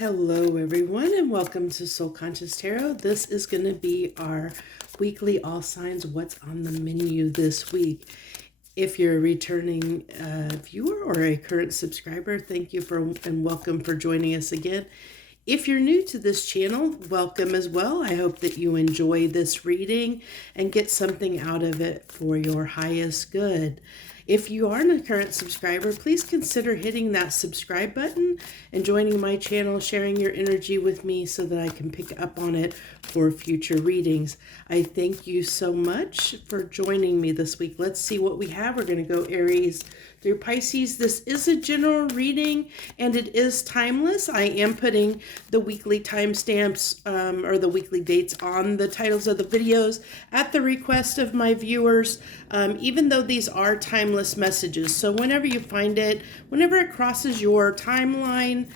Hello everyone and welcome to Soul Conscious Tarot. This is going to be our weekly all signs what's on the menu this week. If you're a returning viewer or a current subscriber, thank you for and welcome for joining us again. If you're new to this channel, welcome as well. I hope that you enjoy this reading and get something out of it for your highest good. If you aren't a current subscriber, please consider hitting that subscribe button and joining my channel, sharing your energy with me so that I can pick up on it for future readings. I thank you so much for joining me this week. Let's see what we have. We're going to go Aries through Pisces. This is a general reading and it is timeless. I am putting the weekly timestamps or the weekly dates on the titles of the videos at the request of my viewers, even though these are timeless messages. So whenever you find it, whenever it crosses your timeline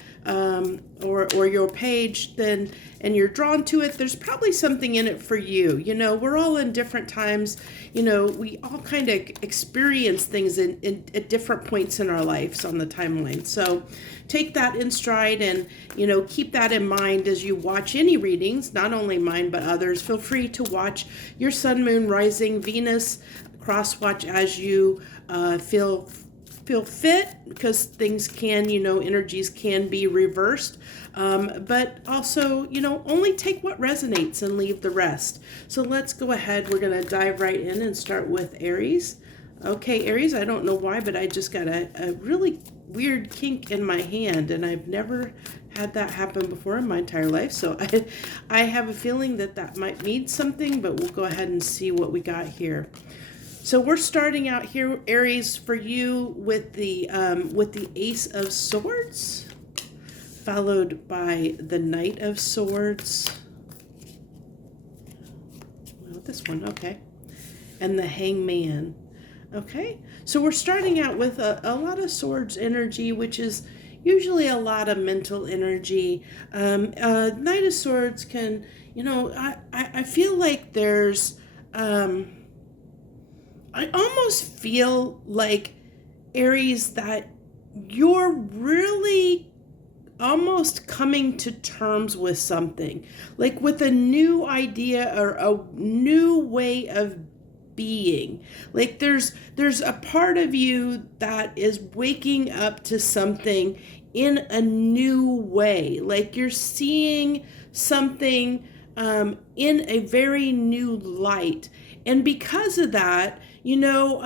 or your page, then and you're drawn to it, there's probably something in it for you. You know, we're all in different times. You know, we all kind of experience things at different points in our lives on the timeline. So take that in stride and, you know, keep that in mind as you watch any readings, not only mine, but others. Feel free to watch your sun, moon, rising, Venus, cross watch as you feel fit, because things can, you know, energies can be reversed. But also, you know, only take what resonates and leave the rest. So let's go ahead. We're going to dive right in and start with Aries. Okay, Aries, I don't know why, but I just got a really weird kink in my hand, and I've never had that happen before in my entire life. So I have a feeling that that might mean something, but we'll go ahead and see what we got here. So we're starting out here, Aries, for you with the Ace of Swords, followed by the Knight of Swords. Oh, this one, okay. And the Hangman. Okay, so we're starting out with a lot of swords energy, which is usually a lot of mental energy. Knight of Swords can, you know, I feel like there's... I almost feel like, Aries, that you're really almost coming to terms with something, like with a new idea or a new way of being. Like there's a part of you that is waking up to something in a new way. Like you're seeing something in a very new light. And because of that, you know,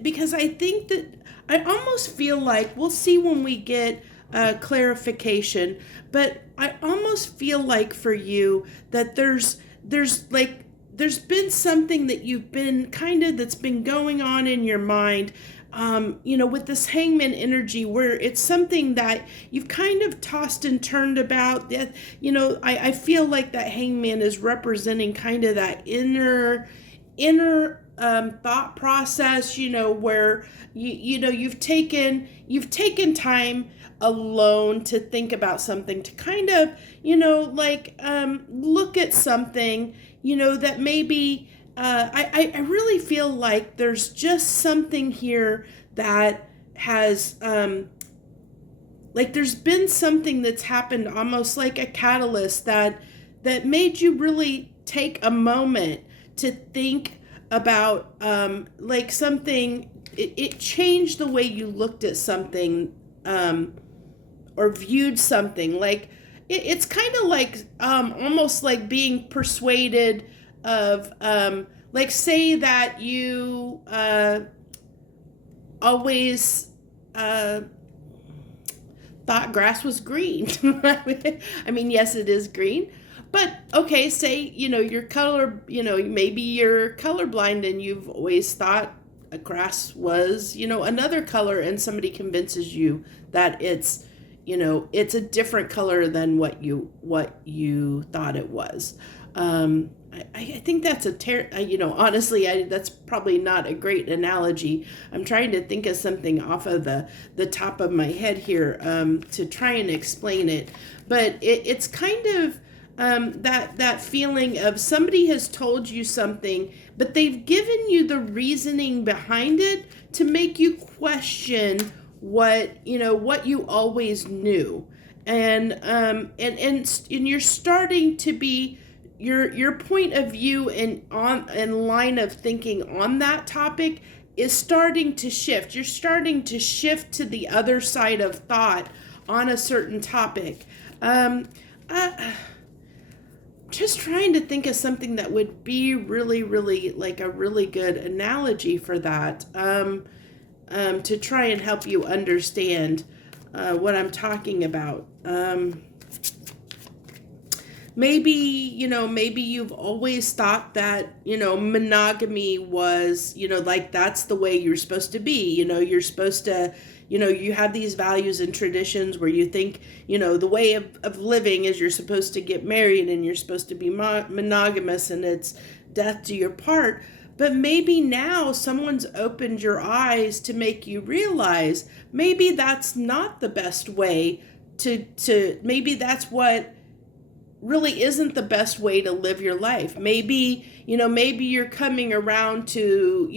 because I think that I almost feel like, we'll see when we get clarification, but I almost feel like for you that there's been something that you've been that's been going on in your mind, you know, with this Hangman energy, where it's something that you've kind of tossed and turned about. That, you know, I feel like that Hangman is representing kind of that inner thought process, you know, where you know you've taken time alone to think about something, to kind of, you know, like look at something, you know, that maybe I really feel like there's just something here that has like there's been something that's happened, almost like a catalyst that made you really take a moment to think about like something. It changed the way you looked at something or viewed something. Like it's kind of like almost like being persuaded of like, say that you always thought grass was green. I mean, yes, it is green. But, okay, say, you know, maybe you're colorblind and you've always thought a grass was, you know, another color, and somebody convinces you that it's, you know, it's a different color than what you thought it was. I think that's you know, honestly, that's probably not a great analogy. I'm trying to think of something off of the top of my head here to try and explain it. But it's kind of... that feeling of somebody has told you something, but they've given you the reasoning behind it to make you question what you always knew. and you're starting to be your point of view and line of thinking on that topic is starting to shift. You're starting to shift to the other side of thought on a certain topic. I, just trying to think of something that would be really, really like a really good analogy for that, to try and help you understand what I'm talking about. Maybe you've always thought that, monogamy was, like that's the way you're supposed to be. You're supposed to, you have these values and traditions where you think, the way of living is you're supposed to get married and you're supposed to be monogamous and it's death to your part. But maybe now someone's opened your eyes to make you realize maybe that's not the best way maybe that's what really isn't the best way to live your life. Maybe you're coming around to,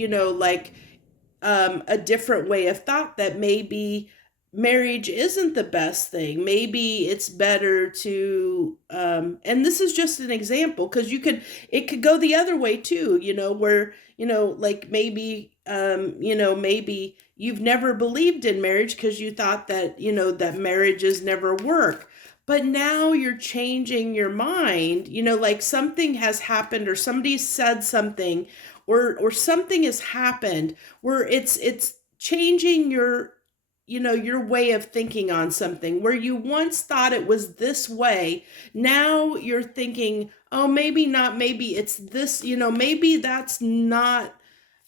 a different way of thought, that maybe marriage isn't the best thing. Maybe it's better to, and this is just an example, because it could go the other way too, where, like maybe, maybe you've never believed in marriage because you thought that, that marriages never work. But now you're changing your mind, like something has happened or somebody said something or something has happened where it's changing your way of thinking on something. Where you once thought it was this way, now you're thinking, oh, maybe not, maybe it's this, maybe that's not,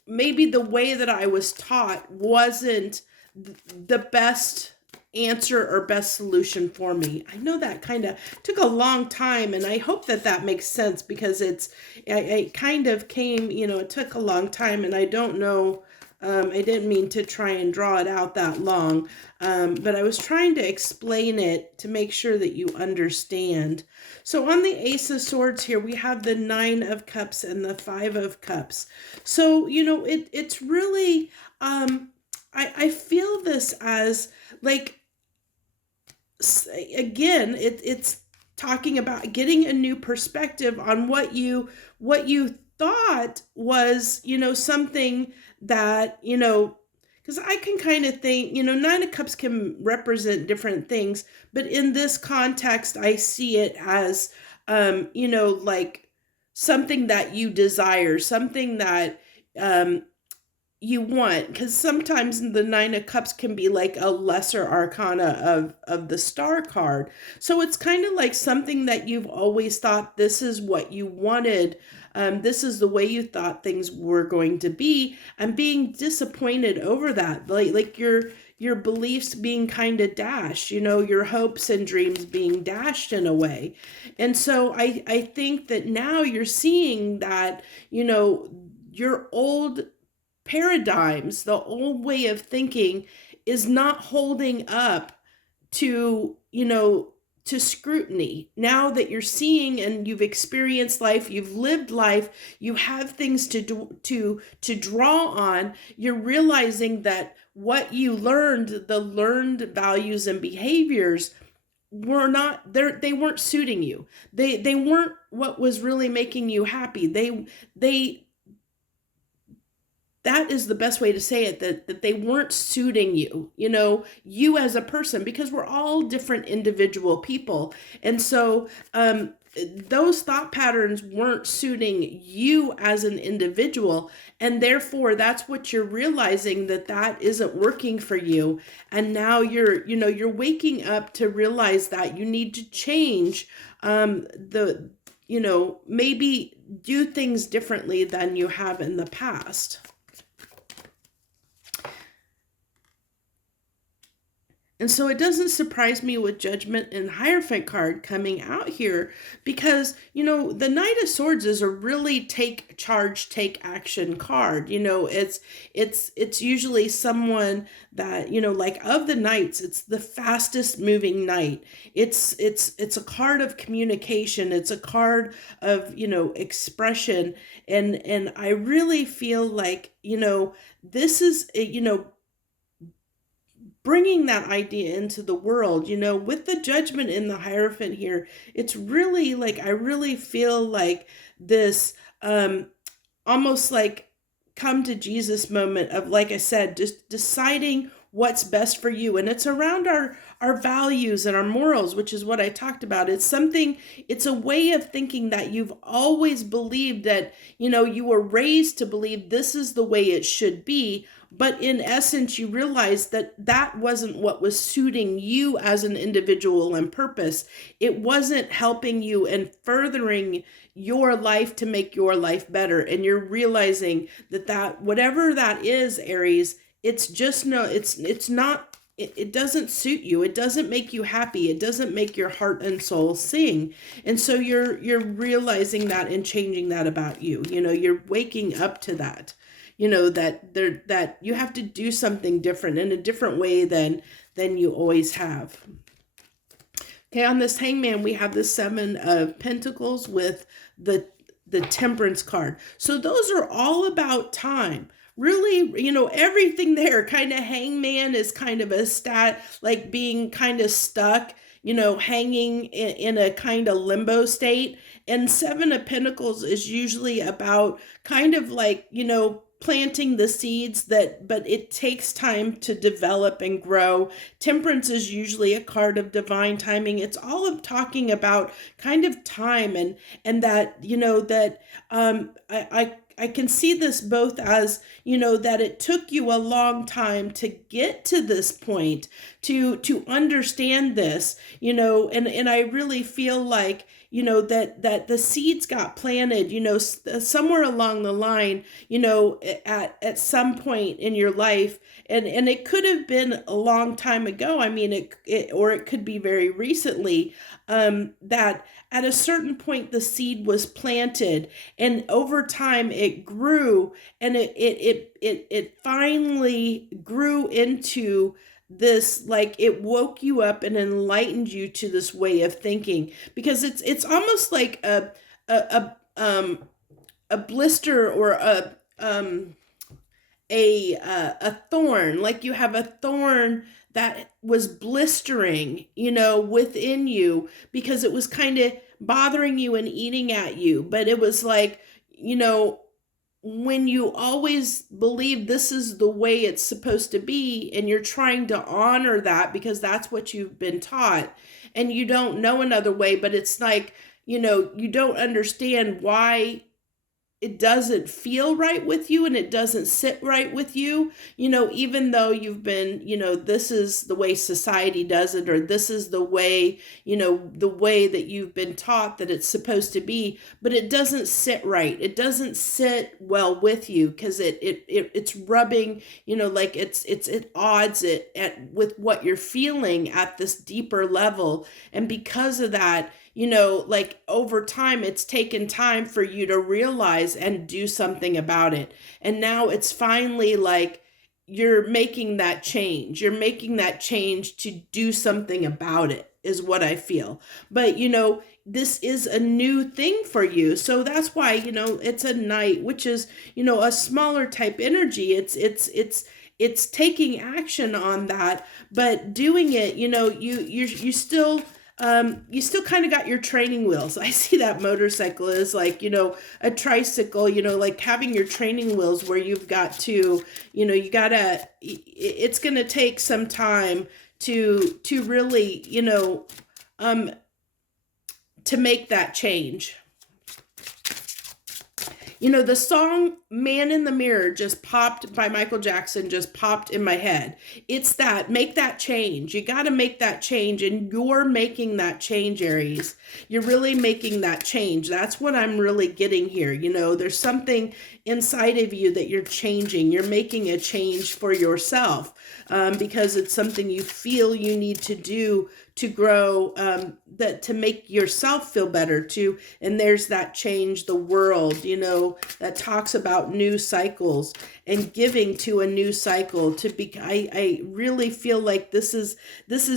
maybe the way that I was taught wasn't the best answer or best solution for me. I know that kind of took a long time, and I hope that makes sense, because it kind of came, it took a long time, and I don't know, I didn't mean to try and draw it out that long, but I was trying to explain it to make sure that you understand. So on the Ace of Swords here, we have the 9 of Cups and the 5 of Cups. So, it's really, I feel this as like, again, it's talking about getting a new perspective on what you thought was, something that, because I can kind of think, 9 of Cups can represent different things, but in this context, I see it as, like something that you desire, something that, you want, because sometimes the 9 of Cups can be like a lesser arcana of the Star card. So it's kind of like something that you've always thought this is what you wanted. This is the way you thought things were going to be, and being disappointed over that, like your beliefs being kind of dashed, your hopes and dreams being dashed in a way. And so I think that now you're seeing that, your old paradigms, the old way of thinking is not holding up to, to scrutiny. Now that you're seeing and you've experienced life, you've lived life, you have things to draw on, you're realizing that what you learned, the learned values and behaviors, were not there. They weren't suiting you. They weren't what was really making you happy. That is the best way to say it, that they weren't suiting you, you as a person, because we're all different individual people. And so those thought patterns weren't suiting you as an individual. And therefore, that's what you're realizing, that isn't working for you. And now you're waking up to realize that you need to change maybe do things differently than you have in the past. And so it doesn't surprise me with Judgment and Hierophant card coming out here, because, the Knight of Swords is a really take charge, take action card. It's usually someone that, like of the knights, it's the fastest moving knight. It's a card of communication. It's a card of, expression. And I really feel like, this is, bringing that idea into the world, with the Judgment in the Hierophant here. It's really like, I really feel like this, almost like come to Jesus moment of, like I said, just deciding what's best for you. And it's around our values and our morals, which is what I talked about. It's a way of thinking that you've always believed, that, you were raised to believe this is the way it should be. But in essence, you realize that that wasn't what was suiting you as an individual and purpose. It wasn't helping you and furthering your life to make your life better. And you're realizing that whatever that is, Aries, it's just it's not, it doesn't suit you. It doesn't make you happy. It doesn't make your heart and soul sing. And so you're realizing that and changing that about you. You're waking up to that. That you have to do something different in a different way than you always have. Okay, on this Hangman, we have the 7 of Pentacles with the Temperance card. So those are all about time. Really, everything there, kind of Hangman is kind of a like being kind of stuck, hanging in a kind of limbo state. And 7 of Pentacles is usually about kind of like, planting the seeds but it takes time to develop and grow. Temperance is usually a card of divine timing. It's all of talking about kind of time and that, that I can see this both as, that it took you a long time to get to this point, to understand this, and I really feel like, that the seeds got planted, somewhere along the line, at some point in your life. And it could have been a long time ago. I mean, or it could be very recently, that at a certain point the seed was planted, and over time it grew, and it finally grew into this, like, it woke you up and enlightened you to this way of thinking, because it's almost like a blister or a thorn. Like you have a thorn that was blistering, within you, because it was kind of bothering you and eating at you. But it was like, when you always believe this is the way it's supposed to be, and you're trying to honor that because that's what you've been taught, and you don't know another way, but it's like, you don't understand why it doesn't feel right with you and it doesn't sit right with you, even though you've been, this is the way society does it, or this is the way, the way that you've been taught that it's supposed to be, but it doesn't sit right. It doesn't sit well with you, because it's rubbing, like it's at odds with what you're feeling at this deeper level. And because of that, like over time, it's taken time for you to realize and do something about it. And now it's finally like you're making that change. You're making that change to do something about it, is what I feel. But, this is a new thing for you. So that's why, it's a Knight, which is, a smaller type energy. It's taking action on that, but doing it, you still kind of got your training wheels. I see that motorcycle is like, a tricycle, like having your training wheels where you've got to, it's going to take some time to really, to make that change. The song Man in the Mirror just popped by Michael Jackson, just popped in my head. It's that, make that change. You got to make that change, and you're making that change, Aries. You're really making that change. That's what I'm really getting here. There's something inside of you that you're changing. You're making a change for yourself, because it's something you feel you need to do to grow, that to make yourself feel better too. And there's that change the world, that talks about new cycles and giving to a new cycle to be. I really feel like this is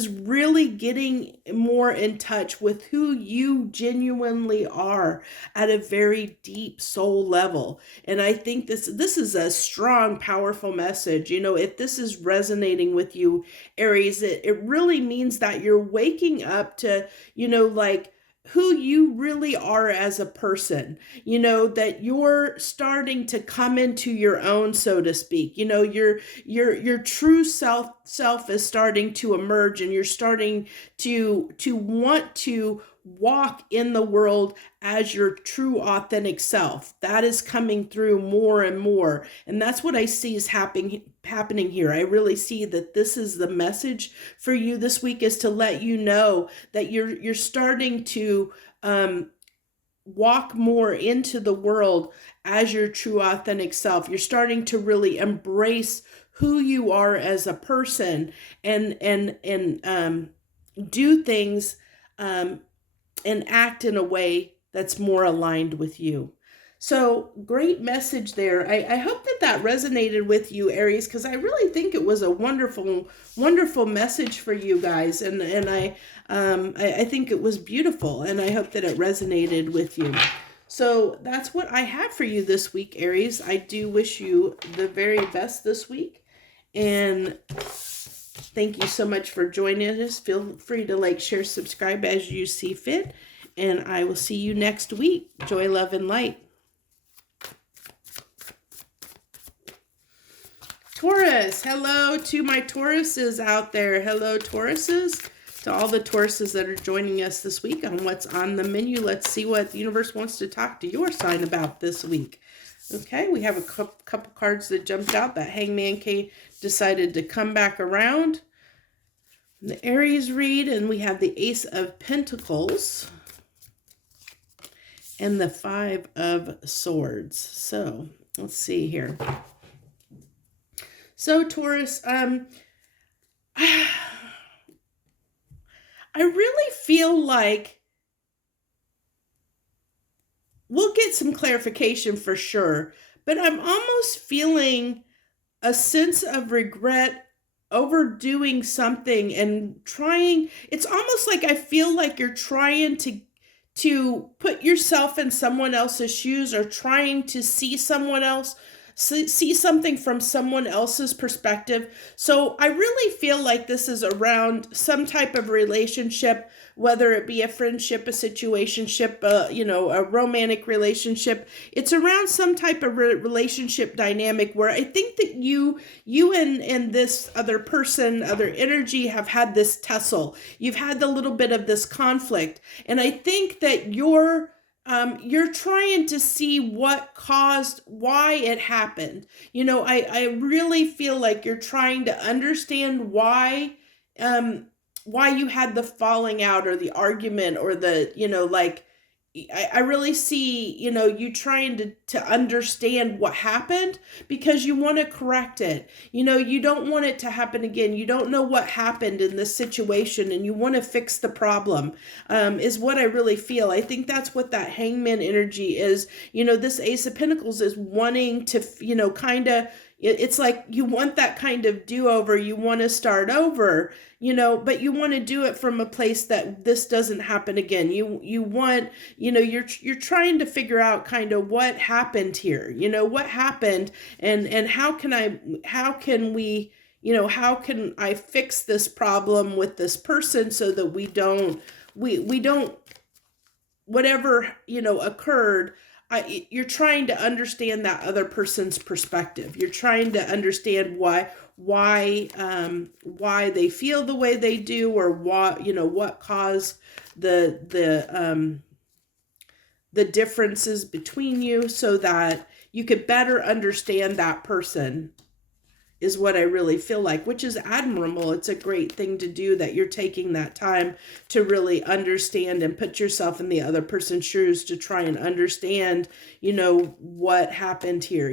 really getting more in touch with who you genuinely are at a very deep soul level. And I think this is a strong, powerful message. If this is resonating with you, Aries, it really means that you're waking up to, like who you really are as a person, that you're starting to come into your own, so to speak. Your true self is starting to emerge, and you're starting to want to walk in the world as your true authentic self. That is coming through more and more, and that's what I see is happening here. I really see that this is the message for you this week, is to let you know that you're starting to walk more into the world as your true authentic self. You're starting to really embrace who you are as a person, and do things and act in a way that's more aligned with you. So great message there. I hope that resonated with you, Aries, because I really think it was a wonderful, wonderful message for you guys. And I think it was beautiful, and I hope that it resonated with you. So that's what I have for you this week, Aries. I do wish you the very best this week. And thank you so much for joining us. Feel free to like, share, subscribe as you see fit. And I will see you next week. Joy, love, and light. Taurus, hello to my Tauruses out there. Hello, Tauruses. To all the Tauruses that are joining us this week on What's on the Menu. Let's see what the universe wants to talk to your sign about this week. Okay, we have a couple cards that jumped out. That Hangman decided to come back around. The Aries read, and we have the Ace of Pentacles and the Five of Swords. So let's see here. So Taurus, I really feel like we'll get some clarification for sure, but I'm almost feeling a sense of regret overdoing something and trying. It's almost like I feel like you're trying to put yourself in someone else's shoes, or trying to see something from someone else's perspective. So I really feel like this is around some type of relationship, whether it be a friendship, a situationship, a romantic relationship. It's around some type of relationship dynamic where I think that you and this other person, other energy, have had this tussle. You've had a little bit of this conflict. And I think that you're trying to see why it happened. I really feel like you're trying to understand why you had the falling out or the argument, or I really see, you trying to understand what happened, because you want to correct it. You don't want it to happen again. You don't know what happened in this situation, and you want to fix the problem, is what I really feel. I think that's what that Hangman energy is. This Ace of Pentacles is wanting to, it's like you want that kind of do-over. You want to start over, but you want to do it from a place that this doesn't happen again. You want, you're trying to figure out kind of what happened here, what happened, and how can I fix this problem with this person so that we don't, whatever, occurred. You're trying to understand that other person's perspective. You're trying to understand why they feel the way they do, or what caused the differences between you, so that you could better understand that person, is what I really feel like, which is admirable. It's a great thing to do, that you're taking that time to really understand and put yourself in the other person's shoes to try and understand, what happened here,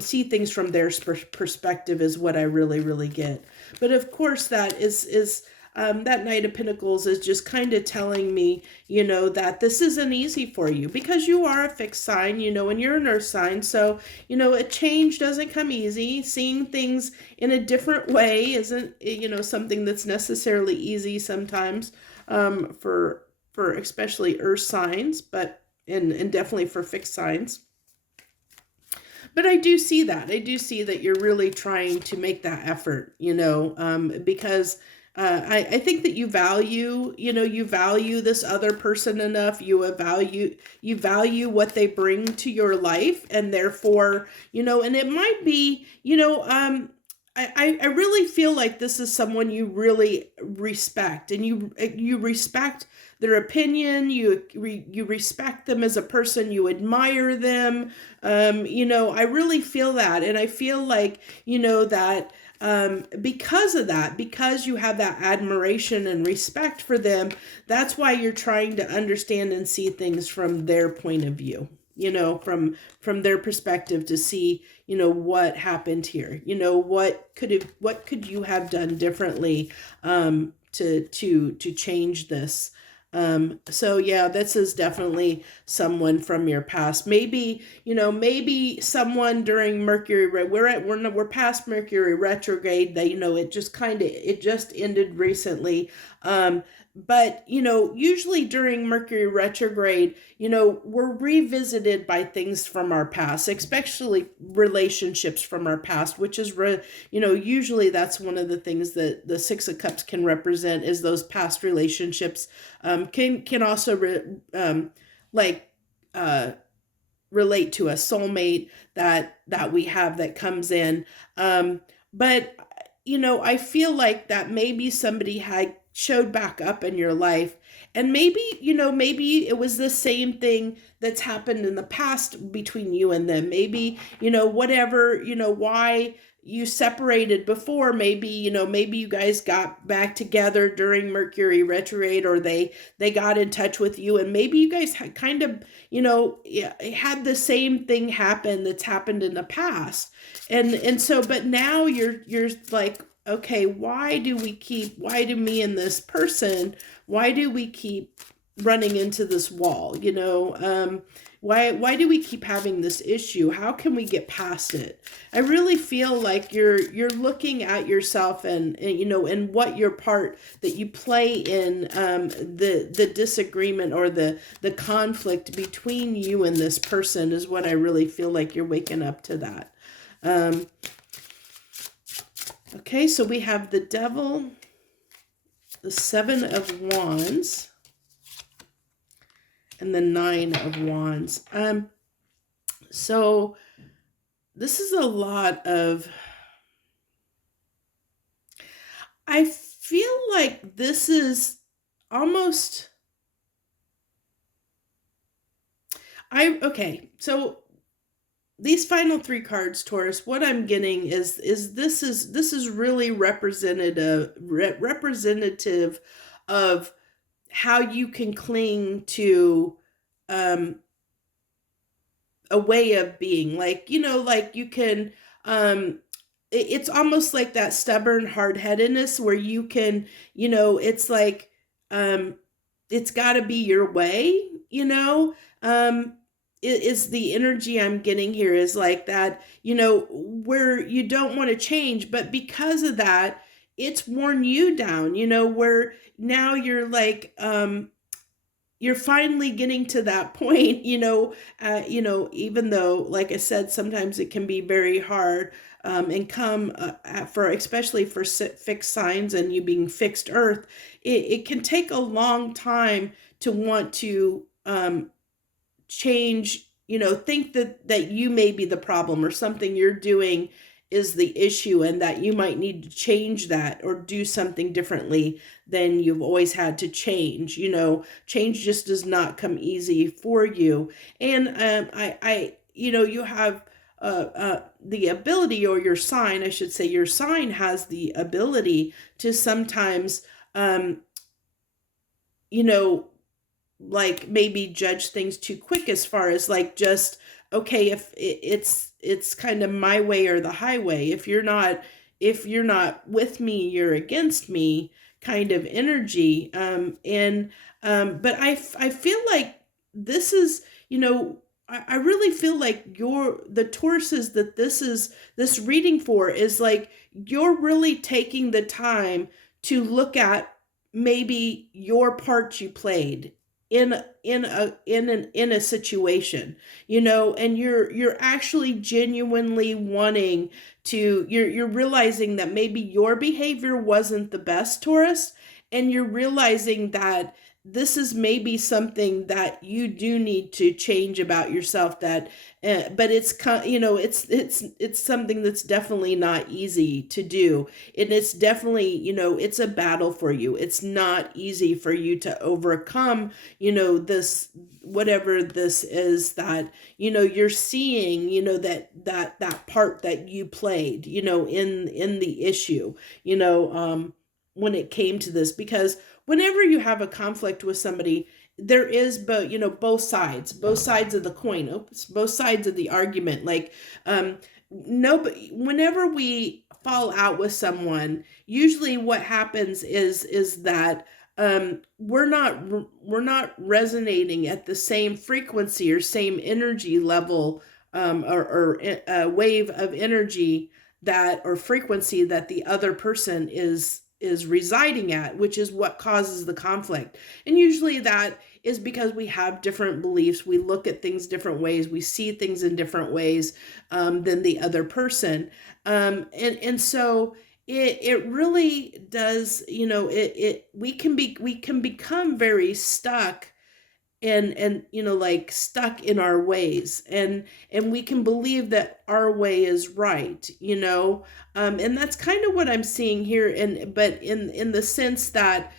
see things from their perspective, is what I really, really get. But of course, that is that Knight of Pentacles is just kind of telling me, that this isn't easy for you, because you are a fixed sign, and you're an earth sign. So, a change doesn't come easy. Seeing things in a different way isn't, something that's necessarily easy sometimes, for especially earth signs, but, and definitely for fixed signs. But I do see that. I do see that you're really trying to make that effort, because I think that you value this other person enough. You value what they bring to your life, and therefore, and it might be, I really feel like this is someone you really respect, and you respect their opinion. You respect them as a person. You admire them. I really feel that, and I feel like that because of that, because you have that admiration and respect for them, that's why you're trying to understand and see things from their point of view. From their perspective, to see what happened here. What could you have done differently to change this. So yeah, this is definitely someone from your past. Maybe someone during we're past Mercury retrograde. That it just ended recently. But usually during Mercury retrograde, we're revisited by things from our past, especially relationships from our past, which is usually that's one of the things that the Six of Cups can represent, is those past relationships. Can also relate to a soulmate that we have that comes in. But I feel like that maybe somebody had showed back up in your life, and maybe it was the same thing that's happened in the past between you and them. Maybe whatever, why you separated before. Maybe you guys got back together during Mercury retrograde, or they got in touch with you, and maybe you guys had kind of had the same thing happen that's happened in the past. And so, but now you're like, okay, why do me and this person, why do we keep running into this wall? Why do we keep having this issue? How can we get past it? I really feel like you're looking at yourself, and and what your part that you play in the disagreement, or the conflict between you and this person, is what I really feel like you're waking up to that. Okay, so we have the Devil, the Seven of Wands, and the Nine of Wands. So this is a lot of, I feel like this is almost, so these final three cards, Taurus, what I'm getting is this is really representative of how you can cling to a way of being, like you can it's almost like that stubborn hard-headedness, where you can it's like it's got to be your way. Is the energy I'm getting here, is like that, where you don't want to change, but because of that, it's worn you down, where now you're like, you're finally getting to that point, even though, like I said, sometimes it can be very hard, and come especially for fixed signs, and you being fixed earth, it can take a long time to want to, change, think that you may be the problem, or something you're doing is the issue, and that you might need to change that, or do something differently than you've always had to change. Change just does not come easy for you. And you have the ability, or your sign, I should say, your sign has the ability to sometimes like maybe judge things too quick, as far as like, just, okay, if it's kind of my way or the highway. If you're not with me, you're against me, kind of energy. But I feel like this is, I really feel like the Tauruses that this reading for is like, you're really taking the time to look at maybe your part you played in a situation, you know, and you're actually genuinely wanting to, you're realizing that maybe your behavior wasn't the best, Taurus, and you're realizing that this is maybe something that you do need to change about yourself, that but it's you know, it's something that's definitely not easy to do, and it's definitely, you know, it's a battle for you. It's not easy for you to overcome, you know, this, whatever this is that, you know, you're seeing, you know, that part that you played, you know, in the issue, you know, when it came to this. Because whenever you have a conflict with somebody, there is both, you know, both sides of the coin. Oops, both sides of the argument. Like, no, but whenever we fall out with someone, usually what happens is that we're not resonating at the same frequency or same energy level, or a wave of energy that, or frequency that the other person is residing at, which is what causes the conflict. And usually that is because we have different beliefs, we look at things different ways, we see things in different ways, than the other person, and so it really does, you know, we can become very stuck, and you know, like stuck in our ways, and we can believe that our way is right, you know, and that's kind of what I'm seeing here. And but in the sense that,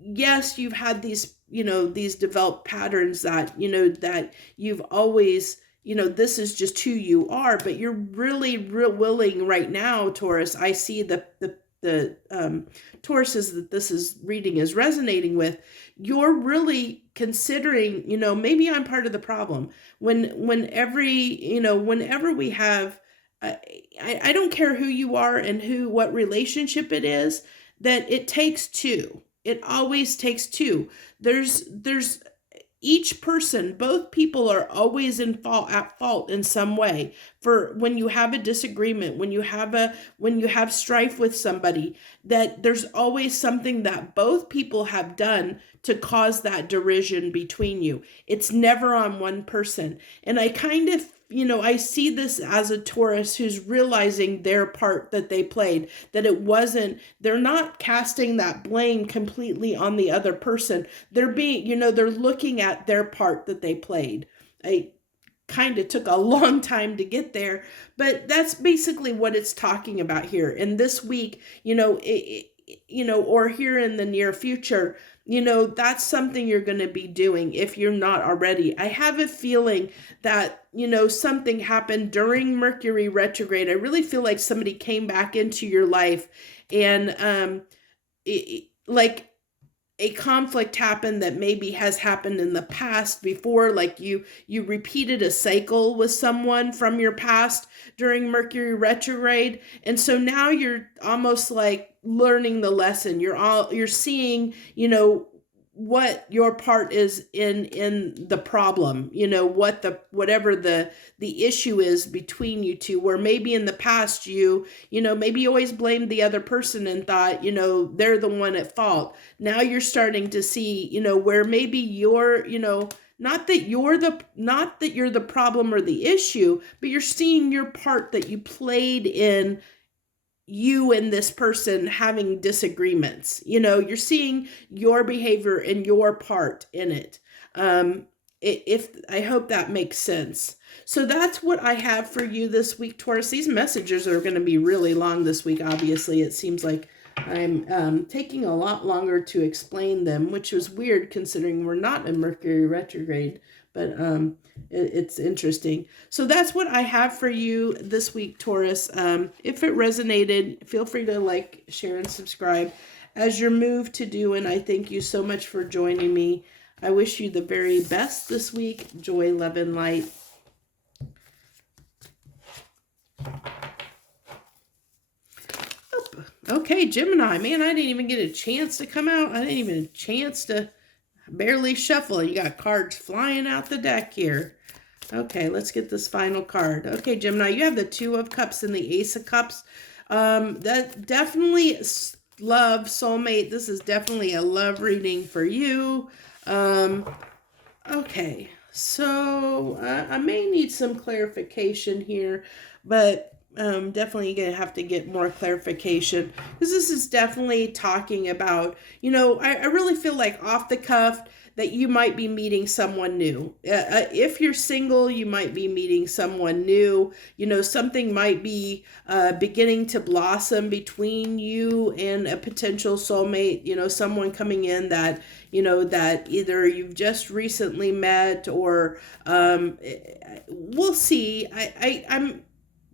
yes, you've had these, you know, these developed patterns that, you know, that you've always, you know, this is just who you are, but you're really real willing right now, Taurus. I see the Tauruses that this is reading is resonating with. You're really considering, you know, maybe I'm part of the problem. Whenever we have, I don't care who you are and what relationship it is, that it takes two. It always takes two. There's each person, both people are always at fault in some way. For when you have a disagreement, when you have strife with somebody, that there's always something that both people have done to cause that derision between you. It's never on one person. And I kind of, you know, I see this as a Taurus who's realizing their part that they played, that it wasn't, they're not casting that blame completely on the other person. They're being, you know, they're looking at their part that they played. I kind of took a long time to get there, but that's basically what it's talking about here. And this week, you know, you know, or here in the near future, you know, that's something you're going to be doing if you're not already. I have a feeling that, you know, something happened during Mercury retrograde. I really feel like somebody came back into your life, and like a conflict happened that maybe has happened in the past before, like you repeated a cycle with someone from your past during Mercury retrograde, and so now you're almost like learning the lesson. You're seeing, you know, what your part is in the problem, you know, whatever the issue is between you two, where maybe in the past you know, maybe you always blamed the other person and thought, you know, they're the one at fault. Now you're starting to see, you know, where maybe you're, you know, not that you're the problem or the issue, but you're seeing your part that you played in you and this person having disagreements. You know, you're seeing your behavior and your part in it. If I hope that makes sense. So that's what I have for you this week, Taurus. These messages are going to be really long this week. Obviously, it seems like I'm taking a lot longer to explain them, which was weird considering we're not in Mercury retrograde, but it's interesting. So that's what I have for you this week, Taurus. If it resonated, feel free to like, share, and subscribe as your move to do. And I thank you so much for joining me. I wish you the very best this week. Joy, love, and light. Okay, Gemini, man, I didn't even get a chance to come out. I didn't even get a chance to barely shuffle. You got cards flying out the deck here. Okay, let's get this final card. Okay, Gemini, you have the Two of Cups and the Ace of Cups. That definitely love, soulmate. This is definitely a love reading for you. Okay, so I may need some clarification here, but definitely gonna have to get more clarification because this is definitely talking about, I really feel like off the cuff that you might be meeting someone new. If you're single, you might be meeting someone new. Something might be beginning to blossom between you and a potential soulmate, someone coming in that, that either you've just recently met or we'll see. I'm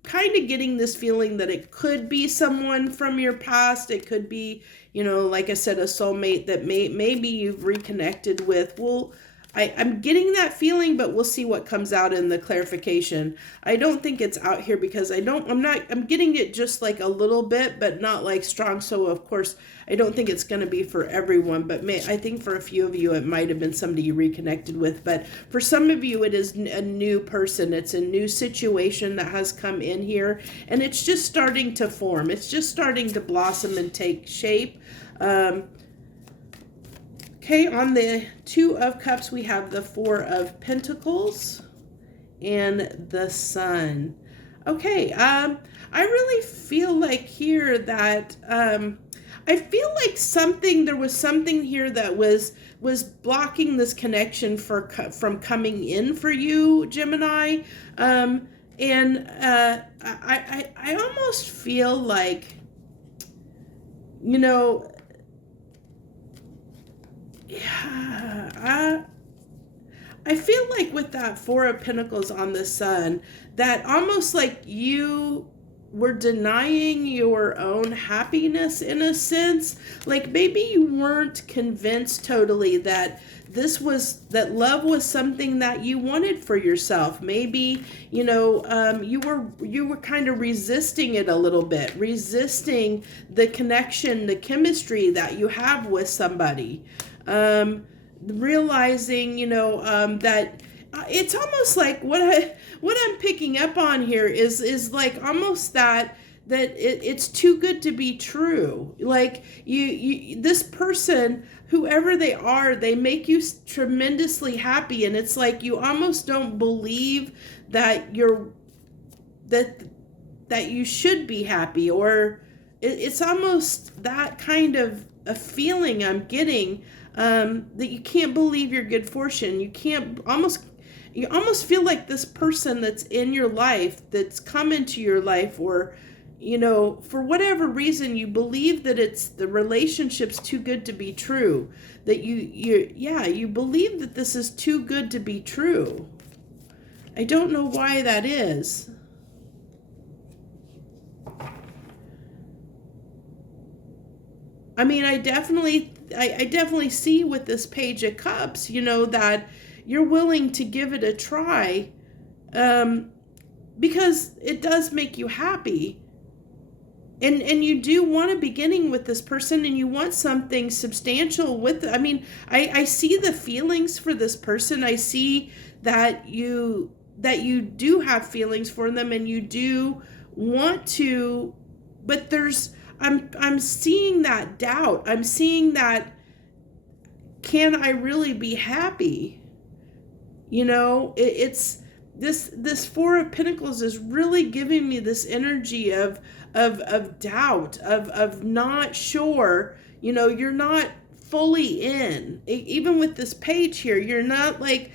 kind of getting this feeling that it could be someone from your past. It could be, like I said, a soulmate that maybe you've reconnected with. I'm getting that feeling, but we'll see what comes out in the clarification. I don't think it's out here because I'm getting it just like a little bit, but not like strong. So of course, I don't think it's going to be for everyone, but I think for a few of you, it might have been somebody you reconnected with. But for some of you, it is a new person. It's a new situation that has come in here, and it's just starting to form. It's just starting to blossom and take shape. Okay, on the Two of Cups, we have the Four of Pentacles and the Sun. Okay, I really feel like here that I feel like there was something here that was blocking this connection from coming in for you, Gemini. I almost feel like, yeah, I feel like with that Four of Pentacles on the Sun, that almost like you were denying your own happiness in a sense. Like maybe you weren't convinced totally that that love was something that you wanted for yourself. Maybe, you were kind of resisting it a little bit, resisting the connection, the chemistry that you have with somebody. Realizing, that it's almost like what I'm picking up on here is like almost that it's too good to be true. Like you this person, whoever they are, they make you tremendously happy, and it's like you almost don't believe that that you should be happy, or it's almost that kind of a feeling I'm getting. That you can't believe your good fortune. You almost feel like this person that's in your life, that's come into your life, or, for whatever reason, you believe that the relationship's too good to be true. That you believe that this is too good to be true. I don't know why that is. I mean, I definitely see with this Page of Cups, that you're willing to give it a try, because it does make you happy. And you do want a beginning with this person, and you want something substantial with it. I mean, I see the feelings for this person. I see that you do have feelings for them, and you do want to, but I'm seeing that doubt. I'm seeing that, can I really be happy? It's this Four of Pentacles is really giving me this energy of doubt, of not sure. You're not fully in. Even with this page here, you're not like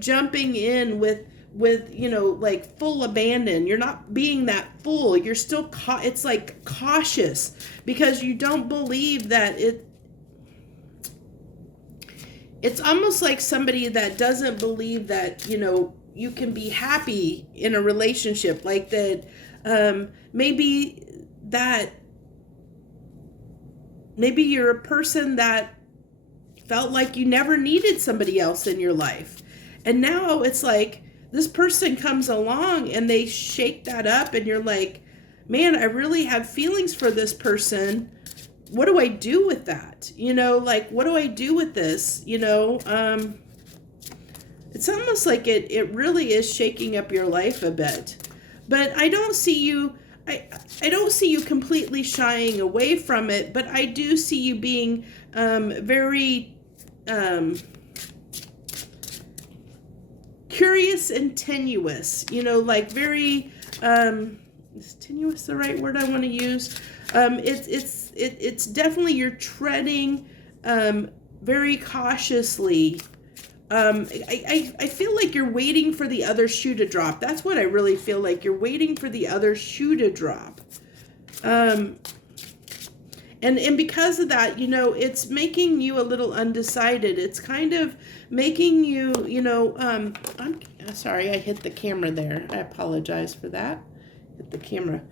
jumping in with like full abandon. You're not being that full. You're still it's like cautious, because you don't believe that it's almost like somebody that doesn't believe that you can be happy in a relationship, like that. Maybe you're a person that felt like you never needed somebody else in your life, and now it's like this person comes along and they shake that up, and you're like, man, I really have feelings for this person. What do I do with that? Like, what do I do with this? It's almost like it really is shaking up your life a bit. But I don't see you, I don't see you completely shying away from it, but I do see you being very curious and tenuous, you know, like very, is tenuous the right word I want to use? It's definitely you're treading very cautiously. I feel like you're waiting for the other shoe to drop. That's what I really feel like. You're waiting for the other shoe to drop. And because of that, you know, it's making you a little undecided. It's kind of making you, you know, I'm sorry, I hit the camera there. I apologize for that. Hit the camera.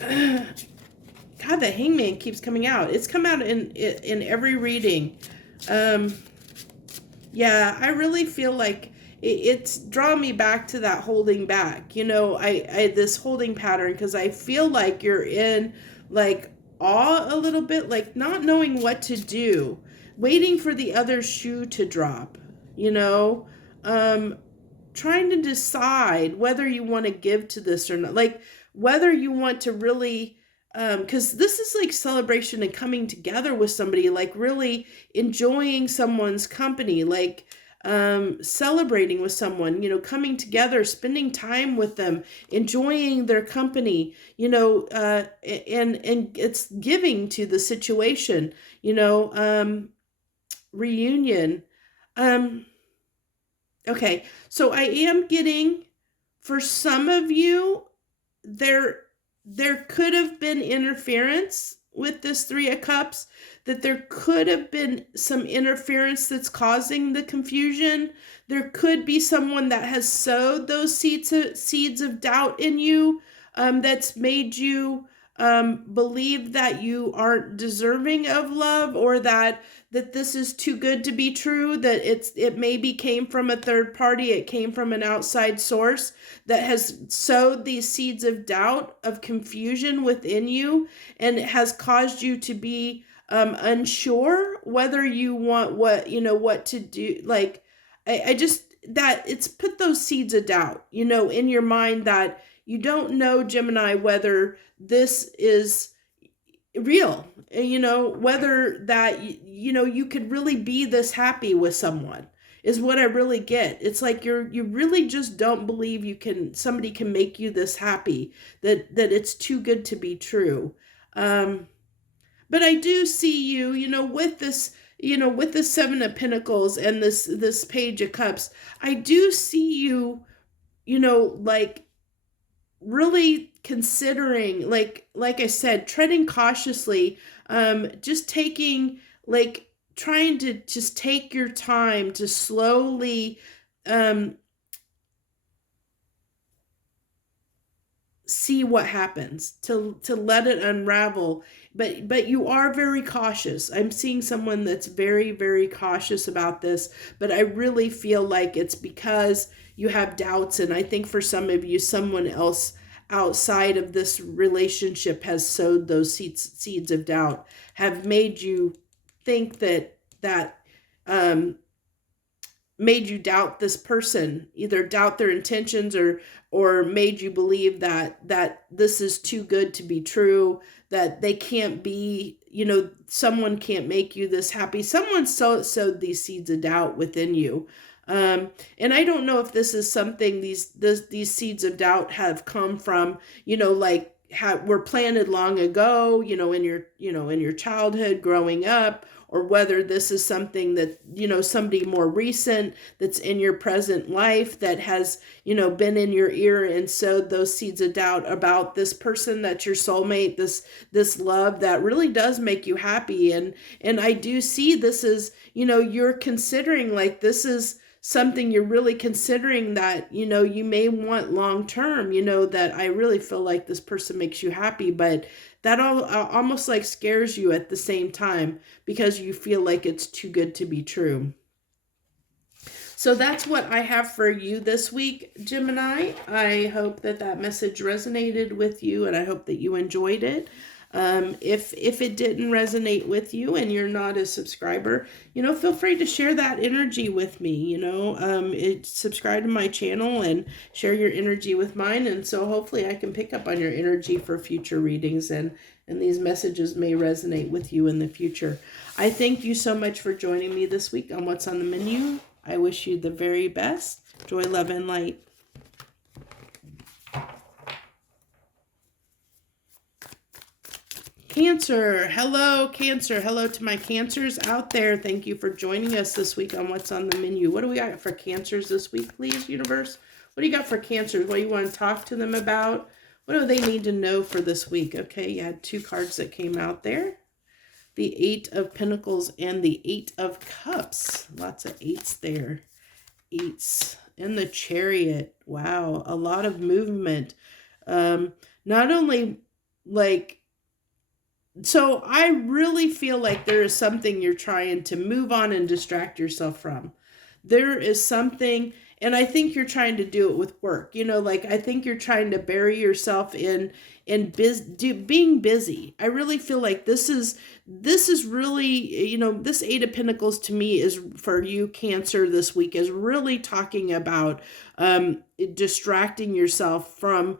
God, the hangman keeps coming out. It's come out in every reading. Yeah, I really feel like it's drawn me back to that holding back. You know, I this holding pattern, because I feel like you're in like awe a little bit, like not knowing what to do, waiting for the other shoe to drop, you know, trying to decide whether you want to give to this or not, like whether you want to really, because this is like celebration and coming together with somebody, like really enjoying someone's company, like celebrating with someone, you know, coming together, spending time with them, enjoying their company, you know, and it's giving to the situation, you know, reunion. Okay, so I am getting, for some of you, there could have been interference with this Three of Cups, that there could have been some interference that's causing the confusion. There could be someone that has sowed those seeds of doubt in you, that's made you believe that you aren't deserving of love, or that this is too good to be true, that it maybe came from a third party, it came from an outside source that has sowed these seeds of doubt, of confusion within you, and it has caused you to be unsure whether you want what to do. Like, I just, that it's put those seeds of doubt, you know, in your mind, that you don't know, Gemini, whether this is real, you know, whether that, you know, you could really be this happy with someone, is what I really get. It's like you really just don't believe somebody can make you this happy, that it's too good to be true. But I do see you, you know, with this, you know, with the Seven of Pentacles and this Page of Cups, I do see you, you know, like really considering, like I said, treading cautiously, just taking, like, trying to just take your time to slowly see what happens, to let it unravel. But you are very cautious. I'm seeing someone that's very, very cautious about this, but I really feel like it's because you have doubts. And I think for some of you, someone else outside of this relationship has sowed those seeds of doubt, have made you think that made you doubt this person, either doubt their intentions, or made you believe that this is too good to be true, that they can't be, you know, someone can't make you this happy. Someone sowed these seeds of doubt within you. And I don't know if this is something, these seeds of doubt have come from, you know, like were planted long ago, you know, in your childhood growing up, or whether this is something that, you know, somebody more recent that's in your present life that has, you know, been in your ear and sowed those seeds of doubt about this person that's your soulmate, this love that really does make you happy. And I do see this is, you know, you're considering, like, this is something you're really considering, that, you know, you may want long term, you know, that I really feel like this person makes you happy, but that almost like scares you at the same time, because you feel like it's too good to be true. So that's what I have for you this week, Gemini. I hope that message resonated with you, and I hope that you enjoyed it. If it didn't resonate with you and you're not a subscriber, feel free to share that energy with me. Subscribe to my channel and share your energy with mine, and so hopefully I can pick up on your energy for future readings, and these messages may resonate with you in the future. I thank you so much for joining me this week on What's on the Menu. I wish you the very best. Joy, love, and light. Cancer. Hello, Cancer. Hello to my Cancers out there. Thank you for joining us this week on What's on the Menu. What do we got for Cancers this week, please, universe? What do you got for Cancers? What do you want to talk to them about? What do they need to know for this week? Okay, you had 2 cards that came out there. The 8 of Pentacles and the 8 of Cups. Lots of 8s there. 8s. And the Chariot. Wow, a lot of movement. Not only so I really feel like there is something you're trying to move on and distract yourself from. There is something, and I think you're trying to do it with work. I think you're trying to bury yourself in being busy. I really feel like this is really, this 8 of Pentacles to me is, for you Cancer this week, is really talking about distracting yourself from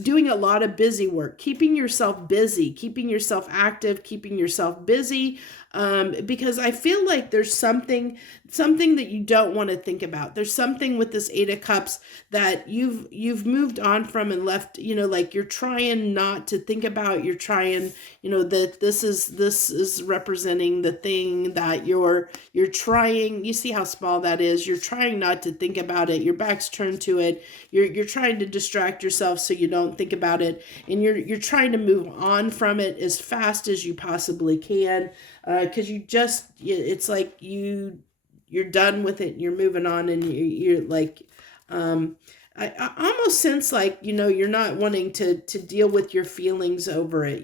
doing a lot of busy work, keeping yourself busy, keeping yourself active, keeping yourself busy, because I feel like there's something that you don't want to think about. There's something with this 8 of Cups that you've moved on from and left, you're trying not to think about. You're trying, that this is representing the thing that you're trying. You see how small that is. You're trying not to think about it. Your back's turned to it. You're trying to distract yourself so you don't think about it, and you're trying to move on from it as fast as you possibly can, because it's like you're done with it and you're moving on, and you're like, I almost sense like, you're not wanting to deal with your feelings over it,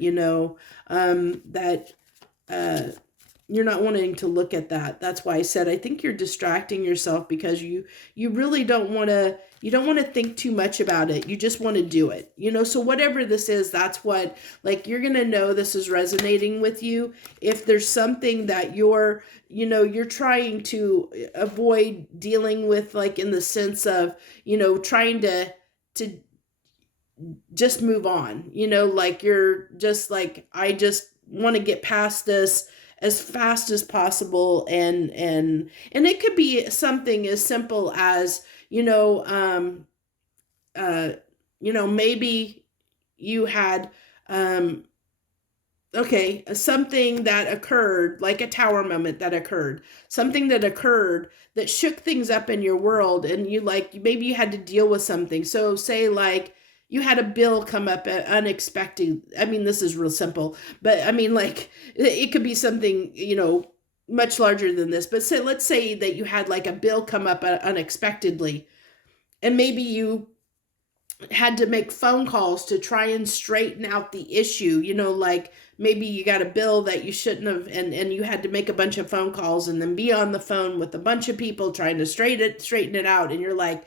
that you're not wanting to look at that. That's why I said I think you're distracting yourself, because you really don't want to think too much about it. You just want to do it, so whatever this is, that's what, you're going to know this is resonating with you. If there's something that you're trying to avoid dealing with, in the sense of, trying to just move on, you're just I just want to get past this as fast as possible, and it could be something as simple as maybe you had something that occurred, like a tower moment that occurred, something that occurred that shook things up in your world, and maybe you had to deal with something. So say you had a bill come up unexpected. I mean, this is real simple, but I mean, it could be something, much larger than this. But let's say that you had a bill come up unexpectedly, and maybe you had to make phone calls to try and straighten out the issue. Maybe you got a bill that you shouldn't have, and you had to make a bunch of phone calls and then be on the phone with a bunch of people trying to straighten it out. And you're like,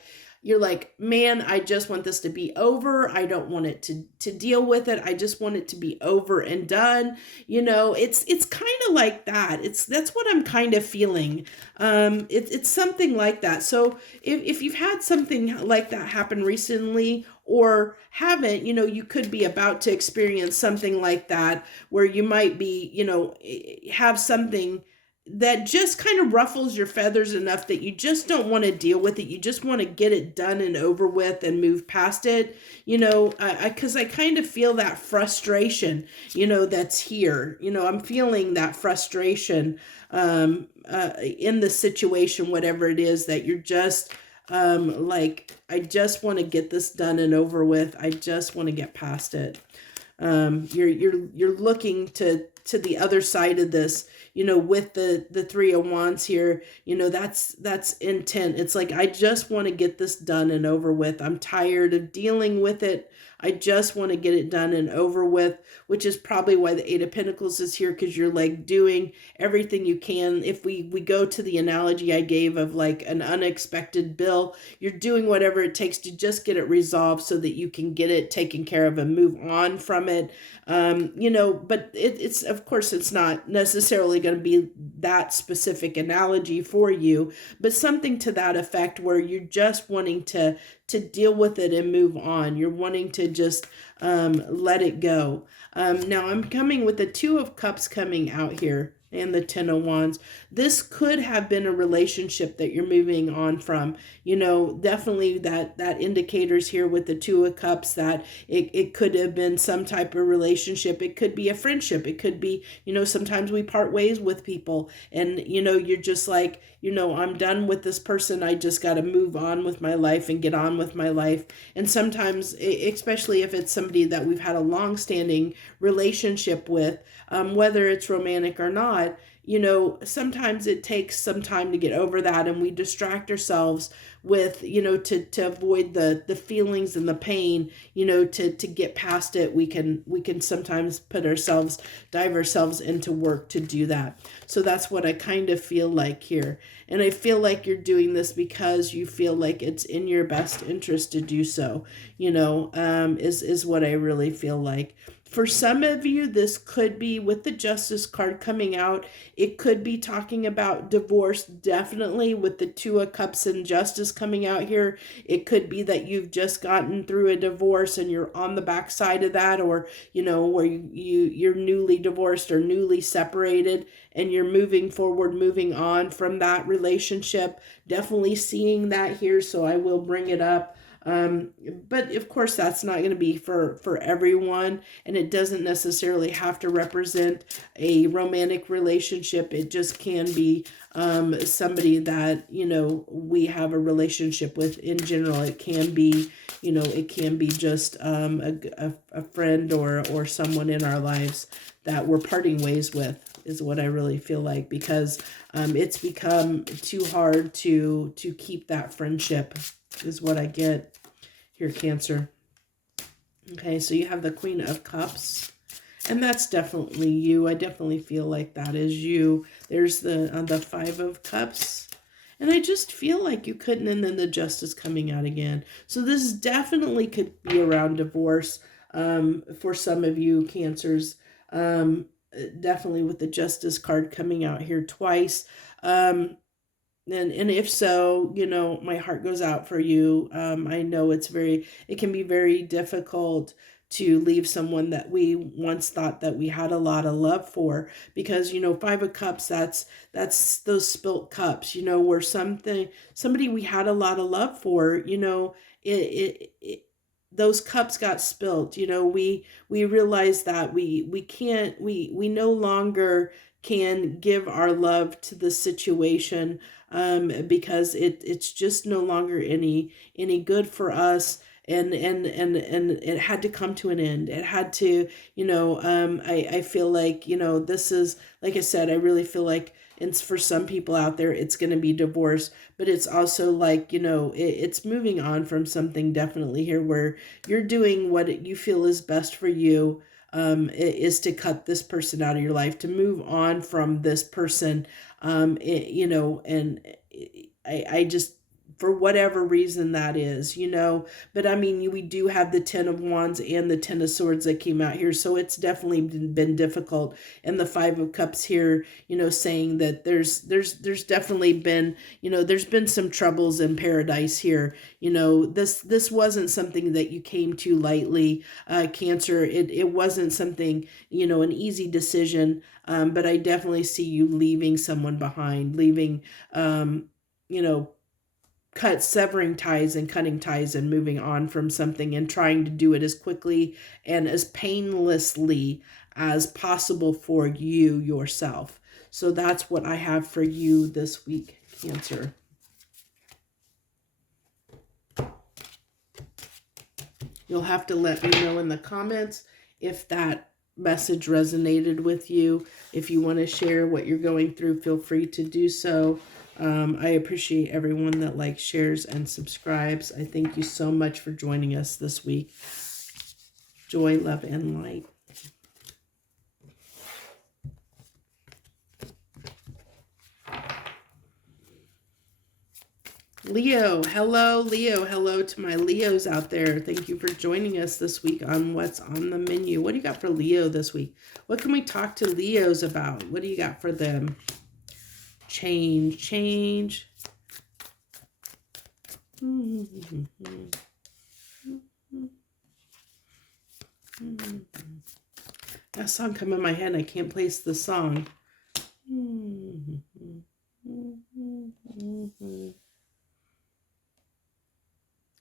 man, I just want this to be over. I don't want it to deal with it. I just want it to be over and done. It's kind of like that. That's what I'm kind of feeling. It's something like that. So if you've had something like that happen recently, or haven't, you could be about to experience something like that, where you might be, have something that just kind of ruffles your feathers enough that you just don't want to deal with it. You just want to get it done and over with and move past it, because I kind of feel that frustration, that's here. I'm feeling that frustration in the situation, whatever it is that you're just I just want to get this done and over with. I just want to get past it. You're looking to to the other side of this, with the Three of Wands here, that's intent. It's like, I just want to get this done and over with. I'm tired of dealing with it. I just want to get it done and over with, which is probably why the Eight of Pentacles is here, because you're like doing everything you can. If we go to the analogy I gave of like an unexpected bill, you're doing whatever it takes to just get it resolved so that you can get it taken care of and move on from it. But it's, of course, it's not necessarily going to be that specific analogy for you, but something to that effect, where you're just wanting to deal with it and move on. You're wanting to just let it go. Now I'm coming with the Two of Cups coming out here and the Ten of Wands. This could have been a relationship that you're moving on from. Definitely that indicators here with the Two of Cups that it could have been some type of relationship. It could be a friendship. It could be, sometimes we part ways with people, and, you're just like, I'm done with this person. I just got to move on with my life and get on with my life. And sometimes, especially if it's somebody that we've had a long-standing relationship with, whether it's romantic or not, sometimes it takes some time to get over that, and we distract ourselves with, to avoid the feelings and the pain, to get past it. We can sometimes dive ourselves into work to do that. So that's what I kind of feel like here. And I feel like you're doing this because you feel like it's in your best interest to do so, is what I really feel like. For some of you, this could be with the Justice card coming out. It could be talking about divorce, definitely with the Two of Cups and Justice coming out here. It could be that you've just gotten through a divorce and you're on the backside of that, or, where you're newly divorced or newly separated and you're moving forward, moving on from that relationship. Definitely seeing that here, so I will bring it up. But of course that's not going to be for everyone, and it doesn't necessarily have to represent a romantic relationship. It just can be somebody that, we have a relationship with in general. It can be, just a friend or someone in our lives that we're parting ways with, is what I really feel like, because it's become too hard to keep that friendship, is what I get here, Cancer. Okay, so you have the Queen of Cups, and that's definitely you. I definitely feel like that is you. There's the Five of Cups, and I just feel like you couldn't, and then the Justice coming out again. So this definitely could be around divorce for some of you, Cancers. Definitely with the Justice card coming out here twice. And if so, my heart goes out for you. I know it can be very difficult to leave someone that we once thought that we had a lot of love for, because, Five of Cups, that's those spilt cups, where somebody we had a lot of love for, those cups got spilt. We realized that we no longer can give our love to the situation, because it's just no longer any good for us, and it had to come to an end. It had to, I feel like, this is, like I said, I really feel like it's, for some people out there, it's going to be divorce, but it's also like, it's moving on from something, definitely here, where you're doing what you feel is best for you. Is to cut this person out of your life, to move on from this person, and I just, for whatever reason that is, but I mean, we do have the Ten of Wands and the Ten of Swords that came out here, so it's definitely been difficult. And the Five of Cups here, saying that there's definitely been, there's been some troubles in paradise here. This wasn't something that you came to lightly, Cancer. It wasn't something, an easy decision, but I definitely see you leaving someone behind, leaving, severing ties and cutting ties and moving on from something, and trying to do it as quickly and as painlessly as possible for you yourself. So that's what I have for you this week, Cancer. You'll have to let me know in the comments if that message resonated with you. If you want to share what you're going through, feel free to do so. I appreciate everyone that likes, shares, and subscribes. I thank you so much for joining us this week. Joy, love, and light. Leo, hello to my Leos out there. Thank you for joining us this week on What's on the Menu. What do you got for Leo this week? What can we talk to Leos about? What do you got for them? Change. That song come in my head. I can't place the song.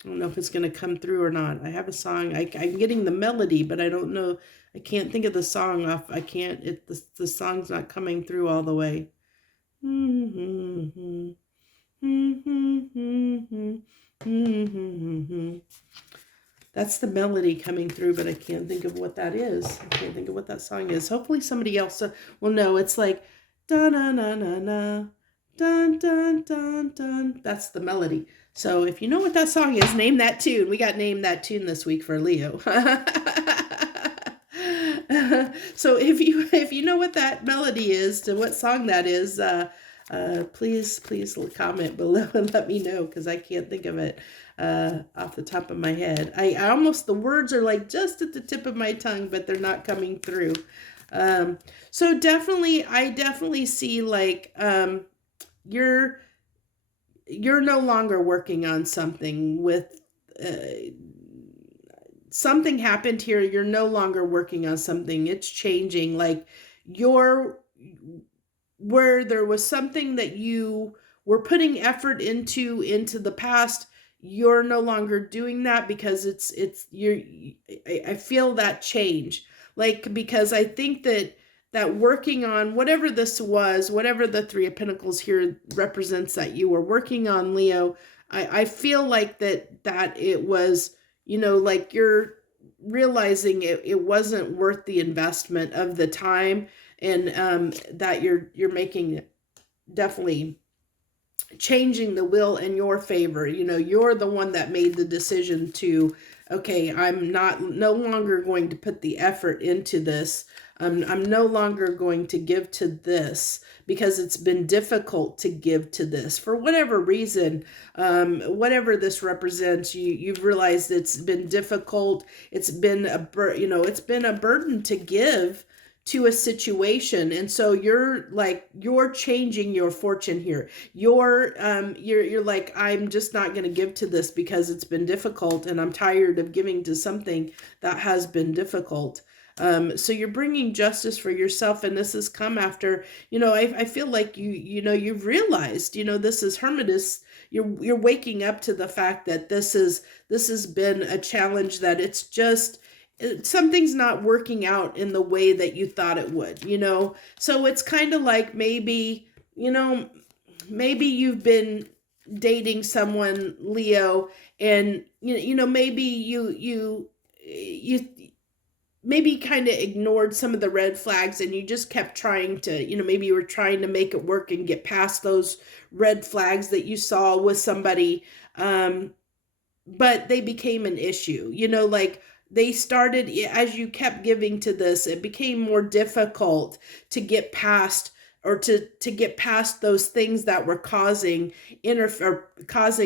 I don't know if it's going to come through or not. I have a song. I'm getting the melody, but I don't know. I can't think of the song off. I can't. The song's not coming through all the way. That's the melody coming through, but I can't think of what that is. I can't think of what that song is. Hopefully somebody else will know. It's like dun na na na na dun dun dun dun. That's the melody. So if you know what that song is, name that tune. We got named that tune this week for Leo. So if you know what that melody is, to what song that is, please comment below and let me know, because I can't think of it off the top of my head. I almost, the words are like just at the tip of my tongue, but they're not coming through. So I definitely see like you're no longer working on something with something happened here. You're no longer working on something. It's changing. Like where there was something that you were putting effort into the past, you're no longer doing that, because I feel that change. Like, because I think that working on whatever this was, whatever the Three of Pentacles here represents that you were working on, Leo, I feel like that it was, like you're realizing it wasn't worth the investment of the time, and that you're making, definitely changing the will in your favor. You're the one that made the decision to, okay, I'm no longer going to put the effort into this. I'm no longer going to give to this, because it's been difficult to give to this for whatever reason. Whatever this represents, you've realized it's been difficult. It's been it's been a burden to give to a situation, and so you're changing your fortune here. You're like, I'm just not going to give to this because it's been difficult, and I'm tired of giving to something that has been difficult. So you're bringing justice for yourself, and this has come after, I feel like you've realized, this is Hermetus. You're waking up to the fact that this has been a challenge, that it's just, something's not working out in the way that you thought it would, so it's kind of like maybe you've been dating someone, Leo, and maybe you maybe kind of ignored some of the red flags, and you just kept trying to, maybe you were trying to make it work and get past those red flags that you saw with somebody, but they became an issue, like they started, as you kept giving to this, it became more difficult to get past, or to get past those things that were causing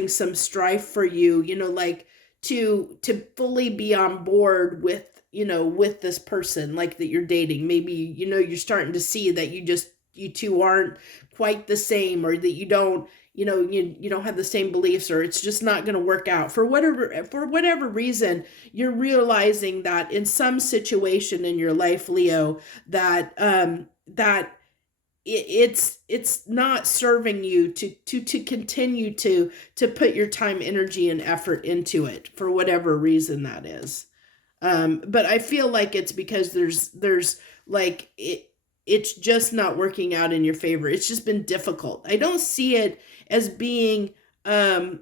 some strife for you, like to fully be on board with, with this person, like that you're dating. Maybe, you're starting to see that you two aren't quite the same, or that you don't, you don't have the same beliefs, or it's just not going to work out for whatever reason. You're realizing that in some situation in your life, Leo, that it's not serving you to continue to put your time, energy, and effort into it, for whatever reason that is. But I feel like it's because there's like it's just not working out in your favor. It's just been difficult. I don't see it as being, I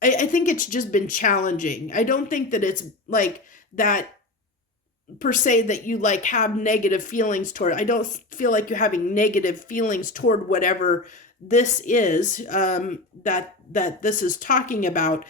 think it's just been challenging. I don't think that it's like that per se that you like have negative feelings toward. I don't feel like you're having negative feelings toward whatever this is, that this is talking about.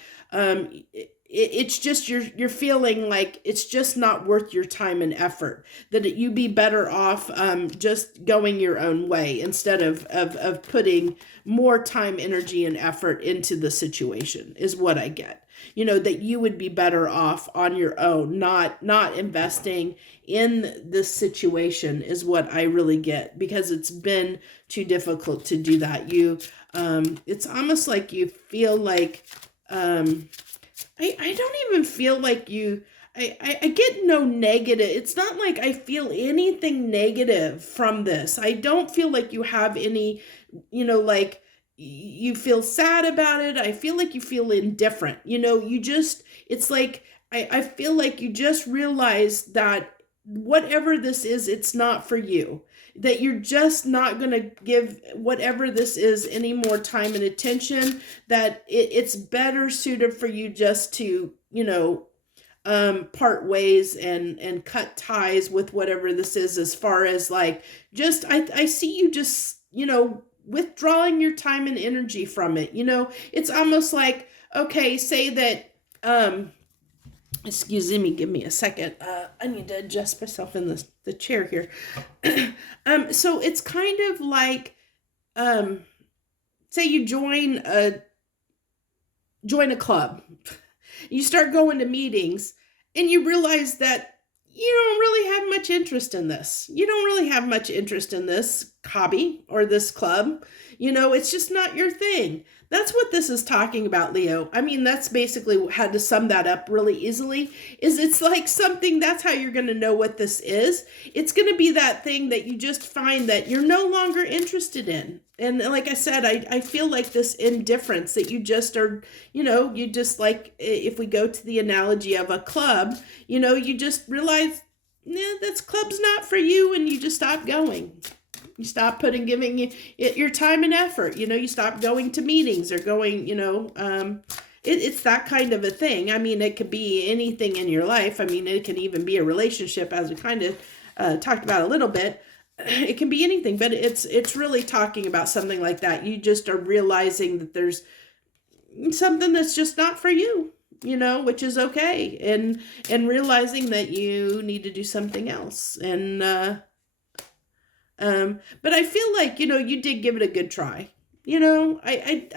It's just you're feeling like it's just not worth your time and effort, that you'd be better off just going your own way instead of putting more time, energy, and effort into the situation, is what I get. That you would be better off on your own, not investing in this situation, is what I really get, because it's been too difficult to do that. It's almost like you feel like, I don't even feel like I get no negative. It's not like I feel anything negative from this. I don't feel like you have any, like you feel sad about it. I feel like you feel indifferent. It's like, I feel like you just realize that whatever this is, it's not for you. That you're just not going to give whatever this is any more time and attention, that it's better suited for you just to, part ways and cut ties with whatever this is, as far as like, just, I see you just, withdrawing your time and energy from it. It's almost like, okay, say that, excuse me, give me a second. I need to adjust myself in the chair here. So it's kind of like, say you join a club. You start going to meetings and you realize that you don't really have much interest in this. You don't really have much interest in this hobby or this club. It's just not your thing. That's what this is talking about, Leo. I mean, that's basically how to sum that up really easily, is it's like something, that's how you're going to know what this is. It's going to be that thing that you just find that you're no longer interested in. And like I said, I feel like this indifference that you just are, you just like, if we go to the analogy of a club, you just realize, this club's not for you, and you just stop going. You stop giving it your time and effort. You stop going to meetings or going, it's that kind of a thing. I mean, it could be anything in your life. I mean, it can even be a relationship, as we kind of talked about a little bit. It can be anything, but it's really talking about something like that. You just are realizing that there's something that's just not for you, which is okay. And realizing that you need to do something else. And, but I feel like, you did give it a good try. You gave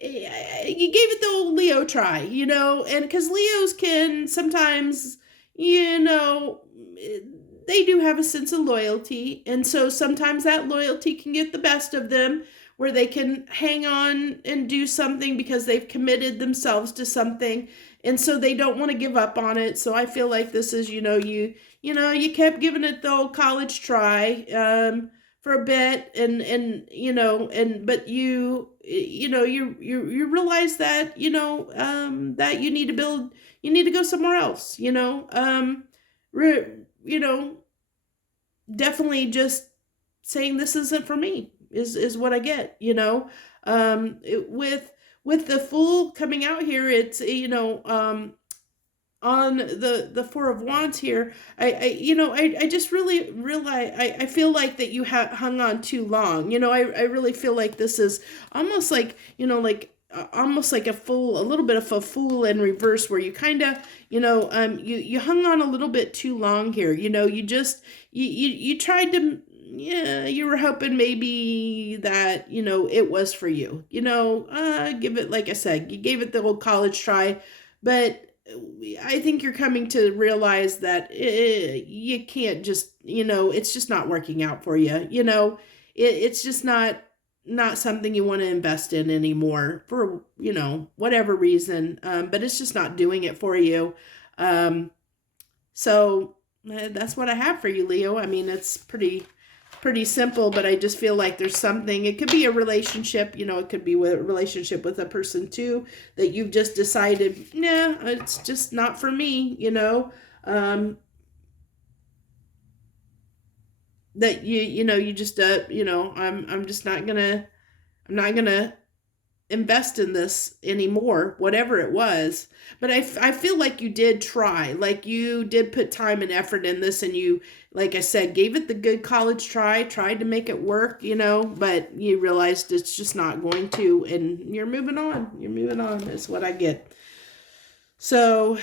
it the old Leo try, and because Leos can sometimes, they do have a sense of loyalty. And so sometimes that loyalty can get the best of them, where they can hang on and do something because they've committed themselves to something. And so they don't want to give up on it. So I feel like this is, you kept giving it the old college try, for a bit, but you realize that, that you need to go somewhere else, definitely just saying this isn't for me is what I get, with the Fool coming out here. It's, on the Four of Wands here, I just really realize, I feel like that you hung on too long. I really feel like this is almost like, almost like a little bit of a Fool in reverse, where you kind of, you hung on a little bit too long here. You just, you tried to, you were hoping maybe that, it was for you, give it, like I said, you gave it the old college try, but I think you're coming to realize that you can't just, it's just not working out for you. It's just not something you want to invest in anymore for, whatever reason. But it's just not doing it for you. So that's what I have for you, Leo. I mean, it's pretty simple, but I just feel like there's something. It could be a relationship, it could be a relationship with a person too, that you've just decided, nah, it's just not for me, that you just, I'm just not gonna invest in this anymore, whatever it was. But I feel like you did try, like you did put time and effort in this, and you, like I said, gave it the good college try, tried to make it work, but you realized it's just not going to, and you're moving on. You're moving on is what I get. So,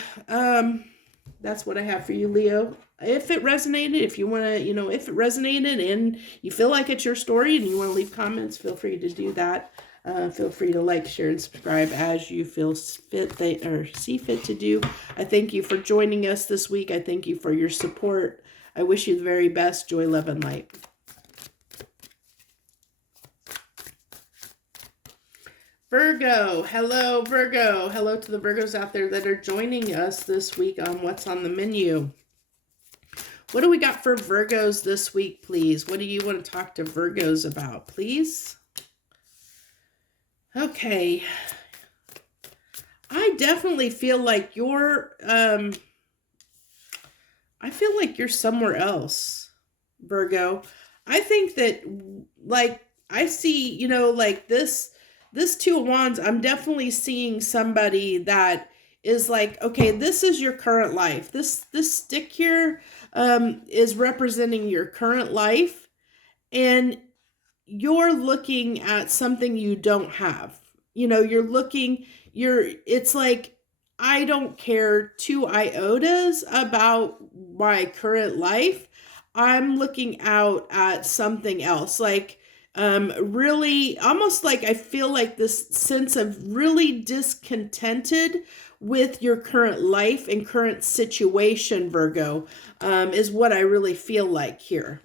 that's what I have for you, Leo. If it resonated, if you want to, if it resonated and you feel like it's your story and you want to leave comments, feel free to do that. Feel free to like, share, and subscribe as you feel fit or see fit to do. I thank you for joining us this week. I thank you for your support. I wish you the very best. Joy, love, and light. Virgo. Hello, Virgo. Hello to the Virgos out there that are joining us this week on What's on the Menu. What do we got for Virgos this week, please? What do you want to talk to Virgos about, please? Okay. I definitely feel like you're, I feel like you're somewhere else, Virgo. I think that, like, I see, like this Two of Wands, I'm definitely seeing somebody that is like, okay, this is your current life. This stick here is representing your current life, and you're looking at something you don't have. It's like, I don't care 2 iotas about my current life. I'm looking out at something else. Like, really, almost like I feel like this sense of really discontented with your current life and current situation, Virgo, is what I really feel like here.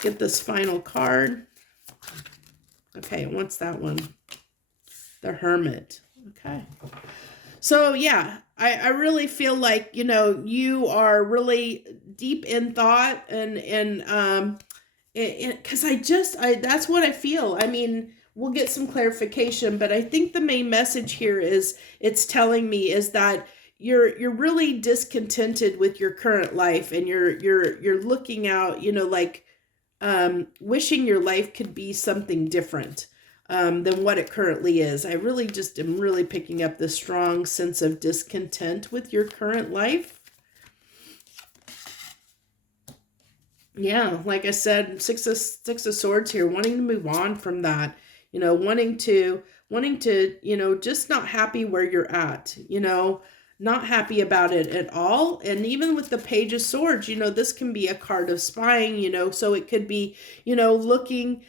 Get this final card. Okay, what's that one? The Hermit. Okay. So yeah, I really feel like, you are really deep in thought and because that's what I feel. I mean, we'll get some clarification, but I think the main message here is it's telling me is that you're really discontented with your current life, and you're looking out, like, wishing your life could be something different than what it currently is. I really just am really picking up this strong sense of discontent with your current life. Yeah, like I said, six of Swords here, wanting to move on from that, wanting to, just not happy where you're at, not happy about it at all. And even with the Page of Swords, this can be a card of spying, so it could be, looking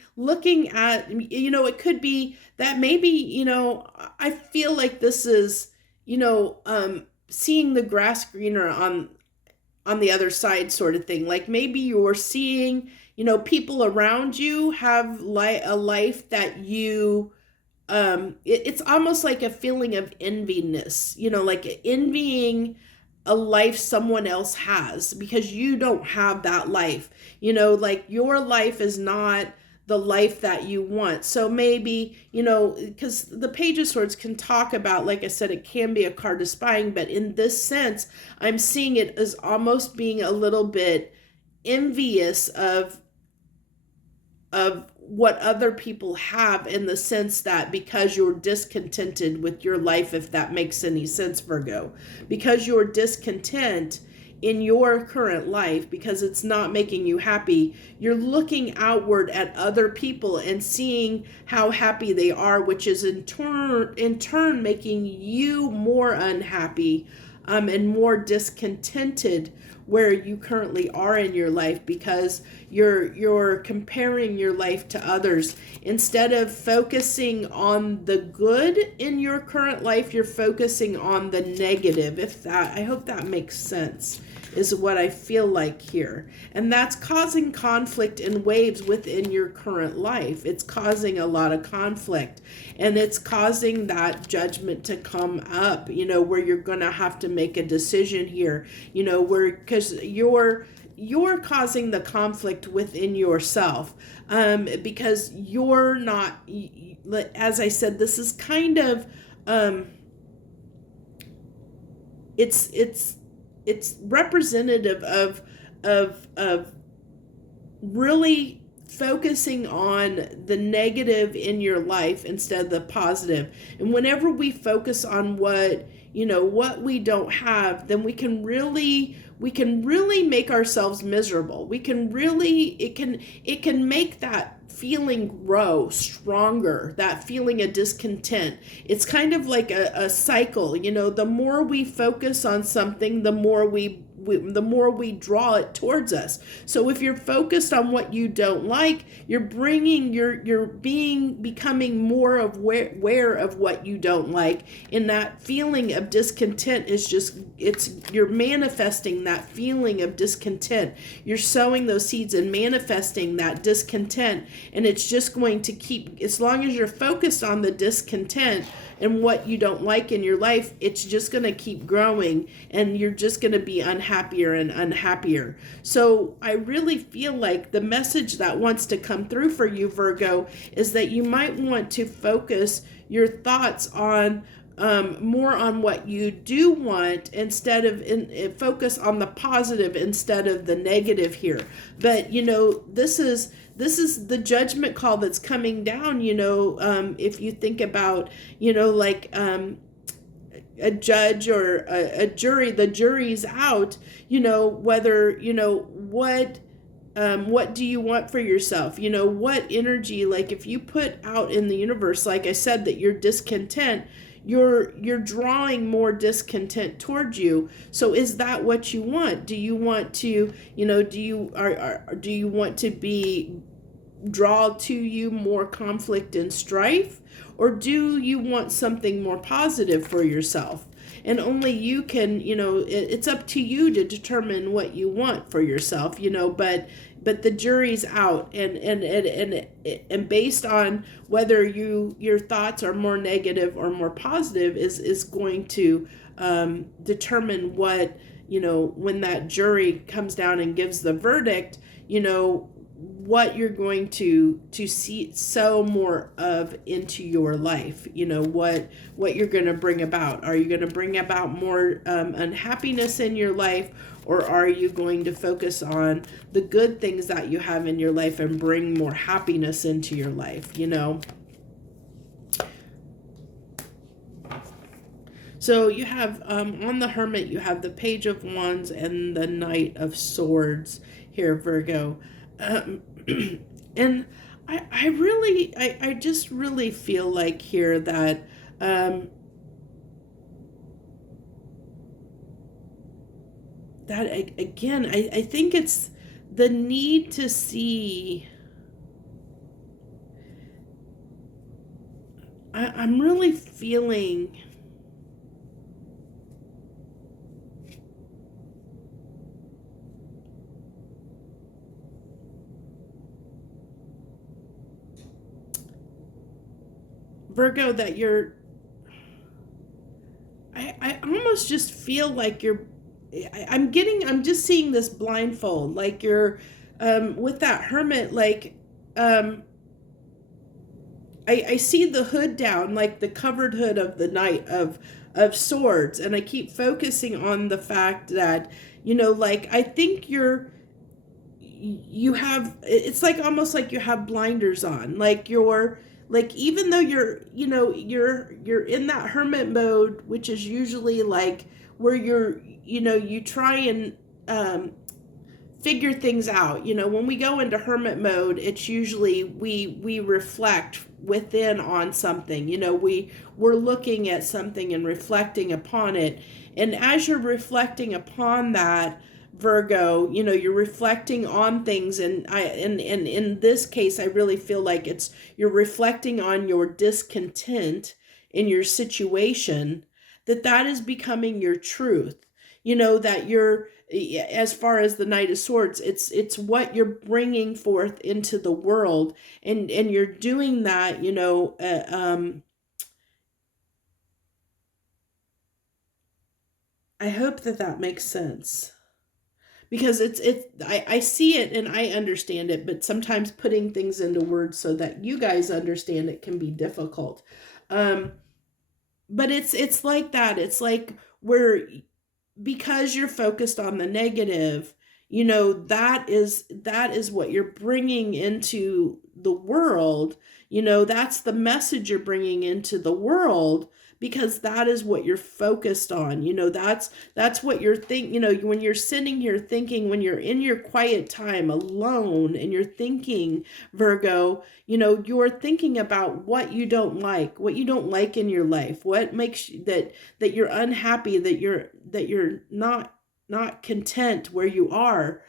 at, it could be that maybe, I feel like this is, seeing the grass greener on the other side sort of thing. Like maybe you're seeing, people around you have a life that you, it's almost like a feeling of enviness, like envying a life someone else has because you don't have that life, like your life is not the life that you want. So maybe, because the Page of Swords can talk about, like I said, it can be a card of spying, but in this sense, I'm seeing it as almost being a little bit envious of what other people have, in the sense that because you're discontented with your life, if that makes any sense, Virgo, because you're discontent in your current life because it's not making you happy, you're looking outward at other people and seeing how happy they are, which is in turn making you more unhappy and more discontented where you currently are in your life, because you're comparing your life to others. Instead of focusing on the good in your current life, you're focusing on the negative. I hope that makes sense, is what I feel like here. And that's causing conflict in waves within your current life. It's causing a lot of conflict, and it's causing that judgment to come up, where you're going to have to make a decision here, because you're causing the conflict within yourself, because you're not, as I said, this is kind of, it's representative of really focusing on the negative in your life instead of the positive. And whenever we focus on what we don't have, then we can really make ourselves miserable. We can really, it can make that feeling grow stronger, that feeling of discontent. It's kind of like a cycle. The more we focus on something, the more we draw it towards us. So if you're focused on what you don't like, you're becoming more aware of what you don't like. And that feeling of discontent you're manifesting that feeling of discontent. You're sowing those seeds and manifesting that discontent. And it's just going to keep, as long as you're focused on the discontent and what you don't like in your life, it's just going to keep growing, and you're just going to be unhappier and unhappier. So I really feel like the message that wants to come through for you, Virgo, is that you might want to focus your thoughts on more on what you do want, instead of focus on the positive instead of the negative here. But this is the judgment call that's coming down. If you think about like a judge or a jury, the jury's out, whether what do you want for yourself? What energy, like if you put out in the universe, like I said, that you're discontent, you're drawing more discontent towards you. So is that what you want? Do you want to, do you want to be draw to you more conflict and strife, or do you want something more positive for yourself? And only you can, it's up to you to determine what you want for yourself, but the jury's out, and based on whether your thoughts are more negative or more positive is going to determine what, when that jury comes down and gives the verdict, what you're going to see sow more of into your life. What you're going to bring about. Are you going to bring about more unhappiness in your life, or are you going to focus on the good things that you have in your life and bring more happiness into your life? So you have on the Hermit, you have the Page of Wands and the Knight of Swords here, Virgo. And I just really feel like here that again, I think it's the need to see. I'm really feeling Virgo, that I almost just feel like I'm just seeing this blindfold, like you're with that Hermit, like I see the hood down, like the covered hood of the Knight of Swords, and I keep focusing on the fact that like I think you have, it's like almost like you have blinders on, like even though you're in that Hermit mode, which is usually like where you try and figure things out. When we go into Hermit mode, it's usually we reflect within on something. We're looking at something and reflecting upon it. And as you're reflecting upon that, Virgo, you're reflecting on things, and in this case, I really feel like you're reflecting on your discontent in your situation, that is becoming your truth. That you're, as far as the Knight of Swords, it's what you're bringing forth into the world, and you're doing that, I hope that makes sense. Because I see it and I understand it, but sometimes putting things into words so that you guys understand it can be difficult. But it's like that. It's like because you're focused on the negative, that is what you're bringing into the world. That's the message you're bringing into the world, because that is what you're focused on. That's what you're when you're sitting here thinking, when you're in your quiet time alone and you're thinking, Virgo, you're thinking about what you don't like in your life, what makes you that you're unhappy, that you're not content where you are.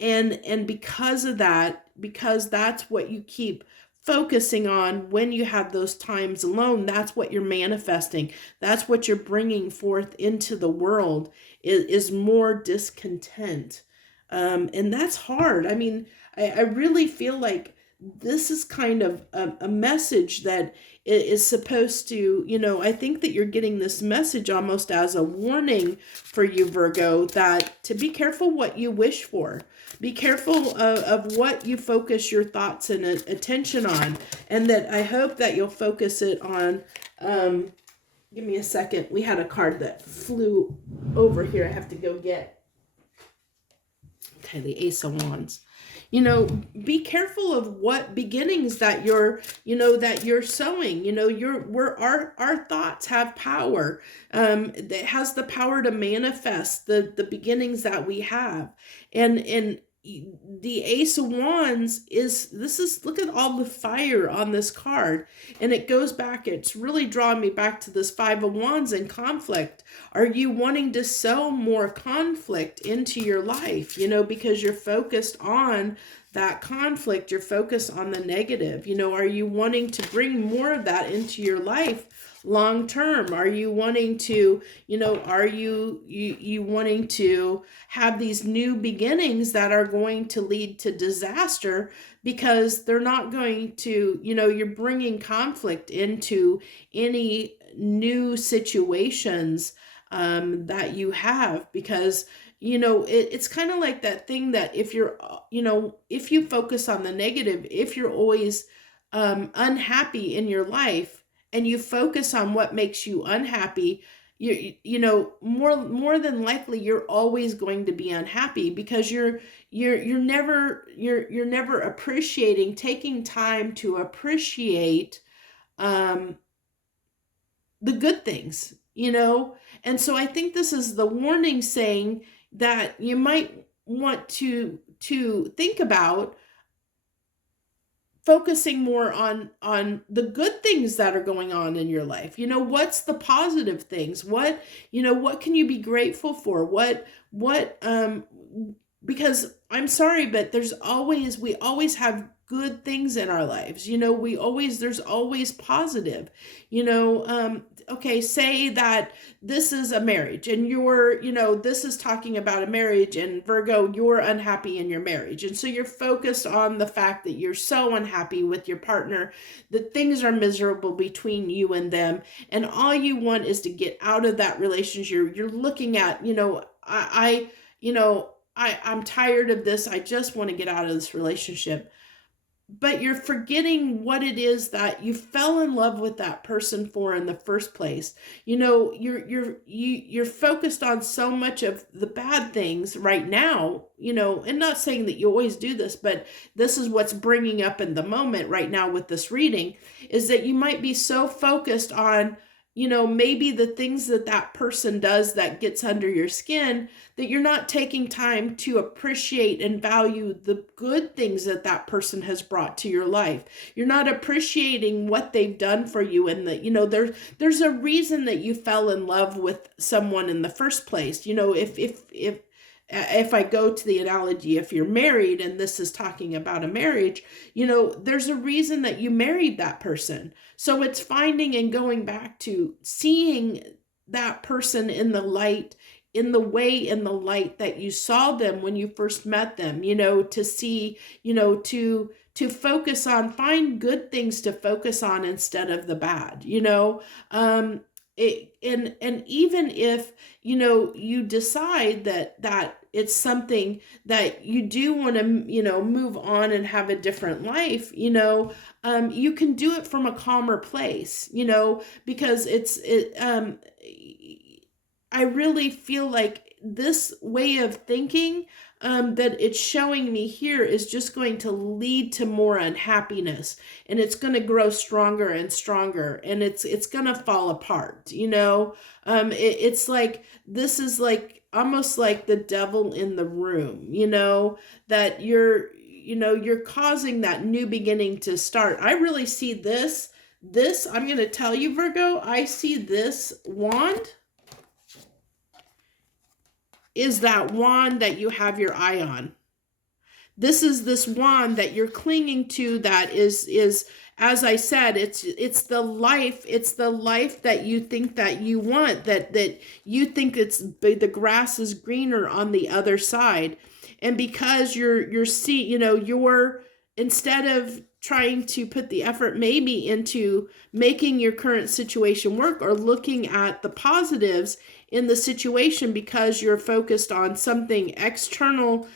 And because of that, because that's what you keep focusing on when you have those times alone, that's what you're manifesting. That's what you're bringing forth into the world, is more discontent. And that's hard. I mean, I really feel like this is kind of a message that is supposed to, I think that you're getting this message almost as a warning for you, Virgo, that to be careful what you wish for. Be careful of what you focus your thoughts and attention on. And that I hope that you'll focus it on, give me a second. We had a card that flew over here. I have to go get. Okay, the Ace of Wands. Be careful of what beginnings that you're sowing. Our thoughts have power. It has the power to manifest the beginnings that we have. And the Ace of Wands look at all the fire on this card, and it goes back, it's really drawing me back to this Five of Wands and conflict. Are you wanting to sow more conflict into your life, because you're focused on that conflict, you're focused on the negative? Are you wanting to bring more of that into your life long term? Are you wanting to, are you wanting to have these new beginnings that are going to lead to disaster, because they're not going to, you're bringing conflict into any new situations that you have, because it's kind of like that thing that if you're, if you focus on the negative, if you're always unhappy in your life, and you focus on what makes you unhappy, more than likely you're always going to be unhappy, because you're never appreciating, taking time to appreciate the good things, And so I think this is the warning, saying that you might want to think about focusing more on the good things that are going on in your life. What's the positive things? What can you be grateful for? Because I'm sorry, but we always have good things in our lives. There's always positive. Okay, say that this is a marriage, and this is talking about a marriage, and Virgo, you're unhappy in your marriage. And so you're focused on the fact that you're so unhappy with your partner, that things are miserable between you and them. And all you want is to get out of that relationship. You're looking at, I'm tired of this. I just want to get out of this relationship. But you're forgetting what it is that you fell in love with that person for in the first place. You're focused on so much of the bad things right now, and not saying that you always do this, but this is what's bringing up in the moment right now with this reading, is that you might be so focused on, maybe the things that person does that gets under your skin, that you're not taking time to appreciate and value the good things that person has brought to your life. You're not appreciating what they've done for you, and that, there's a reason that you fell in love with someone in the first place. If I go to the analogy, if you're married and this is talking about a marriage, there's a reason that you married that person. So it's finding and going back to seeing that person in the light, in the light that you saw them when you first met them, to see, to focus on, find good things to focus on instead of the bad, and even if you decide that it's something that you do want to move on and have a different life, you can do it from a calmer place, because I really feel like this way of thinking that it's showing me here is just going to lead to more unhappiness, and it's going to grow stronger and stronger, and it's going to fall apart. It's like, this is like almost like the devil in the room, that you're causing that new beginning to start. I really see this, I'm going to tell you, Virgo, I see this wand is that wand that you have your eye on. This is this wand that you're clinging to, that is as I said, it's the life, that you think that you want, that you think the grass is greener on the other side. And because you're instead of trying to put the effort maybe into making your current situation work, or looking at the positives in the situation, because you're focused on something external,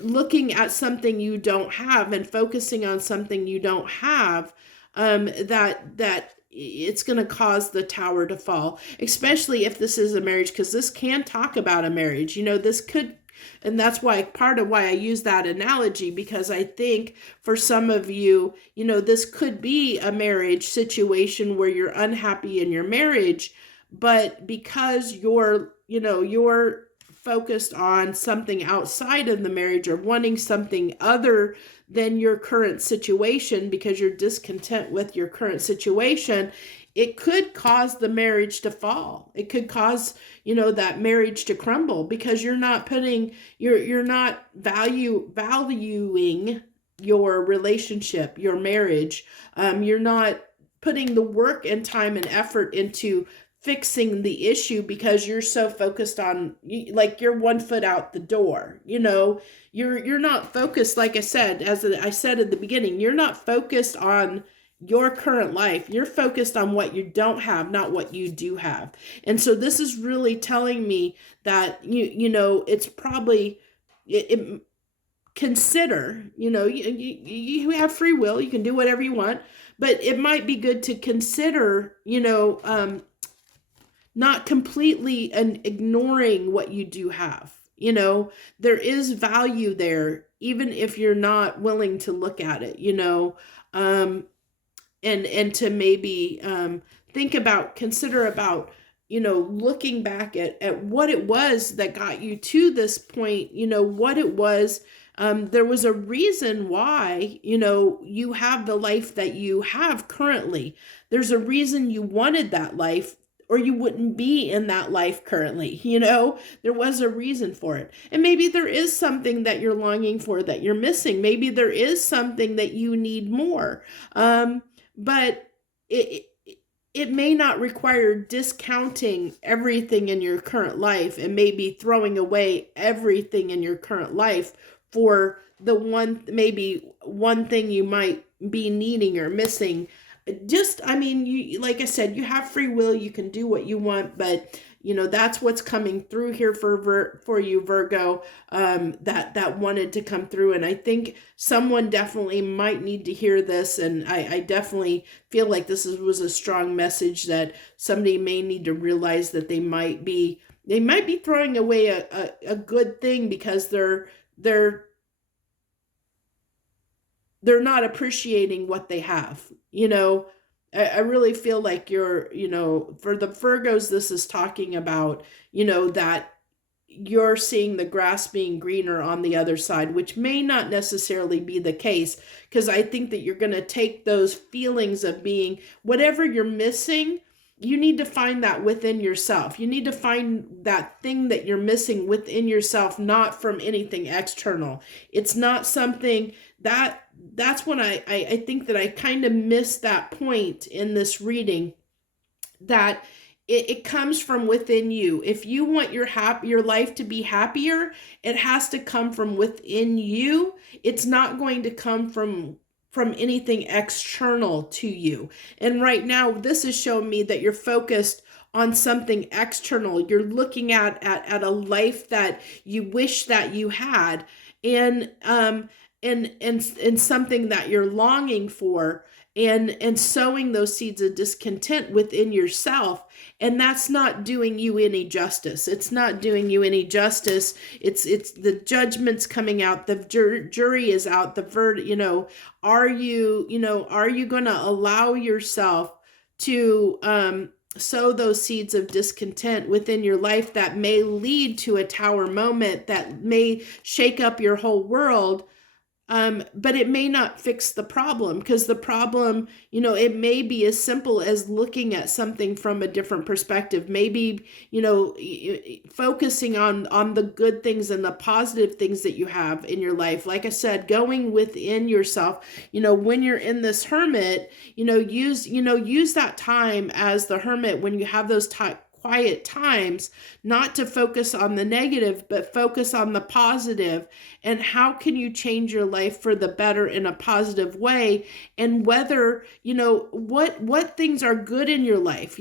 looking at something you don't have and focusing on something you don't have, that it's going to cause the tower to fall, especially if this is a marriage, because this can talk about a marriage. This could, and that's why, part of why I use that analogy, because I think for some of you, this could be a marriage situation where you're unhappy in your marriage, but because you're focused on something outside of the marriage, or wanting something other than your current situation, because you're discontent with your current situation, it could cause the marriage to fall. It could cause, that marriage to crumble, because you're not valuing your relationship, your marriage. You're not putting the work and time and effort into fixing the issue, because you're so focused on, like, you're 1 foot out the door. You're not focused, like I said, as I said at the beginning, you're not focused on your current life. You're focused on what you don't have, not what you do have. And so this is really telling me that it's probably consider, you have free will, you can do whatever you want, but it might be good to consider, not completely and ignoring what you do have. There is value there, even if you're not willing to look at it, and to maybe consider about, looking back at what it was that got you to this point, what it was. There was a reason why, you have the life that you have currently. There's a reason you wanted that life, or you wouldn't be in that life currently. There was a reason for it. And maybe there is something that you're longing for that you're missing. Maybe there is something that you need more. But it may not require discounting everything in your current life, and maybe throwing away everything in your current life for maybe one thing you might be needing or missing. You, like I said, you have free will, you can do what you want, but that's what's coming through here for you, Virgo, that wanted to come through. And I think someone definitely might need to hear this. And I definitely feel like this was a strong message that somebody may need to realize, that they might be throwing away a good thing, because they're not appreciating what they have. I really feel like you're, for the Virgos, this is talking about, that you're seeing the grass being greener on the other side, which may not necessarily be the case, because I think that you're going to take those feelings of being whatever you're missing. You need to find that within yourself. You need to find that thing that you're missing within yourself, not from anything external. It's not something that's when I think that I kind of missed that point in this reading, that it comes from within you. If you want your life to be happier, it has to come from within you. It's not going to come from anything external to you. And right now, this is showing me that you're focused on something external. You're looking at a life that you wish that you had, and something that you're longing for. and sowing those seeds of discontent within yourself, and that's not doing you any justice. It's not doing you any justice. It's the judgment's coming out, the jury is out, the verdict, are you going to allow yourself to sow those seeds of discontent within your life that may lead to a tower moment that may shake up your whole world? But it may not fix the problem, because the problem, it may be as simple as looking at something from a different perspective. Maybe, focusing on the good things and the positive things that you have in your life. Like I said, going within yourself, when you're in this hermit, use that time as the hermit when you have those quiet times, not to focus on the negative, but focus on the positive, and how can you change your life for the better in a positive way, and whether, what things are good in your life,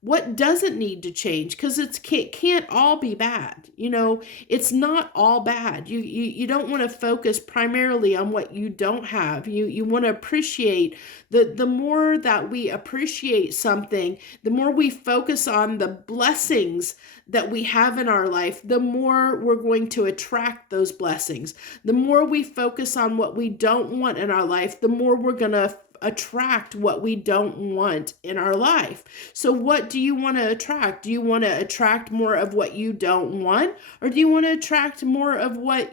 what doesn't need to change, because it can't all be bad. It's not all bad. You don't want to focus primarily on what you don't have. You want to appreciate the more that we appreciate something, the more we focus on the blessings that we have in our life, the more we're going to attract those blessings. The more we focus on what we don't want in our life, the more we're going to attract what we don't want in our life. So what do you want to attract? Do you want to attract more of what you don't want, or do you want to attract more of what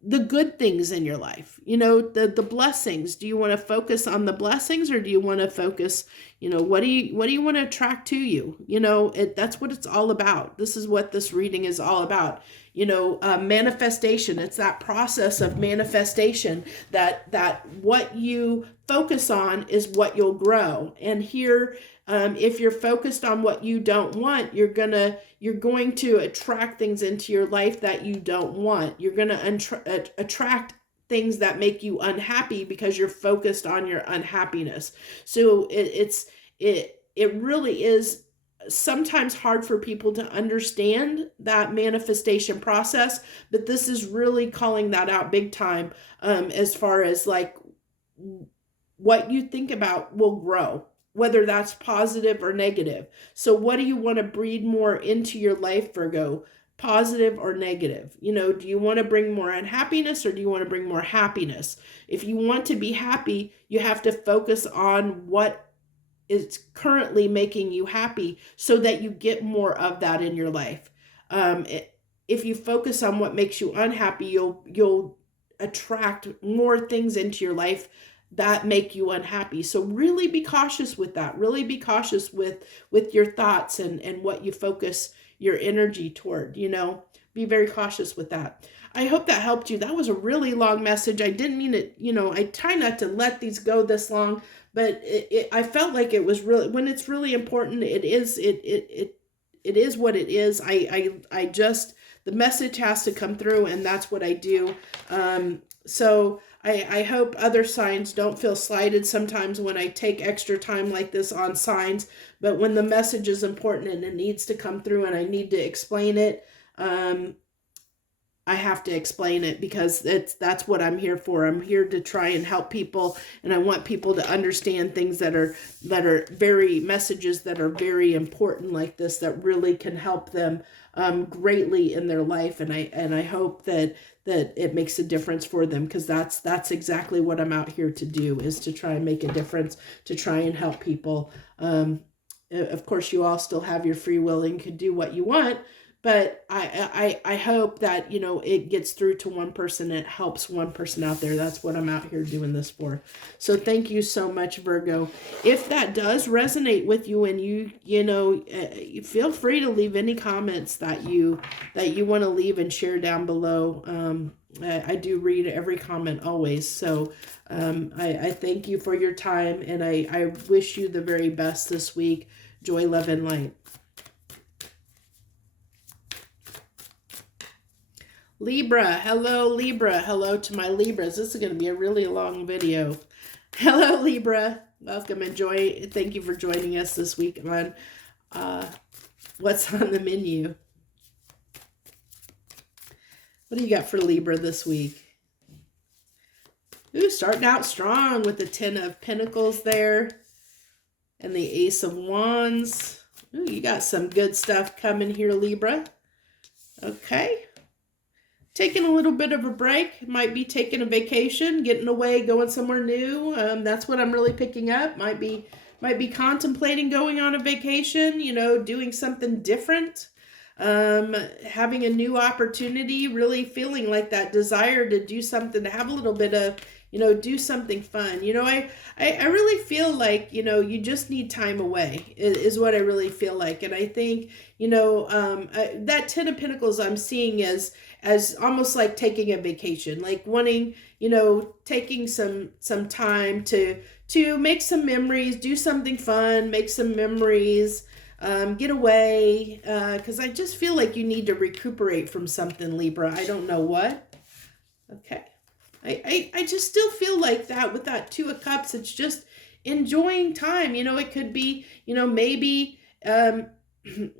the good things in your life, the blessings? Do you want to focus on the blessings, or do you want to focus, what do you want to attract to you? That's what it's all about. This is what this reading is all about. Manifestation. It's that process of manifestation, that what you focus on is what you'll grow. And here, if you're focused on what you don't want, you're going to attract things into your life that you don't want. You're going to attract things that make you unhappy because you're focused on your unhappiness. So it really is sometimes hard for people to understand that manifestation process, but this is really calling that out big time, as far as like what you think about will grow, whether that's positive or negative. So what do you want to breed more into your life, Virgo? Positive or negative? Do you want to bring more unhappiness, or do you want to bring more happiness? If you want to be happy, you have to focus on what is currently making you happy, so that you get more of that in your life. If you focus on what makes you unhappy, you'll attract more things into your life that make you unhappy. So really be cautious with that. Really be cautious with your thoughts and what you focus your energy toward. Be very cautious with that. I hope that helped you. That was a really long message. I didn't mean it, I try not to let these go this long, but I felt like it was really, when it's really important, it is what it is. I just, the message has to come through, and that's what I do. So I hope other signs don't feel slighted sometimes when I take extra time like this on signs, but when the message is important and it needs to come through and I need to explain it, I have to explain it, because that's what I'm here for. I'm here to try and help people, and I want people to understand things that are messages that are very important like this, that really can help them greatly in their life, and I hope that it makes a difference for them, because that's exactly what I'm out here to do, is to try and make a difference, to try and help people. Of course, you all still have your free will and can do what you want, but I hope that, it gets through to one person, it helps one person out there. That's what I'm out here doing this for. So thank you so much, Virgo. If that does resonate with you, and you feel free to leave any comments that you want to leave and share down below. I do read every comment always. So I thank you for your time, and I wish you the very best this week. Joy, love, and light. Libra, hello Libra, hello to my Libras. This is going to be a really long video. Hello Libra, welcome, enjoy. Thank you for joining us this week on What's on the Menu. What do you got for Libra this week? Ooh, starting out strong with the Ten of Pentacles there and the Ace of Wands. Ooh, you got some good stuff coming here, Libra. Okay. Taking a little bit of a break. Might be taking a vacation, getting away, going somewhere new. That's what I'm really picking up. Might be contemplating going on a vacation, you know, doing something different. Having a new opportunity, really feeling like that desire to do something, to have a little bit of, you know, do something fun. You know, I really feel like, you know, you just need time away is what I really feel like. And I think, you know, that Ten of Pentacles I'm seeing as almost like taking a vacation, like wanting, you know, taking some time to make some memories, do something fun, make some memories, get away, because I just feel like you need to recuperate from something, Libra. I don't know what. Okay. I just still feel like that with that Two of Cups. It's just enjoying time. You know, it could be, you know, maybe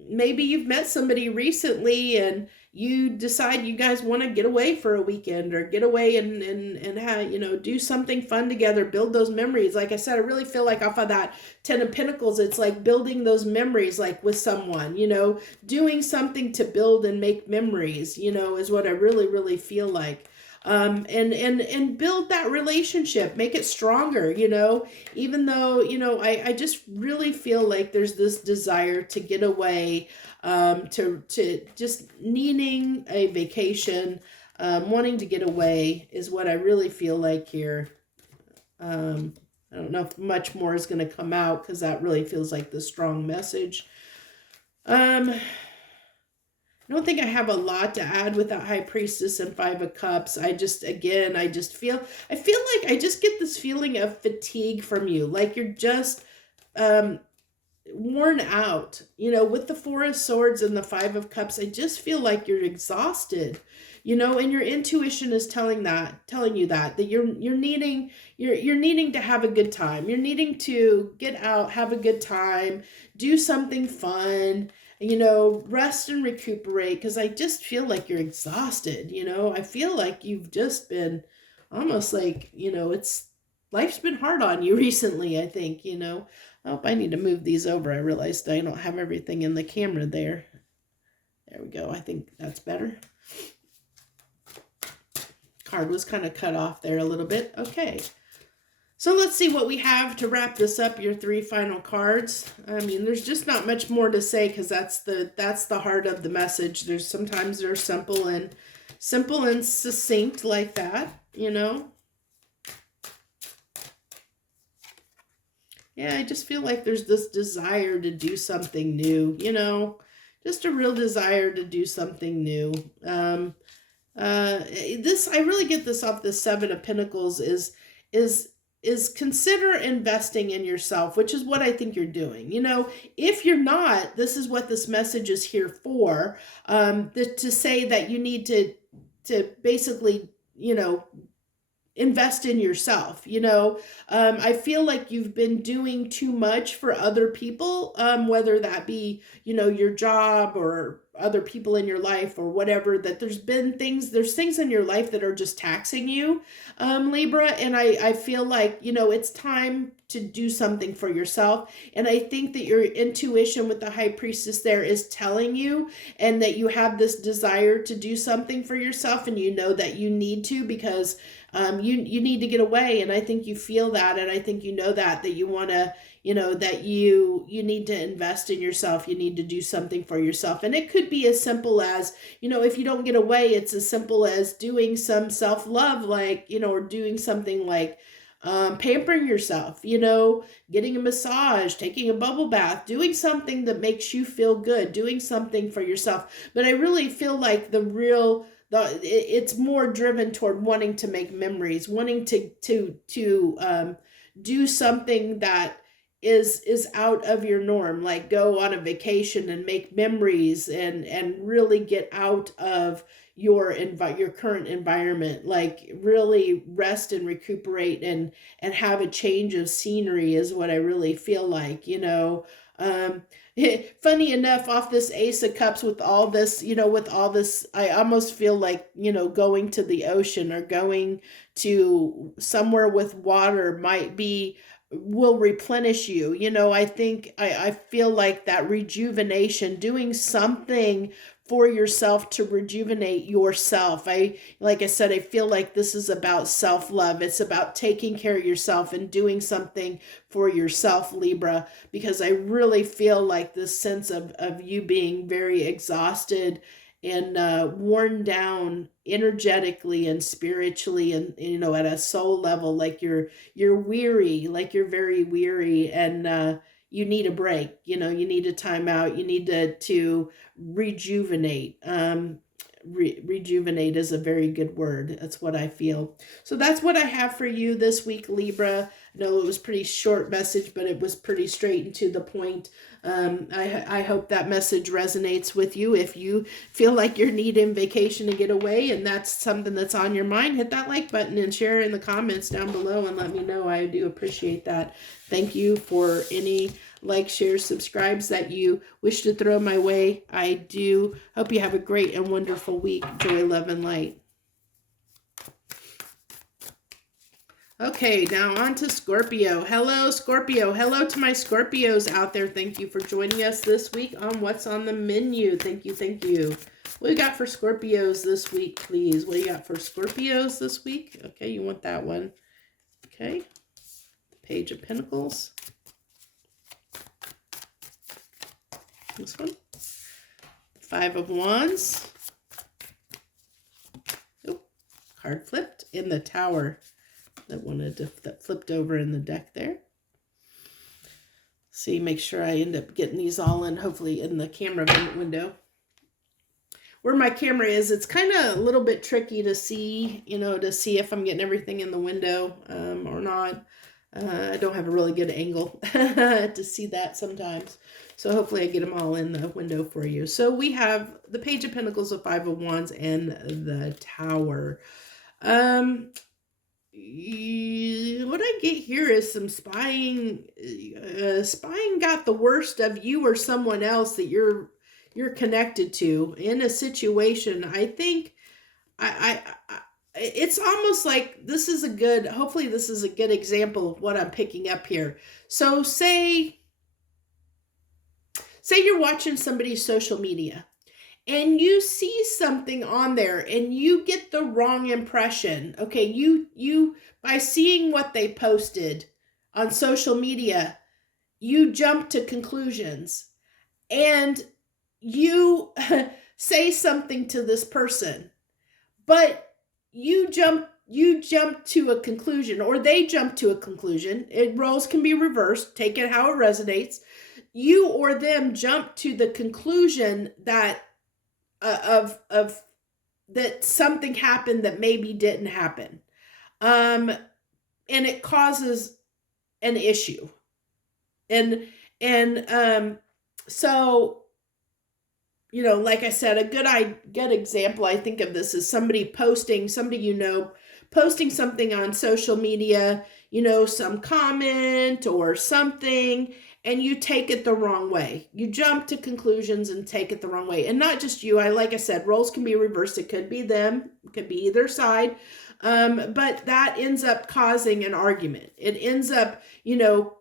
maybe you've met somebody recently and you decide you guys want to get away for a weekend or get away and have, you know, do something fun together, build those memories. Like I said, I really feel like off of that Ten of Pentacles, it's like building those memories, like with someone, you know, doing something to build and make memories, you know, is what I really feel like. And build that relationship, make it stronger, you know, even though, you know, I just really feel like there's this desire to get away, to just needing a vacation, wanting to get away is what I really feel like here. I don't know if much more is going to come out because that really feels like the strong message. I don't think I have a lot to add with that High Priestess and Five of Cups. I just feel like I just get this feeling of fatigue from you. Like you're just worn out, you know, with the Four of Swords and the Five of Cups. I just feel like you're exhausted, you know, and your intuition is telling you that you're needing to have a good time. You're needing to get out, have a good time, do something fun, you know, rest and recuperate, because I just feel like you're exhausted, you know. I feel like you've just been almost like, you know, life's been hard on you recently, I think, you know. Oh, I need to move these over. I realized I don't have everything in the camera there. There we go. I think that's better. Card was kind of cut off there a little bit. Okay. So let's see what we have to wrap this up, your three final cards. I mean, there's just not much more to say because that's the heart of the message. Sometimes they're simple and succinct like that, you know. Yeah, I just feel like there's this desire to do something new, you know, just a real desire to do something new. I really get this off the Seven of Pentacles is consider investing in yourself, which is what I think you're doing. You know, if you're not, this is what this message is here for, to say that you need to basically, you know, invest in yourself. You know, I feel like you've been doing too much for other people, whether that be, you know, your job or other people in your life or whatever, that there's things in your life that are just taxing you, Libra. And I feel like, you know, it's time to do something for yourself. And I think that your intuition with the High Priestess there is telling you, and that you have this desire to do something for yourself, and you know that you need to, because you need to get away. And I think you feel that, and I think you know that you want to, you know, that you need to invest in yourself. You need to do something for yourself. And it could be as simple as, you know, if you don't get away, it's as simple as doing some self-love, like, you know, or doing something like pampering yourself, you know, getting a massage, taking a bubble bath, doing something that makes you feel good, doing something for yourself. But I really feel like it's more driven toward wanting to make memories, wanting to do something that is out of your norm, like go on a vacation and make memories and really get out of your current environment, like really rest and recuperate and have a change of scenery is what I really feel like, you know. Funny enough, off this Ace of Cups with all this, with all this, I almost feel like, going to the ocean or going to somewhere with water will replenish you. I think I feel like that rejuvenation, doing something for yourself to rejuvenate yourself. Like I said, I feel like this is about self-love. It's about taking care of yourself and doing something for yourself, Libra, because I really feel like this sense of you being very exhausted and worn down energetically and spiritually, and at a soul level, like you're weary, like you're very weary, and you need a break. You need a timeout. You need to rejuvenate. Rejuvenate is a very good word. That's what I feel. So that's what I have for you this week, Libra. I know it was a pretty short message, but it was pretty straight and to the point. I hope that message resonates with you. If you feel like you're needing vacation to get away and that's something that's on your mind, hit that like button and share in the comments down below and let me know. I do appreciate that. Thank you for any like, shares, subscribes that you wish to throw my way. I do hope you have a great and wonderful week. Joy, love, and light. Okay, now on to Scorpio. Hello, Scorpio. Hello to my Scorpios out there. Thank you for joining us this week on What's on the Menu. Thank you, thank you. What do you got for Scorpios this week, please? What do you got for Scorpios this week? Okay, you want that one. Okay, the Page of Pentacles. This one. Five of Wands. Oh, card flipped in the Tower. That flipped over in the deck there. See, make sure I end up getting these all in, hopefully in the camera window. Where my camera is, it's kind of a little bit tricky to see, to see if I'm getting everything in the window or not. I don't have a really good angle to see that sometimes. So hopefully I get them all in the window for you. So we have the Page of Pentacles, the Five of Wands, and the Tower. What I get here is some spying. Spying got the worst of you or someone else that you're connected to in a situation. I think it's almost like this is hopefully this is a good example of what I'm picking up here. So say you're watching somebody's social media and you see something on there and you get the wrong impression. Okay, you by seeing what they posted on social media, you jump to conclusions and you say something to this person, but you jump to a conclusion, or they jump to a conclusion. Roles can be reversed. Take it how it resonates. You or them jump to the conclusion that that something happened that maybe didn't happen, and it causes an issue, and so. Like I said, a good example I think of this is somebody posting something on social media, some comment or something, and you take it the wrong way. You jump to conclusions and take it the wrong way. And not just you, like I said, roles can be reversed. It could be them, it could be either side. But that ends up causing an argument. It ends up,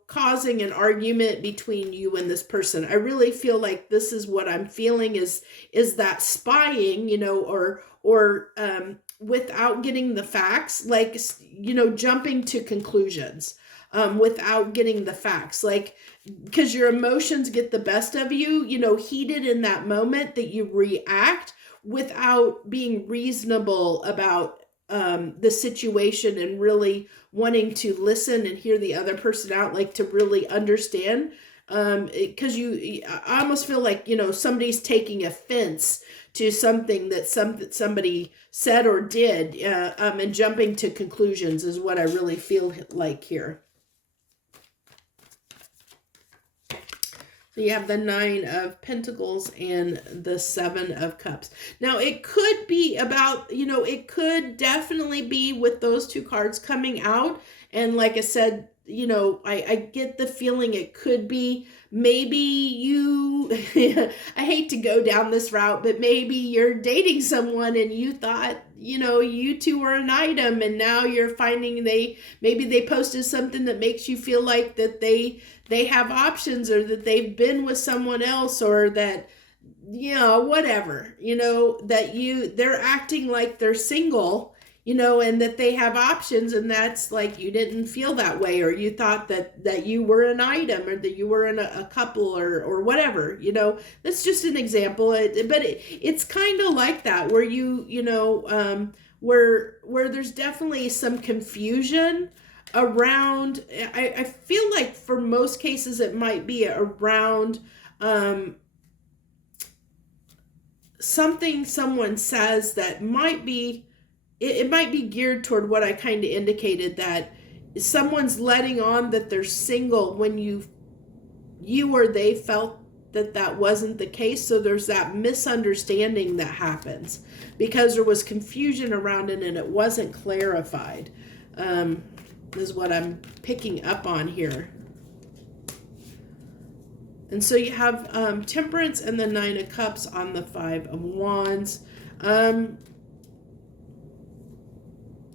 causing an argument between you and this person. I really feel like this is what I'm feeling is that spying, or without getting the facts, like, jumping to conclusions, without getting the facts, like, because your emotions get the best of you, heated in that moment that you react without being reasonable about the situation and really wanting to listen and hear the other person out, like to really understand, because I almost feel like, somebody's taking offense to something that somebody said or did, and jumping to conclusions is what I really feel like here. So you have the Nine of Pentacles and the Seven of Cups. Now, it could be about, it could definitely be with those two cards coming out. And like I said, I get the feeling it could be maybe you, I hate to go down this route, but maybe you're dating someone and you thought, you two were an item, and now you're finding maybe they posted something that makes you feel like that they have options, or that they've been with someone else, or that, whatever, that they're acting like they're single, and that they have options, and that's like, you didn't feel that way, or you thought that you were an item, or that you were in a couple, or whatever, that's just an example. But it's kind of like that, where where there's definitely some confusion around. I feel like for most cases it might be around something someone says that might be, it might be geared toward what I kind of indicated, that someone's letting on that they're single when you or they felt that wasn't the case. So there's that misunderstanding that happens because there was confusion around it and it wasn't clarified, is what I'm picking up on here. And so you have Temperance and the Nine of Cups on the Five of Wands.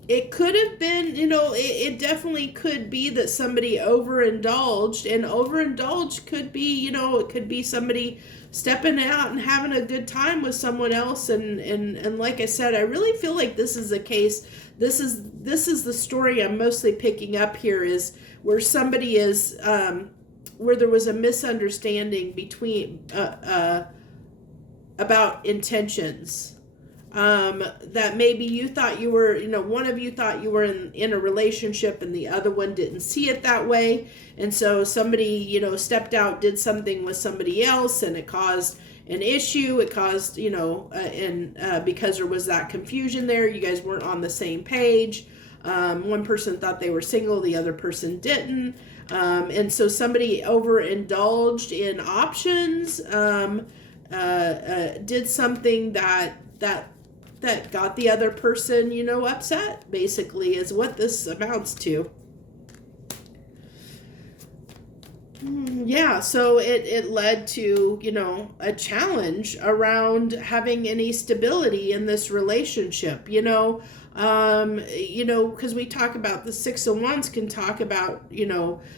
It could have been, it definitely could be that somebody overindulged, and overindulged could be, it could be somebody stepping out and having a good time with someone else. And like I said, I really feel like this is the case. This is the story I'm mostly picking up here, is where somebody is, where there was a misunderstanding between, about intentions. That maybe you thought you were, one of you thought you were in a relationship and the other one didn't see it that way. And so somebody, stepped out, did something with somebody else, and it caused an issue. It caused, because there was that confusion there, you guys weren't on the same page. One person thought they were single, the other person didn't. And so somebody overindulged in options, did something that got the other person, upset, basically, is what this amounts to. Yeah, so it led to, a challenge around having any stability in this relationship, because we talk about the Six of Wands can talk about,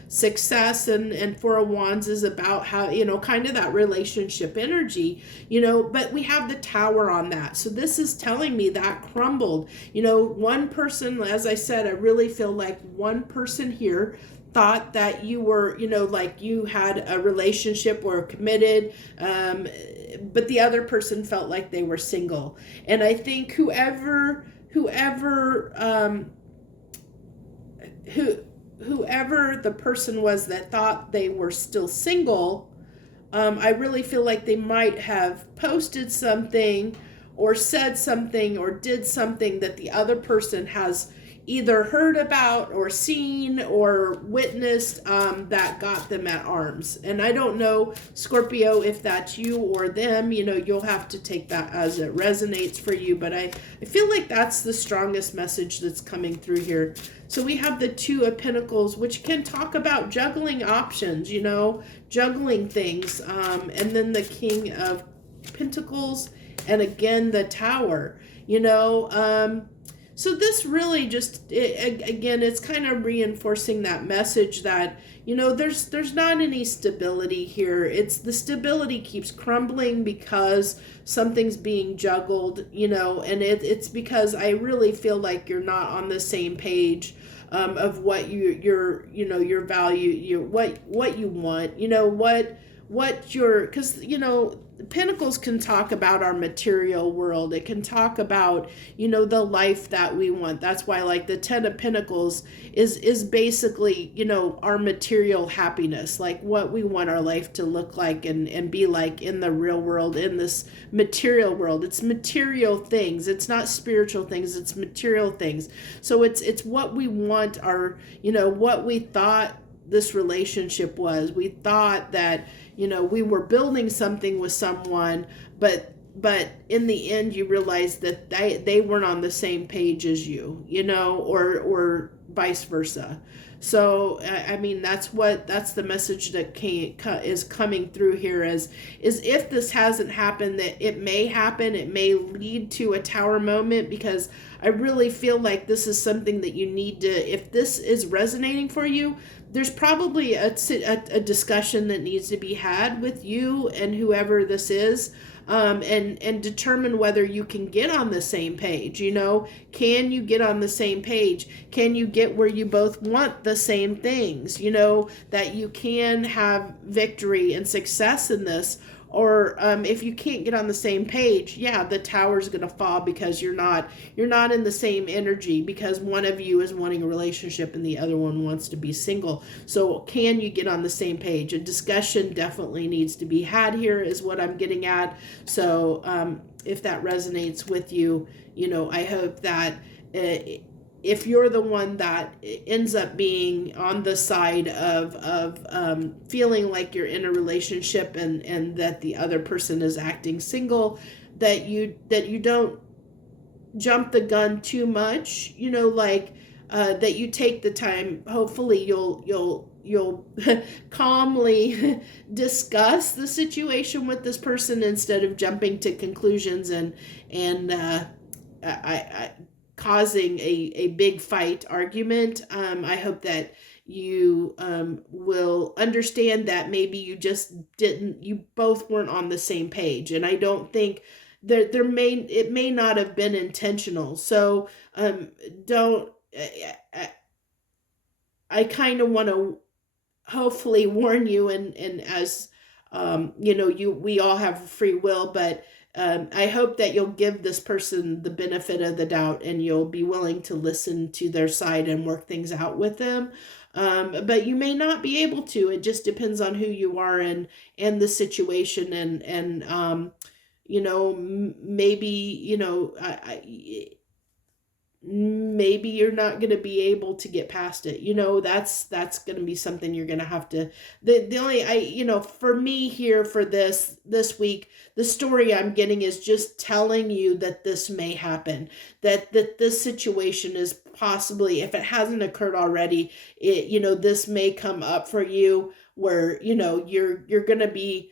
success, and Four of Wands is about how, kind of that relationship energy, but we have the Tower on that. So this is telling me that crumbled. One person, as I said, I really feel like one person here thought that you were, like you had a relationship or committed, but the other person felt like they were single. And I think whoever the person was that thought they were still single, I really feel like they might have posted something or said something or did something that the other person has either heard about or seen or witnessed, that got them at arms. And I don't know, Scorpio, if that's you or them, you'll have to take that as it resonates for you. But I feel like that's the strongest message that's coming through here. So we have the Two of Pentacles, which can talk about juggling options, juggling things. And then the King of Pentacles, and again, the Tower, so this really just, again, it's kind of reinforcing that message that, there's not any stability here. It's the stability keeps crumbling because something's being juggled, and it's because I really feel like you're not on the same page, of what your value, what you want, because, Pentacles can talk about our material world. It can talk about, the life that we want. That's why, like, the Ten of Pentacles is basically, our material happiness, like what we want our life to look like and be like in the real world, in this material world. It's material things. It's not spiritual things. It's material things. So it's what we want our, what we thought this relationship was. We thought that, we were building something with someone, but in the end you realize that they weren't on the same page as you, or vice versa. So I mean, that's the message that is coming through here, is if this hasn't happened, that it may happen. It may lead to a tower moment, because I really feel like this is something that you need to, if this is resonating for you, there's probably a discussion that needs to be had with you and whoever this is, and determine whether you can get on the same page. Can you get on the same page? Can you get where you both want the same things? That you can have victory and success in this. Or if you can't get on the same page, yeah, the tower's going to fall, because you're not in the same energy, because one of you is wanting a relationship and the other one wants to be single. So can you get on the same page? A discussion definitely needs to be had here, is what I'm getting at. So if that resonates with you, I hope that if you're the one that ends up being on the side of feeling like you're in a relationship, and that the other person is acting single, that you don't jump the gun too much, that you take the time. Hopefully you'll calmly discuss the situation with this person, instead of jumping to conclusions and I causing a big fight argument. I hope that you will understand that maybe you both weren't on the same page. And I don't think it may not have been intentional. So don't, I kind of want to hopefully warn you, and as we all have free will, but I hope that you'll give this person the benefit of the doubt, and you'll be willing to listen to their side and work things out with them. But you may not be able to. It just depends on who you are and the situation, and maybe maybe you're not going to be able to get past it. That's going to be something you're going to have to, the only, for me here for this week, the story I'm getting is just telling you that this may happen, that this situation is possibly, if it hasn't occurred already, this may come up for you, where, you're going to be,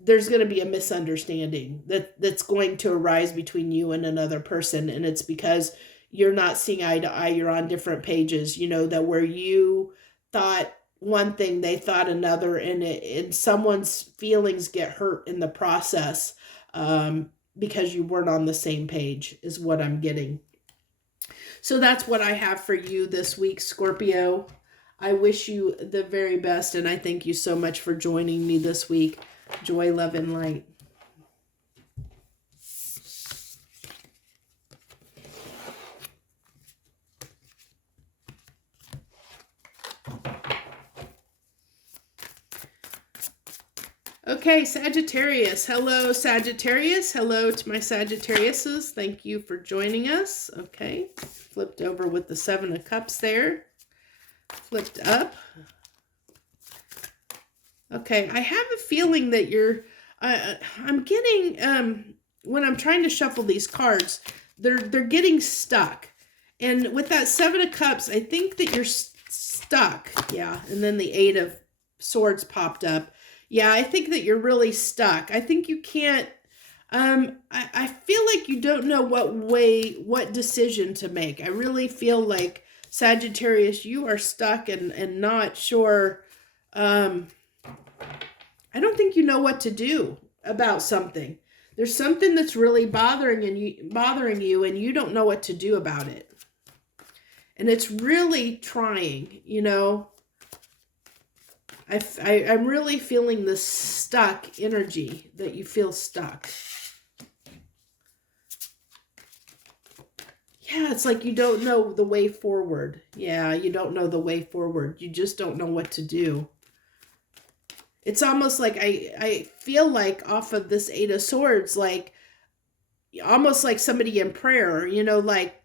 there's going to be a misunderstanding that's going to arise between you and another person. And it's because you're not seeing eye to eye. You're on different pages, that where you thought one thing, they thought another, and someone's feelings get hurt in the process, because you weren't on the same page, is what I'm getting. So that's what I have for you this week, Scorpio. I wish you the very best, and I thank you so much for joining me this week. Joy, love, and light. Okay, Sagittarius. Hello, Sagittarius. Hello to my Sagittariuses. Thank you for joining us. Okay, flipped over with the 7 of Cups there. Flipped up. Okay, I have a feeling that I'm getting, when I'm trying to shuffle these cards, they're getting stuck. And with that 7 of Cups, I think that you're stuck. Yeah, and then the 8 of Swords popped up. Yeah, I think that you're really stuck. I think you can't, I feel like you don't know what decision to make. I really feel like, Sagittarius, you are stuck and not sure, I don't think you know what to do about something. There's something that's really bothering you, and you don't know what to do about it. And it's really trying, I'm really feeling this stuck energy, that you feel stuck. Yeah, it's like you don't know the way forward. Yeah, you don't know the way forward. You just don't know what to do. It's almost like I feel like off of this 8 of Swords, like almost like somebody in prayer, like,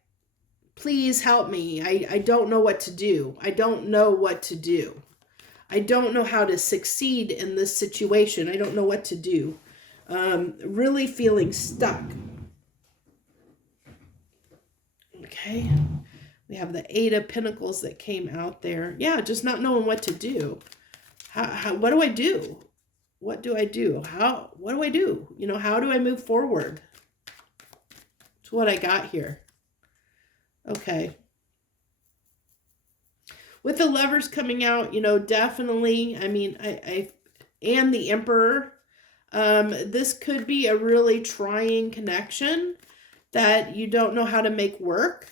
please help me. I don't know what to do. I don't know what to do. I don't know how to succeed in this situation. I don't know what to do. Really feeling stuck. Okay. We have the Eight of Pentacles that came out there. Yeah, just not knowing what to do. What do I do? What do I do? What do I do? You know, how do I move forward? It's what I got here. Okay. With the Lovers coming out, you know, definitely, I mean, and the Emperor, this could be a really trying connection that you don't know how to make work.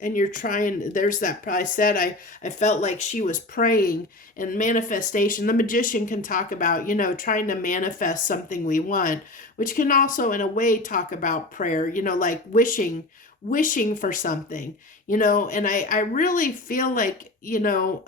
And you're trying, there's that, I said, I felt like she was praying and manifestation. The Magician can talk about, you know, trying to manifest something we want, which can also in a way talk about prayer, you know, like wishing for something, you know. And I really feel like, you know,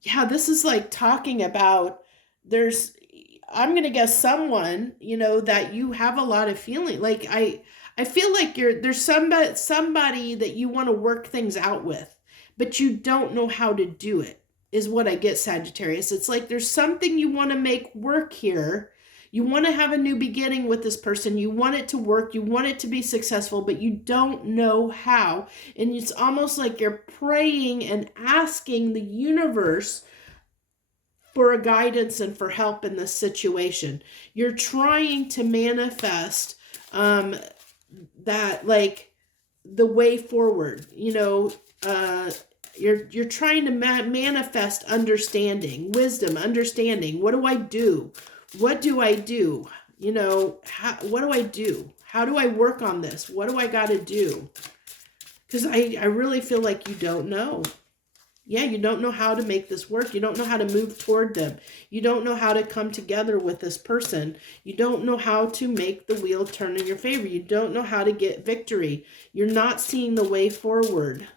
yeah, this is like talking about, I'm going to guess someone, you know, that you have a lot of feeling. Like I feel like there's somebody that you want to work things out with, but you don't know how to do it, is what I get, Sagittarius. It's like there's something you want to make work here. You want to have a new beginning with this person. You want it to work. You want it to be successful, but you don't know how. And it's almost like you're praying and asking the universe for a guidance and for help in this situation. You're trying to manifest that, like, the way forward, you know. You're trying to manifest understanding, wisdom, understanding. What do I do? What do I do? You know, what do I do? How do I work on this? What do I got to do? Because I really feel like you don't know. Yeah, you don't know how to make this work. You don't know how to move toward them. You don't know how to come together with this person. You don't know how to make the wheel turn in your favor. You don't know how to get victory. You're not seeing the way forward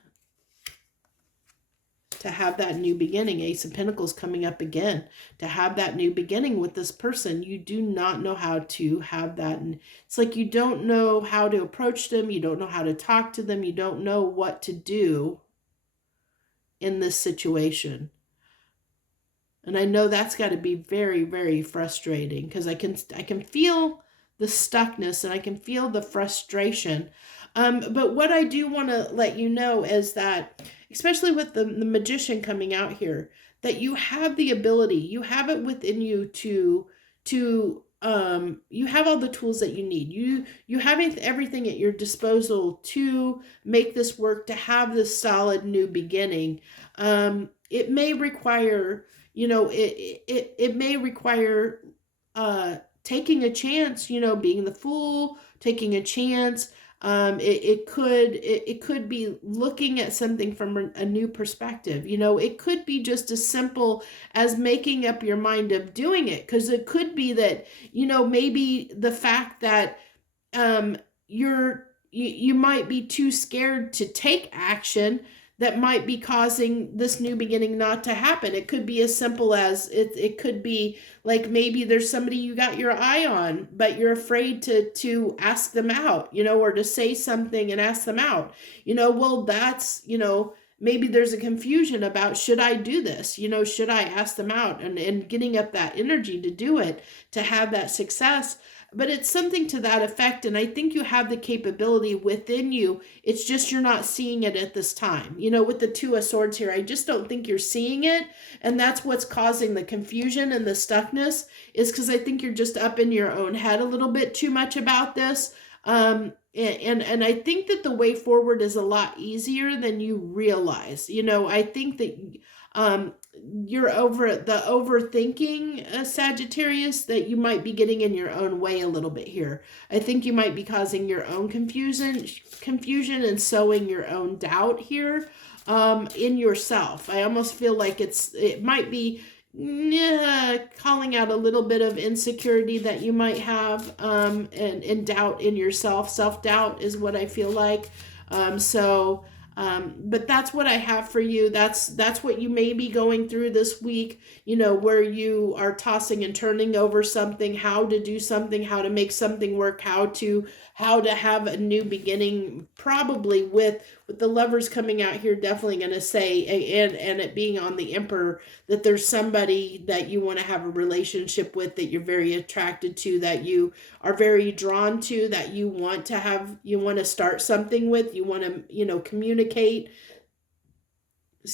to have that new beginning. Ace of Pentacles coming up again. To have that new beginning with this person, you do not know how to have that. And it's like you don't know how to approach them. You don't know how to talk to them. You don't know what to do in this situation. And I know that's got to be very, very frustrating, because I can feel the stuckness and I can feel the frustration. But what I do want to let you know is that, especially with the Magician coming out here, that you have the ability, you have it within you to you have all the tools that you need. You have everything at your disposal to make this work, to have this solid new beginning. It may require, you know, it may require taking a chance, you know, being the Fool, taking a chance. It could be looking at something from a new perspective. You know, it could be just as simple as making up your mind of doing it, because it could be that, you know, maybe the fact that you might be too scared to take action that might be causing this new beginning not to happen. It could be as simple as it could be like, maybe there's somebody you got your eye on, but you're afraid to ask them out, you know, or to say something and ask them out, you know. Well, that's, you know, maybe there's a confusion about, should I do this? You know, should I ask them out? And getting up that energy to do it, to have that success. But it's something to that effect, and I think you have the capability within you. It's just you're not seeing it at this time. You know, with the Two of Swords here, I just don't think you're seeing it, and that's what's causing the confusion and the stuckness, is because I think you're just up in your own head a little bit too much about this. And I think that the way forward is a lot easier than you realize. You know, I think that you're over the overthinking, Sagittarius, that you might be getting in your own way a little bit here. I think you might be causing your own confusion and sowing your own doubt here in yourself. I almost feel like it might be calling out a little bit of insecurity that you might have, and doubt in yourself. Self-doubt is what I feel like. But that's what I have for you. That's what you may be going through this week, you know, where you are tossing and turning over something, how to do something, how to make something work, how to have a new beginning, probably with with the Lovers coming out here, definitely going to say, and it being on the Emperor, that there's somebody that you want to have a relationship with, that you're very attracted to, that you are very drawn to, that you want to start something with, you want to, communicate.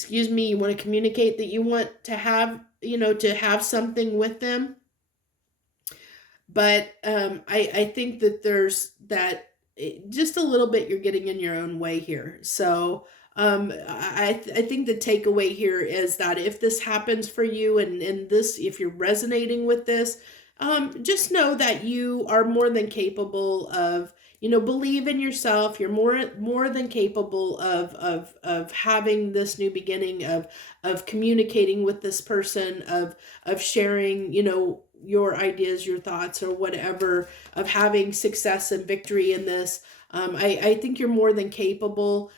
You want to communicate that you want to have, to have something with them. But I think that there's that just a little bit you're getting in your own way here. So I think the takeaway here is that if this happens for you, and if you're resonating with this, just know that you are more than capable of, believe in yourself. You're more than capable of having this new beginning, of communicating with this person, of sharing, your ideas, your thoughts, or whatever, of having success and victory in this. I think you're more than capable.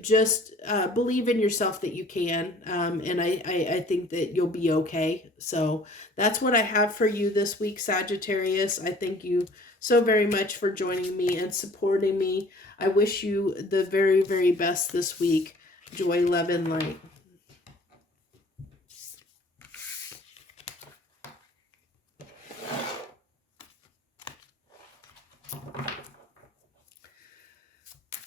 Just believe in yourself that you can, and I think that you'll be okay. So that's what I have for you this week, Sagittarius. I thank you so very much for joining me and supporting me. I wish you the very, very best this week. Joy, love, and light.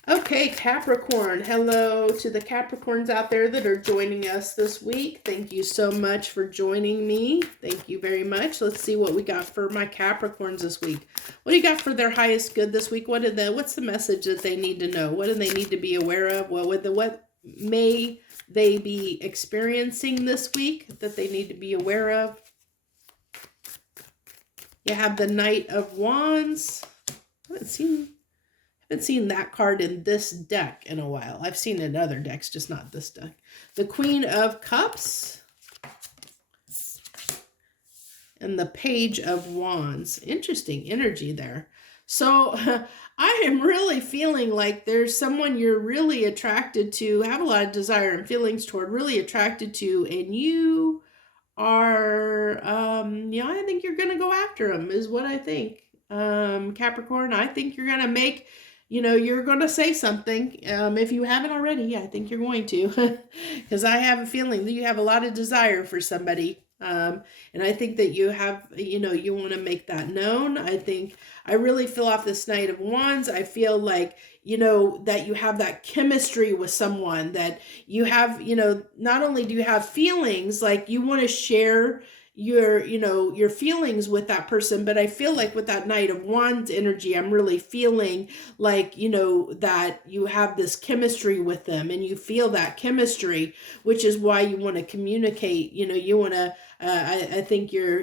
Okay, Capricorn. Hello to the Capricorns out there that are joining us this week. Thank you so much for joining me. Thank you very much. Let's see what we got for my Capricorns this week. What do you got for their highest good this week? What's the message that they need to know? What do they need to be aware of? What may they be experiencing this week that they need to be aware of? You have the Knight of Wands. I haven't seen that card in this deck in a while. I've seen it in other decks, just not this deck. The Queen of Cups. And the Page of Wands. Interesting energy there. So I am really feeling like there's someone you're really attracted to, have a lot of desire and feelings toward, really attracted to, and you are, I think you're going to go after them, is what I think. Capricorn, I think you're going to make... you're going to say something. If you haven't already, I think you're going to. Because I have a feeling that you have a lot of desire for somebody. And I think that you have, you want to make that known. I really feel off this Knight of Wands. I feel like, that you have that chemistry with someone, that you have, not only do you have feelings, like you want to share your feelings with that person, but I feel like with that Knight of Wands energy, I'm really feeling like, that you have this chemistry with them, and you feel that chemistry, which is why you want to communicate, you want to, I think you're,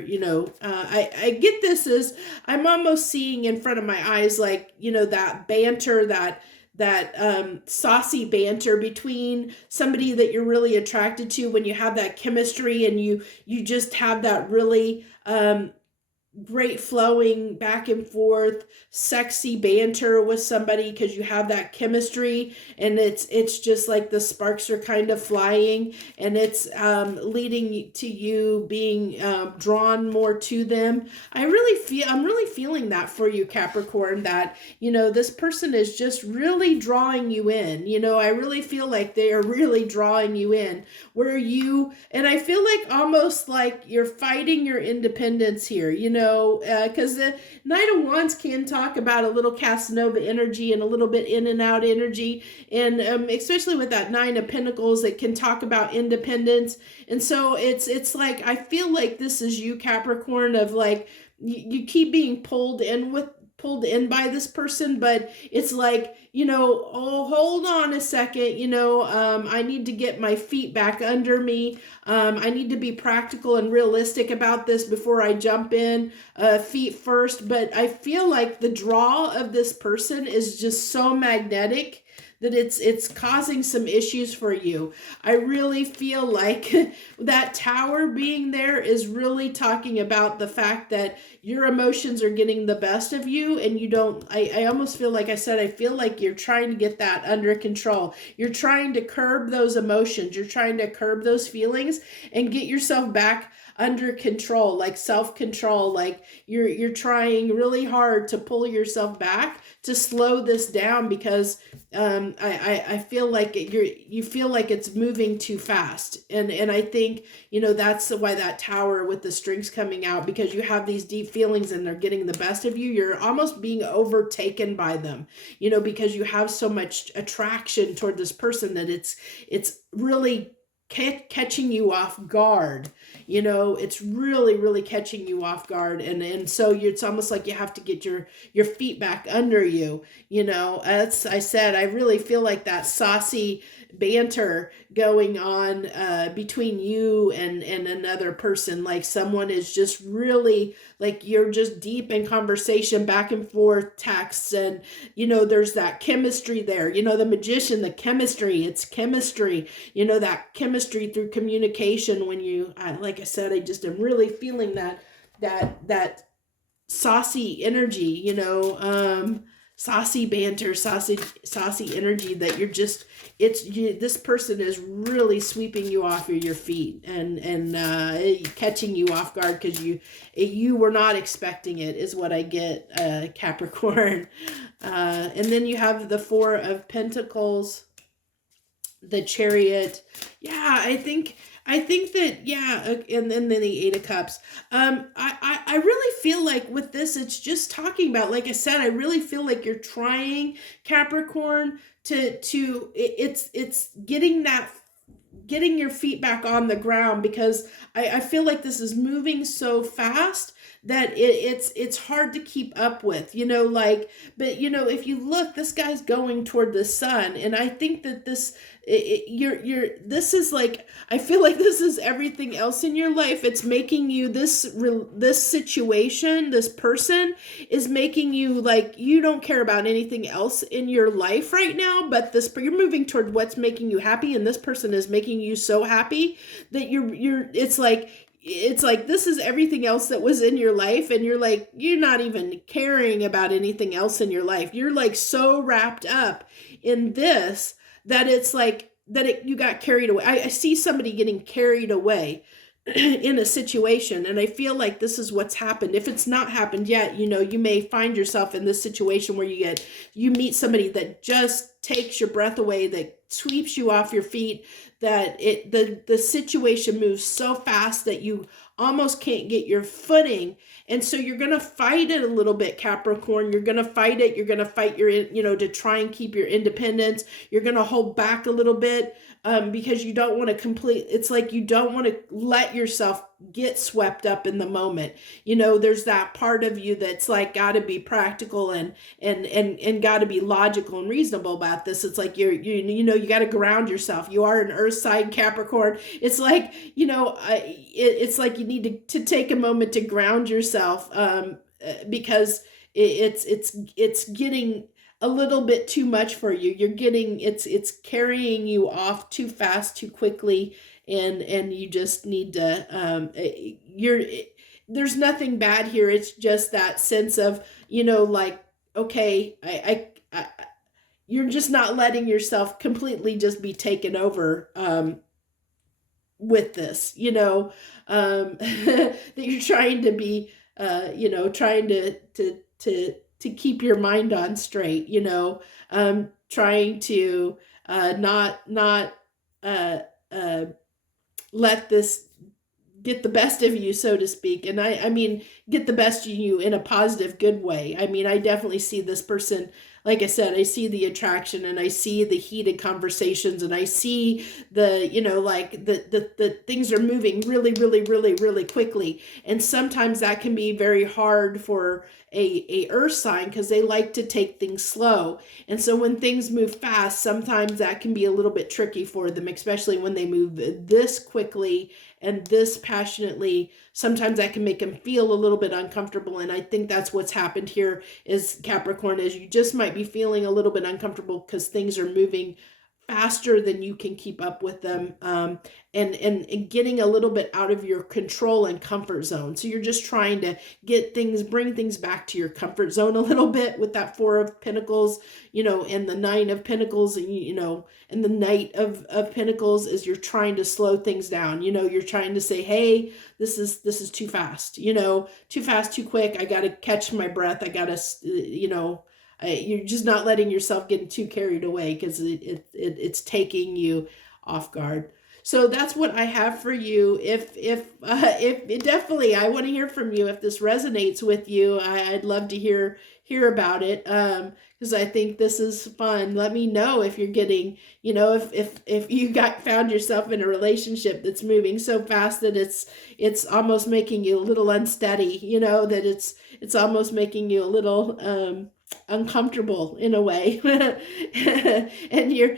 I get this as I'm almost seeing in front of my eyes, like, that banter, that saucy banter between somebody that you're really attracted to, when you have that chemistry and you just have that really great flowing back and forth sexy banter with somebody, because you have that chemistry, and it's just like the sparks are kind of flying, and it's leading to you being drawn more to them. I'm really feeling that for you, Capricorn, that this person is just really drawing you in. I really feel like they are really drawing you in, and I feel like almost like you're fighting your independence here, because the Knight of Wands can talk about a little Casanova energy and a little bit in and out energy. And especially with that Nine of Pentacles, it can talk about independence. And so it's like, I feel like this is you, Capricorn, of like, you keep being pulled in by this person, but it's like, oh, hold on a second, I need to get my feet back under me. I need to be practical and realistic about this before I jump in, feet first. But I feel like the draw of this person is just so magnetic that it's causing some issues for you. I really feel like that Tower being there is really talking about the fact that your emotions are getting the best of you, and you don't, I almost feel like I said, I feel like you're trying to get that under control. You're trying to curb those emotions. You're trying to curb those feelings and get yourself back under control, like self-control, like you're trying really hard to pull yourself back to slow this down, because I feel like you feel like it's moving too fast. And I think, that's why that Tower with the strings coming out, because you have these deep feelings and they're getting the best of you. You're almost being overtaken by them, because you have so much attraction toward this person that it's really catching you off guard. It's really, really catching you off guard. And so it's almost like you have to get your feet back under you. As I said, I really feel like that saucy banter going on between you and another person. Like someone is just really, like, you're just deep in conversation, back and forth texts, and there's that chemistry there. The magician, the chemistry, it's chemistry, that chemistry through communication. When like I said, I just am really feeling that saucy energy, saucy banter, saucy energy, that you're just, this person is really sweeping you off your feet and catching you off guard, because you were not expecting it, is what I get, Capricorn. And then you have the Four of Pentacles, the Chariot. Yeah, I think that, yeah, and then the Eight of Cups. I really feel like with this, it's just talking about, like I said, I really feel like you're trying, Capricorn, it's getting your feet back on the ground, because I feel like this is moving so fast that it's hard to keep up with, but if you look, this guy's going toward the sun, and I think that this this is like, I feel like this is everything else in your life. It's making you, this situation, this person is making you like, you don't care about anything else in your life right now, but you're moving toward what's making you happy, and this person is making you so happy that it's like this is everything else that was in your life, and you're not even caring about anything else in your life. You're like so wrapped up in this that it's like you got carried away. I see somebody getting carried away in a situation, and I feel like this is what's happened. If it's not happened yet, you may find yourself in this situation where you meet somebody that just takes your breath away, that sweeps you off your feet, that the situation moves so fast that you almost can't get your footing. And so you're going to fight it a little bit, Capricorn. You're going to fight it. You're going to fight to try and keep your independence. You're going to hold back a little bit because you don't want to it's like you don't want to let yourself get swept up in the moment. There's that part of you that's like got to be practical and got to be logical and reasonable about this. It's like you got to ground yourself. You are an earth sign, Capricorn. It's like, it's like you need to take a moment to ground yourself because it's getting a little bit too much for you. It's carrying you off too fast, too quickly, and you just need to there's nothing bad here. It's just that sense of, like, okay, I you're just not letting yourself completely just be taken over with this, that you're trying to be trying to keep your mind on straight, trying to not let this get the best of you, so to speak. And I mean, get the best of you in a positive, good way. I mean, I definitely see this person, like I said, I see the attraction, and I see the heated conversations, and I see the, like the things are moving really, really, really, really quickly. And sometimes that can be very hard for a earth sign, because they like to take things slow. And so when things move fast, sometimes that can be a little bit tricky for them, especially when they move this quickly and this passionately. Sometimes that can make them feel a little bit uncomfortable. And I think that's what's happened here is, Capricorn, is you just might be feeling a little bit uncomfortable because things are moving faster than you can keep up with them, and getting a little bit out of your control and comfort zone. So you're just trying to bring things back to your comfort zone a little bit with that Four of Pentacles, and the Nine of Pentacles, and and the Knight of Pentacles, is you're trying to slow things down. You're trying to say, hey, this is too fast, too fast, too quick. I got to catch my breath. I got to, you're just not letting yourself get too carried away, because it's taking you off guard. So that's what I have for you. If definitely, I want to hear from you. If this resonates with you, I'd love to hear about it. Because I think this is fun. Let me know if you're getting, if you found yourself in a relationship that's moving so fast that it's almost making you a little unsteady. That it's almost making you a little uncomfortable in a way. And you're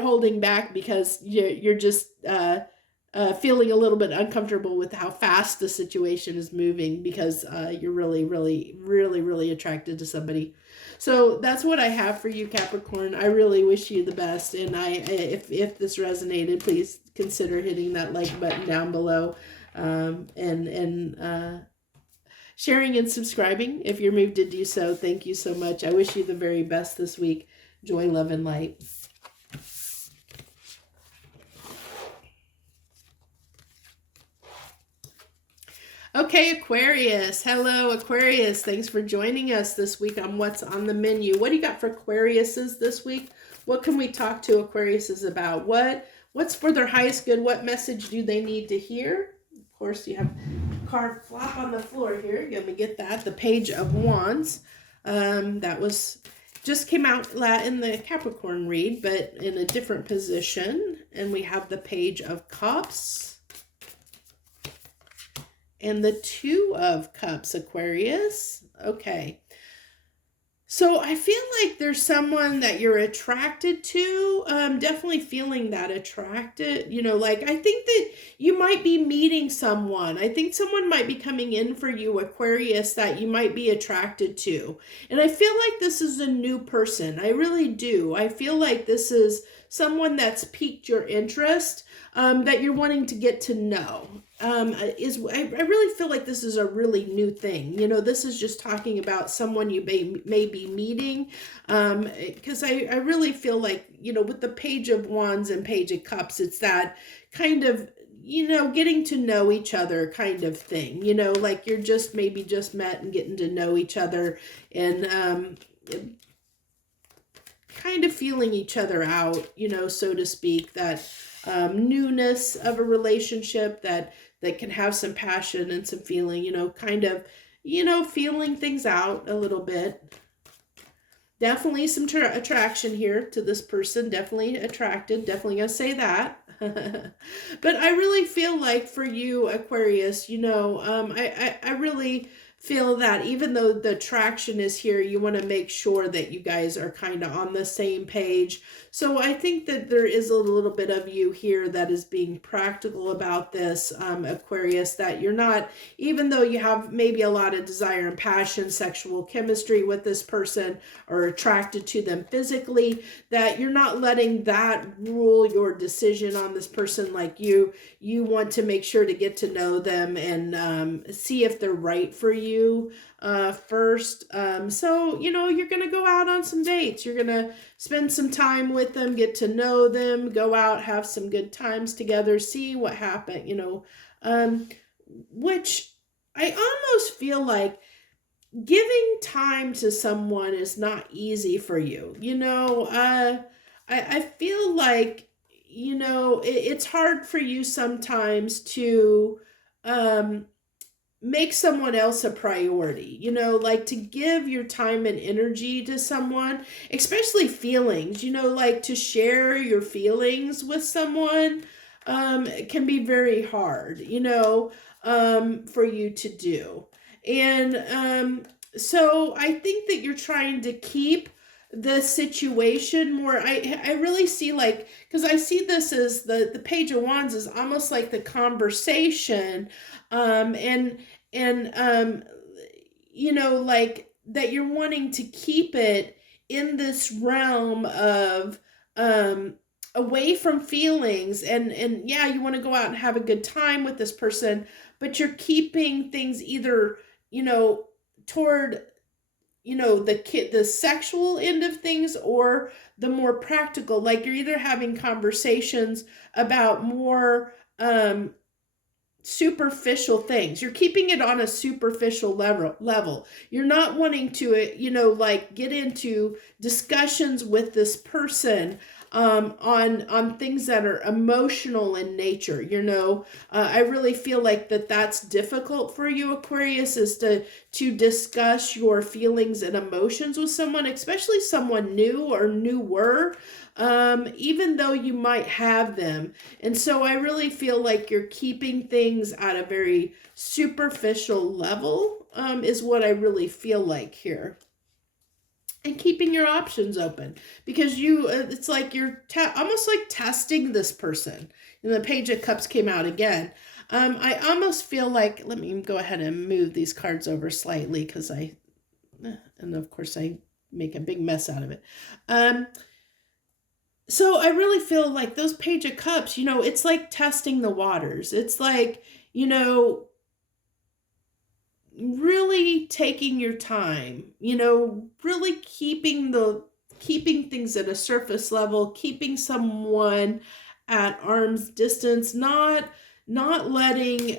holding back because you're just feeling a little bit uncomfortable with how fast the situation is moving, because you're really, really, really, really attracted to somebody. So that's what I have for you, Capricorn. I really wish you the best. And if this resonated, please consider hitting that like button down below, and sharing and subscribing if you're moved to do so. Thank you so much. I wish you the very best this week. Joy, love, and light. Okay, Aquarius. Hello, Aquarius. Thanks for joining us this week on What's on the Menu. What do you got for Aquariuses this week? What can we talk to Aquariuses about? What's for their highest good? What message do they need to hear? Of course, you have card flop on the floor here. Let me get that. The Page of Wands. That was just came out in the Capricorn read, but in a different position. And we have the Page of Cups and the Two of Cups, Aquarius. Okay. So I feel like there's someone that you're attracted to. Definitely feeling that attracted. I think that you might be meeting someone. I think someone might be coming in for you, Aquarius, that you might be attracted to. And I feel like this is a new person. I really do. I feel like this is someone that's piqued your interest, that you're wanting to get to know. I really feel like this is a really new thing. This is just talking about someone you may be meeting, because I really feel like, with the Page of Wands and Page of Cups, it's that kind of, getting to know each other kind of thing, like you're just met and getting to know each other, and kind of feeling each other out, so to speak, that newness of a relationship that can have some passion and some feeling, kind of, feeling things out a little bit. Definitely some attraction here to this person. Definitely attracted. Definitely gonna say that. But I really feel like for you, Aquarius, I really feel that even though the attraction is here, you want to make sure that you guys are kind of on the same page. So I think that there is a little bit of you here that is being practical about this, Aquarius, that you're not, even though you have maybe a lot of desire and passion, sexual chemistry with this person, or attracted to them physically, that you're not letting that rule your decision on this person. Like you want to make sure to get to know them and see if they're right for you first. So, you're going to go out on some dates. You're going to spend some time with them, get to know them, go out, have some good times together, see what happened, which I almost feel like giving time to someone is not easy for you. I feel like, it's hard for you sometimes to make someone else a priority, like to give your time and energy to someone, especially feelings, like to share your feelings with someone can be very hard, for you to do. And so I think that you're trying to keep the situation more, I really see, like, because I see this as the Page of Wands is almost like the conversation, and like that you're wanting to keep it in this realm of away from feelings, and yeah, you want to go out and have a good time with this person, but you're keeping things either toward the sexual end of things, or the more practical, like you're either having conversations about more superficial things. You're keeping it on a superficial level. You're not wanting to, like get into discussions with this person on things that are emotional in nature. I really feel like that's difficult for you, Aquarius, is to discuss your feelings and emotions with someone, especially someone new or newer, even though you might have them. And so I really feel like you're keeping things at a very superficial level, is what I really feel like here. And keeping your options open, because it's like you're almost like testing this person. And the Page of Cups came out again. I almost feel like, let me go ahead and move these cards over slightly, because and of course I make a big mess out of it. So I really feel like those Page of Cups, it's like testing the waters. It's like, really taking your time, really keeping things at a surface level, keeping someone at arm's distance, not letting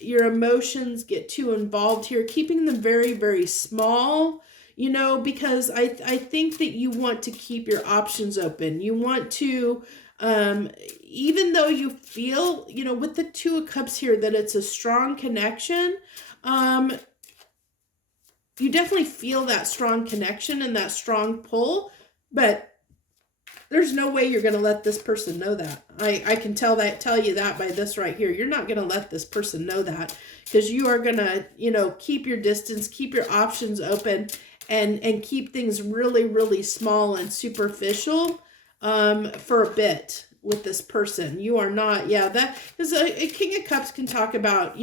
your emotions get too involved here, keeping them very, very small, because I think that you want to keep your options open. You want to, even though you feel, with the Two of Cups here, that it's a strong connection, you definitely feel that strong connection and that strong pull, but there's no way you're going to let this person know that. I can tell you that by this right here. You're not going to let this person know that, because you are going to, keep your distance, keep your options open, and keep things really, really small and superficial, for a bit with this person. You are not, because a King of Cups can talk about,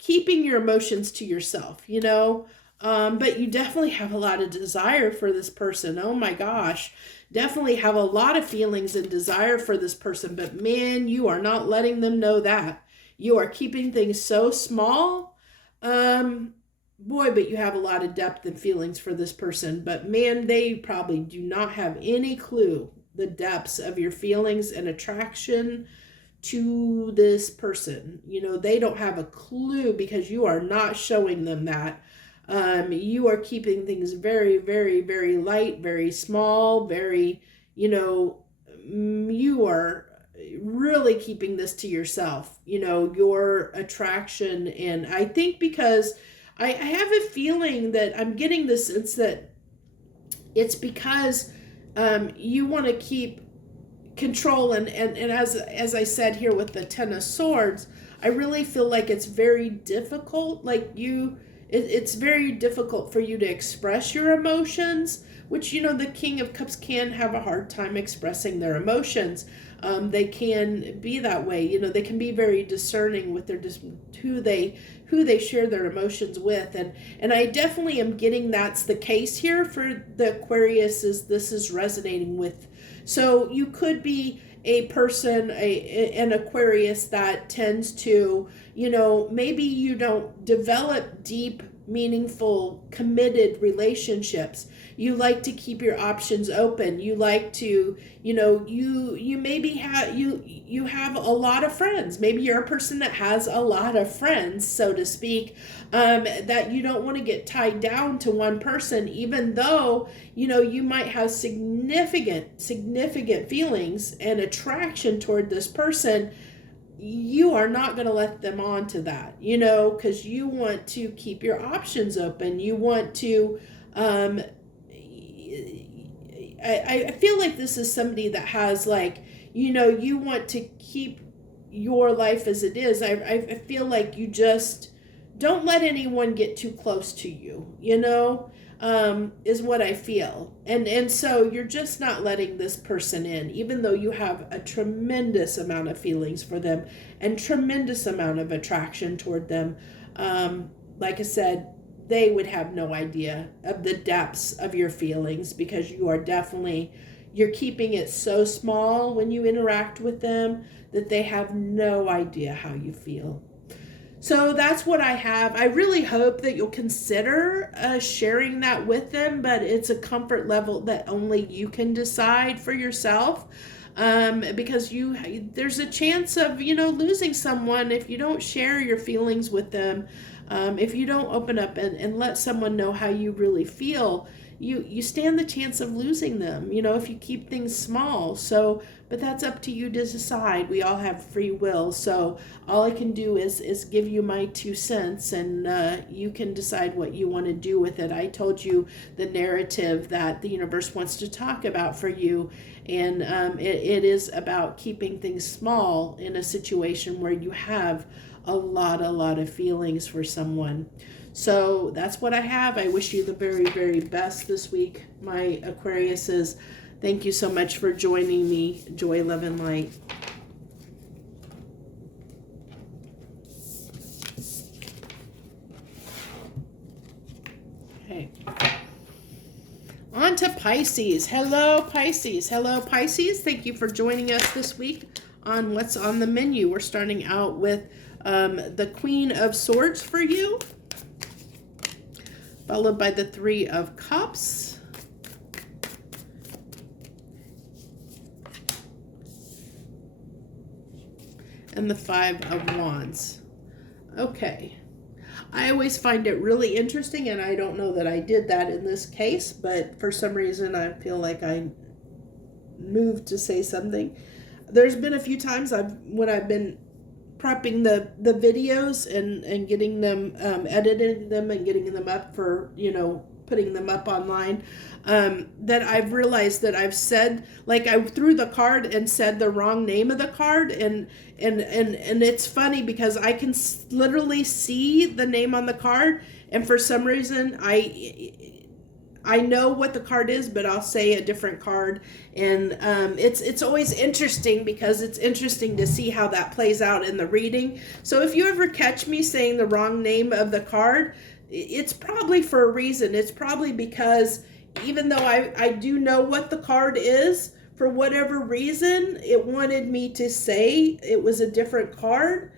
keeping your emotions to yourself, but you definitely have a lot of desire for this person. Oh my gosh, definitely have a lot of feelings and desire for this person, but man, you are not letting them know that. You are keeping things so small. Boy, but you have a lot of depth and feelings for this person, but man, they probably do not have any clue the depths of your feelings and attraction to this person. They don't have a clue, because you are not showing them that. You are keeping things very, very, very light, very small, very, you are really keeping this to yourself, your attraction. And I think, because I have a feeling that I'm getting this sense that it's because you want to keep control, and as I said here with the Ten of Swords, I really feel like it's very difficult, it's very difficult for you to express your emotions, which, the King of Cups can have a hard time expressing their emotions. They can be that way, they can be very discerning with who they share their emotions with, and I definitely am getting that's the case here for the Aquarius. This is resonating with. So you could be a person, an Aquarius, that tends to, maybe you don't develop deep, meaningful, committed relationships. You like to keep your options open. You like to, you maybe you have a lot of friends. Maybe you're a person that has a lot of friends, so to speak, that you don't want to get tied down to one person, even though, you might have significant feelings and attraction toward this person. You are not going to let them on to that, because you want to keep your options open. You want to, I feel like this is somebody that has, like, you want to keep your life as it is. I feel like you just don't let anyone get too close to you, is what I feel. And so you're just not letting this person in, even though you have a tremendous amount of feelings for them and tremendous amount of attraction toward them. Like I said, they would have no idea of the depths of your feelings, because you're keeping it so small when you interact with them that they have no idea how you feel. So that's what I have. I really hope that you'll consider sharing that with them, but it's a comfort level that only you can decide for yourself. because there's a chance of, losing someone if you don't share your feelings with them. If you don't open up and let someone know how you really feel, you stand the chance of losing them, if you keep things small. So, but that's up to you to decide. We all have free will. So all I can do is give you my 2 cents, and you can decide what you want to do with it. I told you the narrative that the universe wants to talk about for you. And it is about keeping things small in a situation where you have a lot of feelings for someone. So that's what I have. I wish you the very, very best this week, my Aquariuses. Thank you so much for joining me. Joy, love, and light. Okay. On to Pisces. Hello, Pisces. Hello, Pisces. Thank you for joining us this week on What's on the Menu. We're starting out with the Queen of Swords for you, followed by the Three of Cups, and the Five of Wands. Okay. I always find it really interesting, and I don't know that I did that in this case, but for some reason I feel like I moved to say something. There's been a few times when I've been prepping the videos and getting them, editing them and getting them up for, putting them up online, that I've realized that I've said, like, I threw the card and said the wrong name of the card, and it's funny because I can literally see the name on the card, and for some reason I know what the card is, but I'll say a different card. And it's always interesting because it's interesting to see how that plays out in the reading. So if you ever catch me saying the wrong name of the card, it's probably for a reason. It's probably because even though I do know what the card is, for whatever reason, it wanted me to say it was a different card,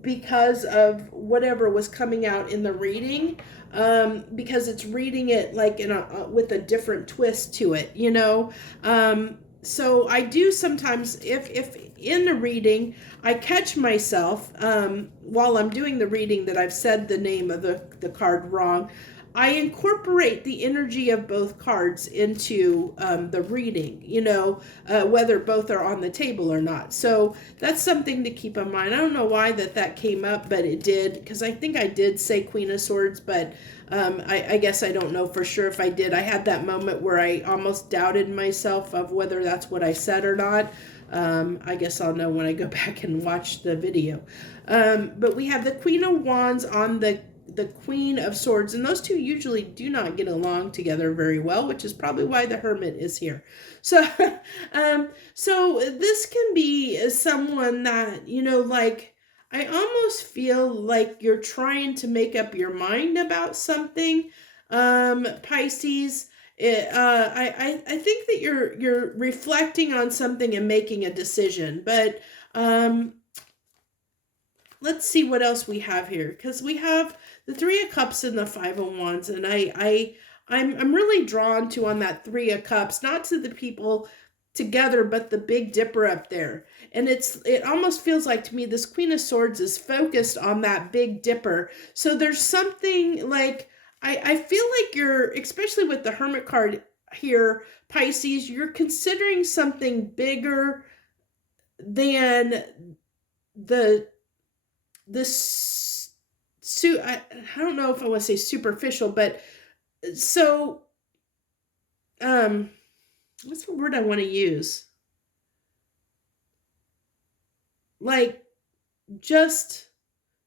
because of whatever was coming out in the reading. Because it's reading it like with a different twist to it, so I do sometimes, if in the reading I catch myself while I'm doing the reading that I've said the name of the card wrong, I incorporate the energy of both cards into the reading, whether both are on the table or not. So that's something to keep in mind. I don't know why that came up, but it did, because I think I did say Queen of Swords, but I guess I don't know for sure if I did. I had that moment where I almost doubted myself of whether that's what I said or not. I guess I'll know when I go back and watch the video. But we have the Queen of Wands on the Queen of Swords, and those two usually do not get along together very well, which is probably why the Hermit is here. So so this can be someone that, like, I almost feel like you're trying to make up your mind about something, Pisces. I think that you're reflecting on something and making a decision, but let's see what else we have here, because we have the Three of Cups and the Five of Wands, and I'm really drawn to, on that Three of Cups, not to the people together, but the Big Dipper up there. And it almost feels like to me this Queen of Swords is focused on that Big Dipper. So there's something like, I feel like you're, especially with the Hermit card here, Pisces, you're considering something bigger than I don't know if I want to say superficial, but so, what's the word I want to use? Like, just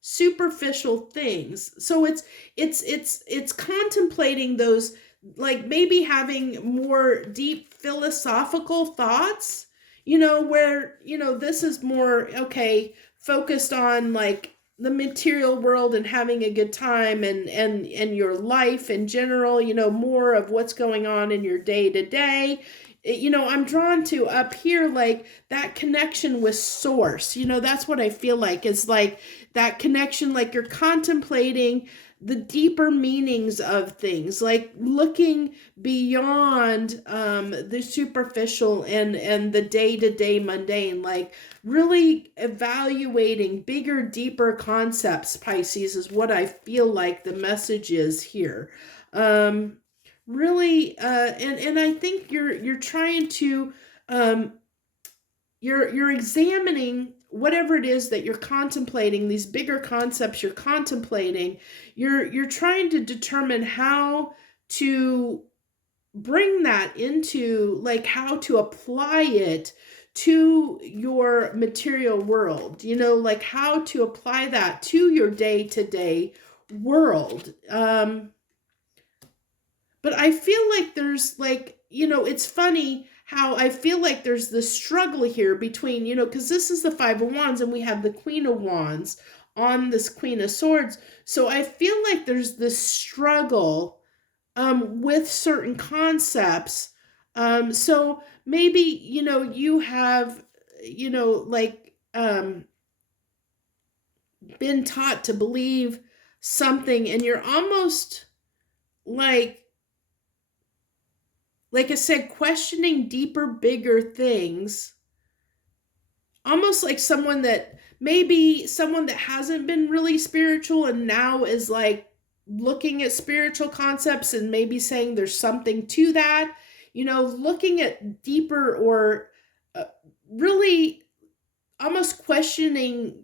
superficial things. So it's contemplating those, like maybe having more deep philosophical thoughts, where, this is more, okay, focused on like the material world and having a good time and your life in general, more of what's going on in your day to day. I'm drawn to up here, like that connection with source, that's what I feel like is like that connection, like you're contemplating the deeper meanings of things, like looking beyond the superficial and the day-to-day mundane, like really evaluating bigger, deeper concepts, Pisces, is what I feel like the message is here. Really, and I think you're trying to you're examining whatever it is that you're contemplating, these bigger concepts you're contemplating. You're trying to determine how to bring that into, like, how to apply it to your material world, like how to apply that to your day-to-day world. But I feel like there's, like, it's funny how I feel like there's this struggle here between, because this is the Five of Wands and we have the Queen of Wands on this Queen of Swords. So I feel like there's this struggle with certain concepts. So maybe, you have, like, been taught to believe something, and you're almost like I said, questioning deeper, bigger things, almost like someone that hasn't been really spiritual and now is like looking at spiritual concepts and maybe saying there's something to that, looking at deeper, or really almost questioning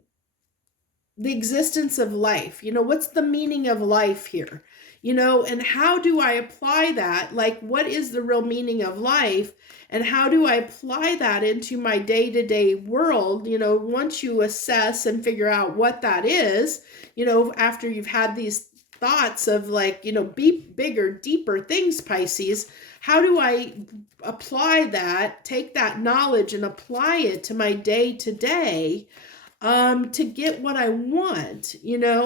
the existence of life. What's the meaning of life here? And how do I apply that? Like, what is the real meaning of life? And how do I apply that into my day-to-day world? Once you assess and figure out what that is, after you've had these thoughts of, like, be bigger, deeper things, Pisces, how do I apply that, take that knowledge and apply it to my day-to-day to get what I want?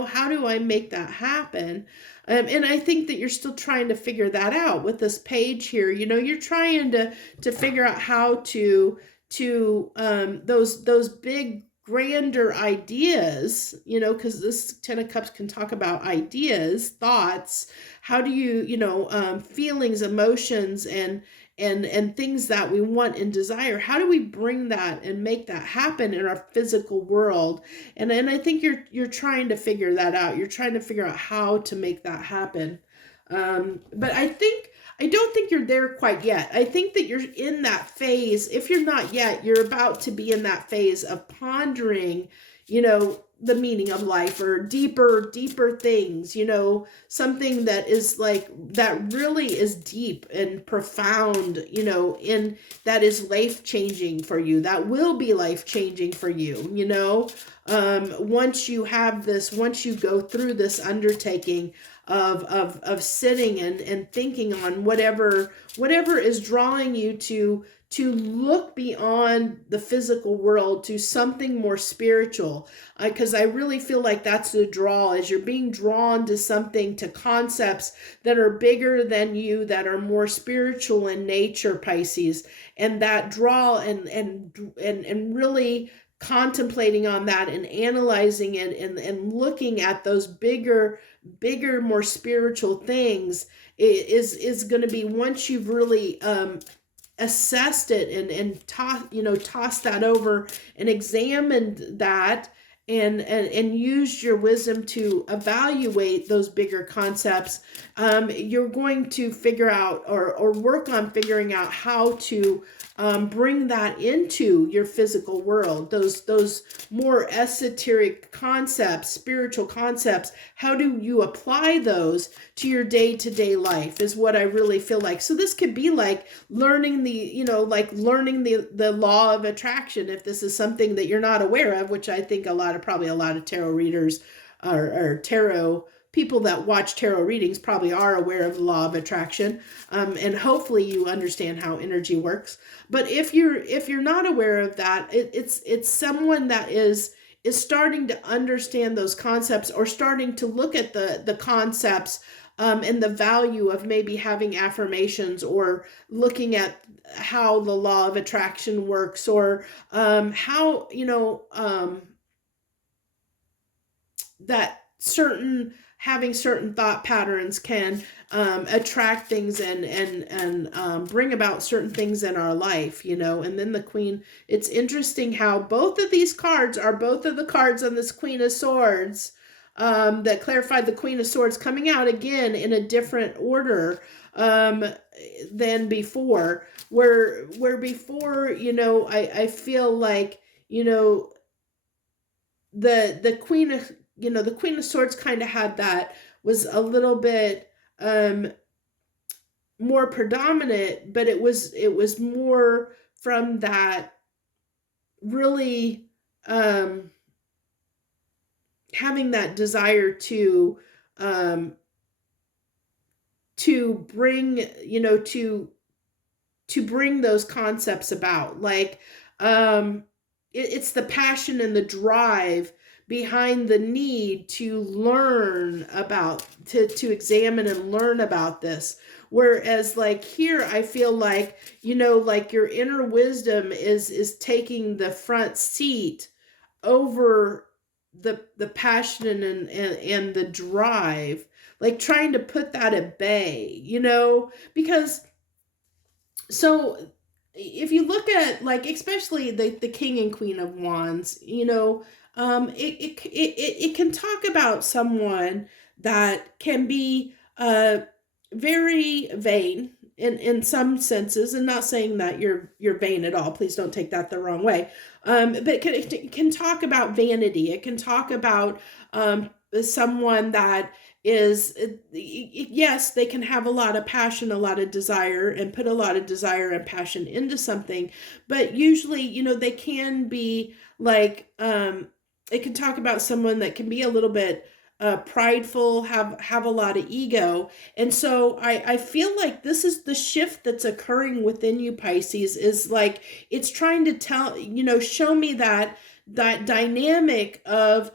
How do I make that happen? And I think that you're still trying to figure that out with this page here. You're trying to figure out how to those big, grander ideas, because this Ten of Cups can talk about ideas, thoughts. How do you, feelings, emotions, and things that we want and desire, how do we bring that and make that happen in our physical world? And I think you're trying to figure that out. You're trying to figure out how to make that happen. But I don't think you're there quite yet. I think that you're in that phase. If you're not yet, you're about to be in that phase of pondering, the meaning of life, or deeper things, something that is like, that really is deep and profound, in that is life changing for you, that will be life changing for you, once you go through this undertaking of sitting and thinking on whatever is drawing you to look beyond the physical world to something more spiritual. Because I really feel like that's the draw, is you're being drawn to something, to concepts that are bigger than you, that are more spiritual in nature, Pisces. And that draw and really contemplating on that and analyzing it and looking at those bigger, more spiritual things is going to be, once you've really assessed it and tossed that over and examined that and used your wisdom to evaluate those bigger concepts, you're going to figure out or work on figuring out how to bring that into your physical world. Those more esoteric concepts, spiritual concepts, how do you apply those to your day-to-day life is what I really feel like. So this could be like learning the law of attraction, if this is something that you're not aware of, which I think probably a lot of tarot readers or tarot people that watch tarot readings probably are aware of the law of attraction, and hopefully you understand how energy works. But if you're not aware of that, it's someone that is starting to understand those concepts, or starting to look at the concepts and the value of maybe having affirmations, or looking at how the law of attraction works, or how that certain having certain thought patterns can attract things and bring about certain things in our life, you know. And then the Queen, it's interesting how both of these cards are both of the cards on this Queen of Swords that clarified the Queen of Swords coming out again in a different order than before, where before, you know, I feel like, you know, the Queen of, you know, the Queen of Swords kind of had that, was a little bit more predominant, but it was more from that really having that desire to bring, you know, to bring those concepts about. Like it's the passion and the drive behind the need to learn about, to examine and learn about this. Whereas like here, I feel like, you know, like your inner wisdom is taking the front seat over the passion and the drive, like trying to put that at bay, you know. Because so if you look at, like, especially the King and Queen of Wands, you know, it can talk about someone that can be very vain in some senses, and not saying that you're vain at all. Please don't take that the wrong way. But it can talk about vanity. It can talk about someone that is, yes, they can have a lot of passion, a lot of desire, and put a lot of desire and passion into something, but usually, you know, they can be like, it can talk about someone that can be a little bit prideful, have a lot of ego. And so I feel like this is the shift that's occurring within you, Pisces, is like, it's trying to tell, you know, show me that dynamic of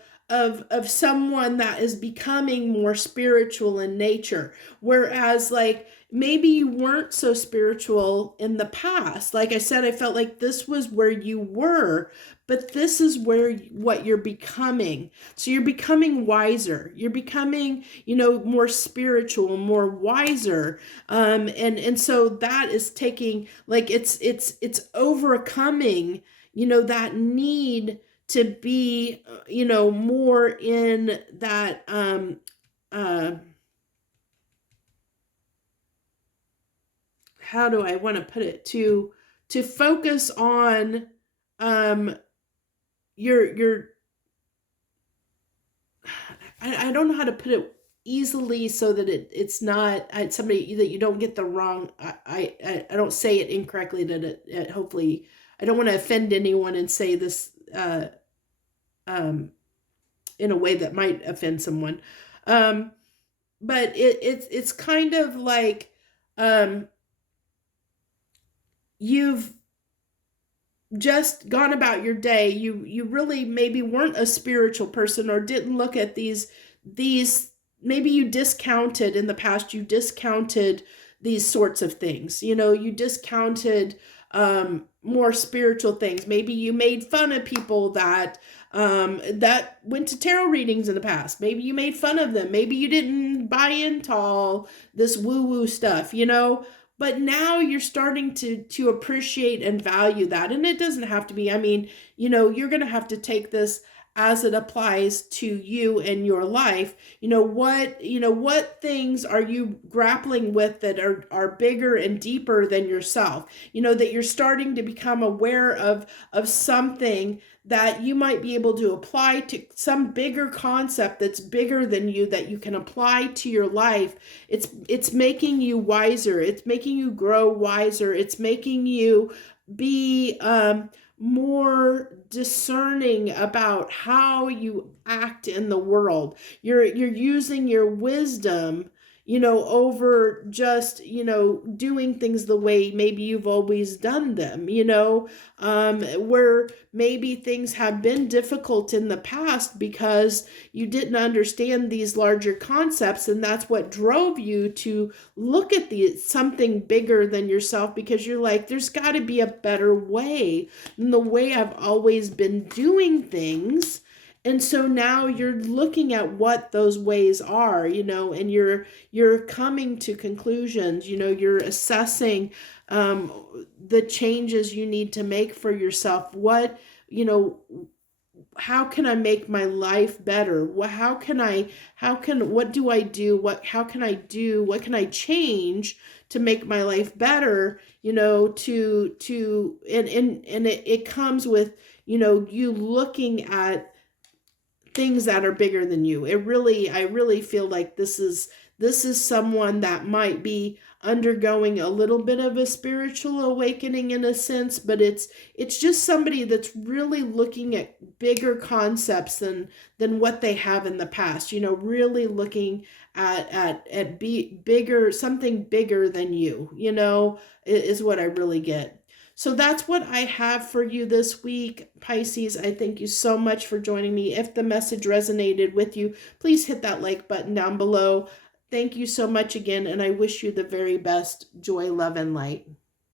someone that is becoming more spiritual in nature. Whereas like maybe you weren't so spiritual in the past. Like I said, I felt like this was where you were, but this is where what you're becoming. So you're becoming wiser. You're becoming, you know, more spiritual, more wiser. And so that is taking, like, it's overcoming, you know, that need to be, you know, more in that how do I want to put it, to focus on your I don't know how to put it easily so that it's not somebody that you don't get the wrong, I don't say it incorrectly, that it hopefully, I don't want to offend anyone and say this in a way that might offend someone. But it's kind of like you've just gone about your day. You really maybe weren't a spiritual person, or didn't look at these, maybe you discounted in the past, you discounted these sorts of things. You know, you discounted more spiritual things. Maybe you made fun of people that that went to tarot readings in the past. Maybe you made fun of them. Maybe you didn't buy into all this woo-woo stuff, you know. But now you're starting to appreciate and value that. And it doesn't have to be, I mean, you know, you're going to have to take this as it applies to you and your life. You know, what things are you grappling with that are bigger and deeper than yourself? You know, that you're starting to become aware of something that you might be able to apply to some bigger concept that's bigger than you, that you can apply to your life. It's making you wiser. It's making you grow wiser. It's making you be more discerning about how you act in the world. You're using your wisdom, you know, over just, you know, doing things the way maybe you've always done them, you know, where maybe things have been difficult in the past because you didn't understand these larger concepts, and that's what drove you to look at something bigger than yourself, because you're like, there's got to be a better way than the way I've always been doing things. And so now you're looking at what those ways are, and you're coming to conclusions, you're assessing the changes you need to make for yourself. How can I make my life better? What do I do? What can I change to make my life better? And it comes with, you looking at things that are bigger than you. I really feel like this is someone that might be undergoing a little bit of a spiritual awakening in a sense, but it's just somebody that's really looking at bigger concepts than what they have in the past. Really looking at bigger, something bigger than you. Is what I really get. So that's what I have for you this week, Pisces. I thank you so much for joining me. If the message resonated with you, please hit that like button down below. Thank you so much again, and I wish you the very best. Joy, love, and light.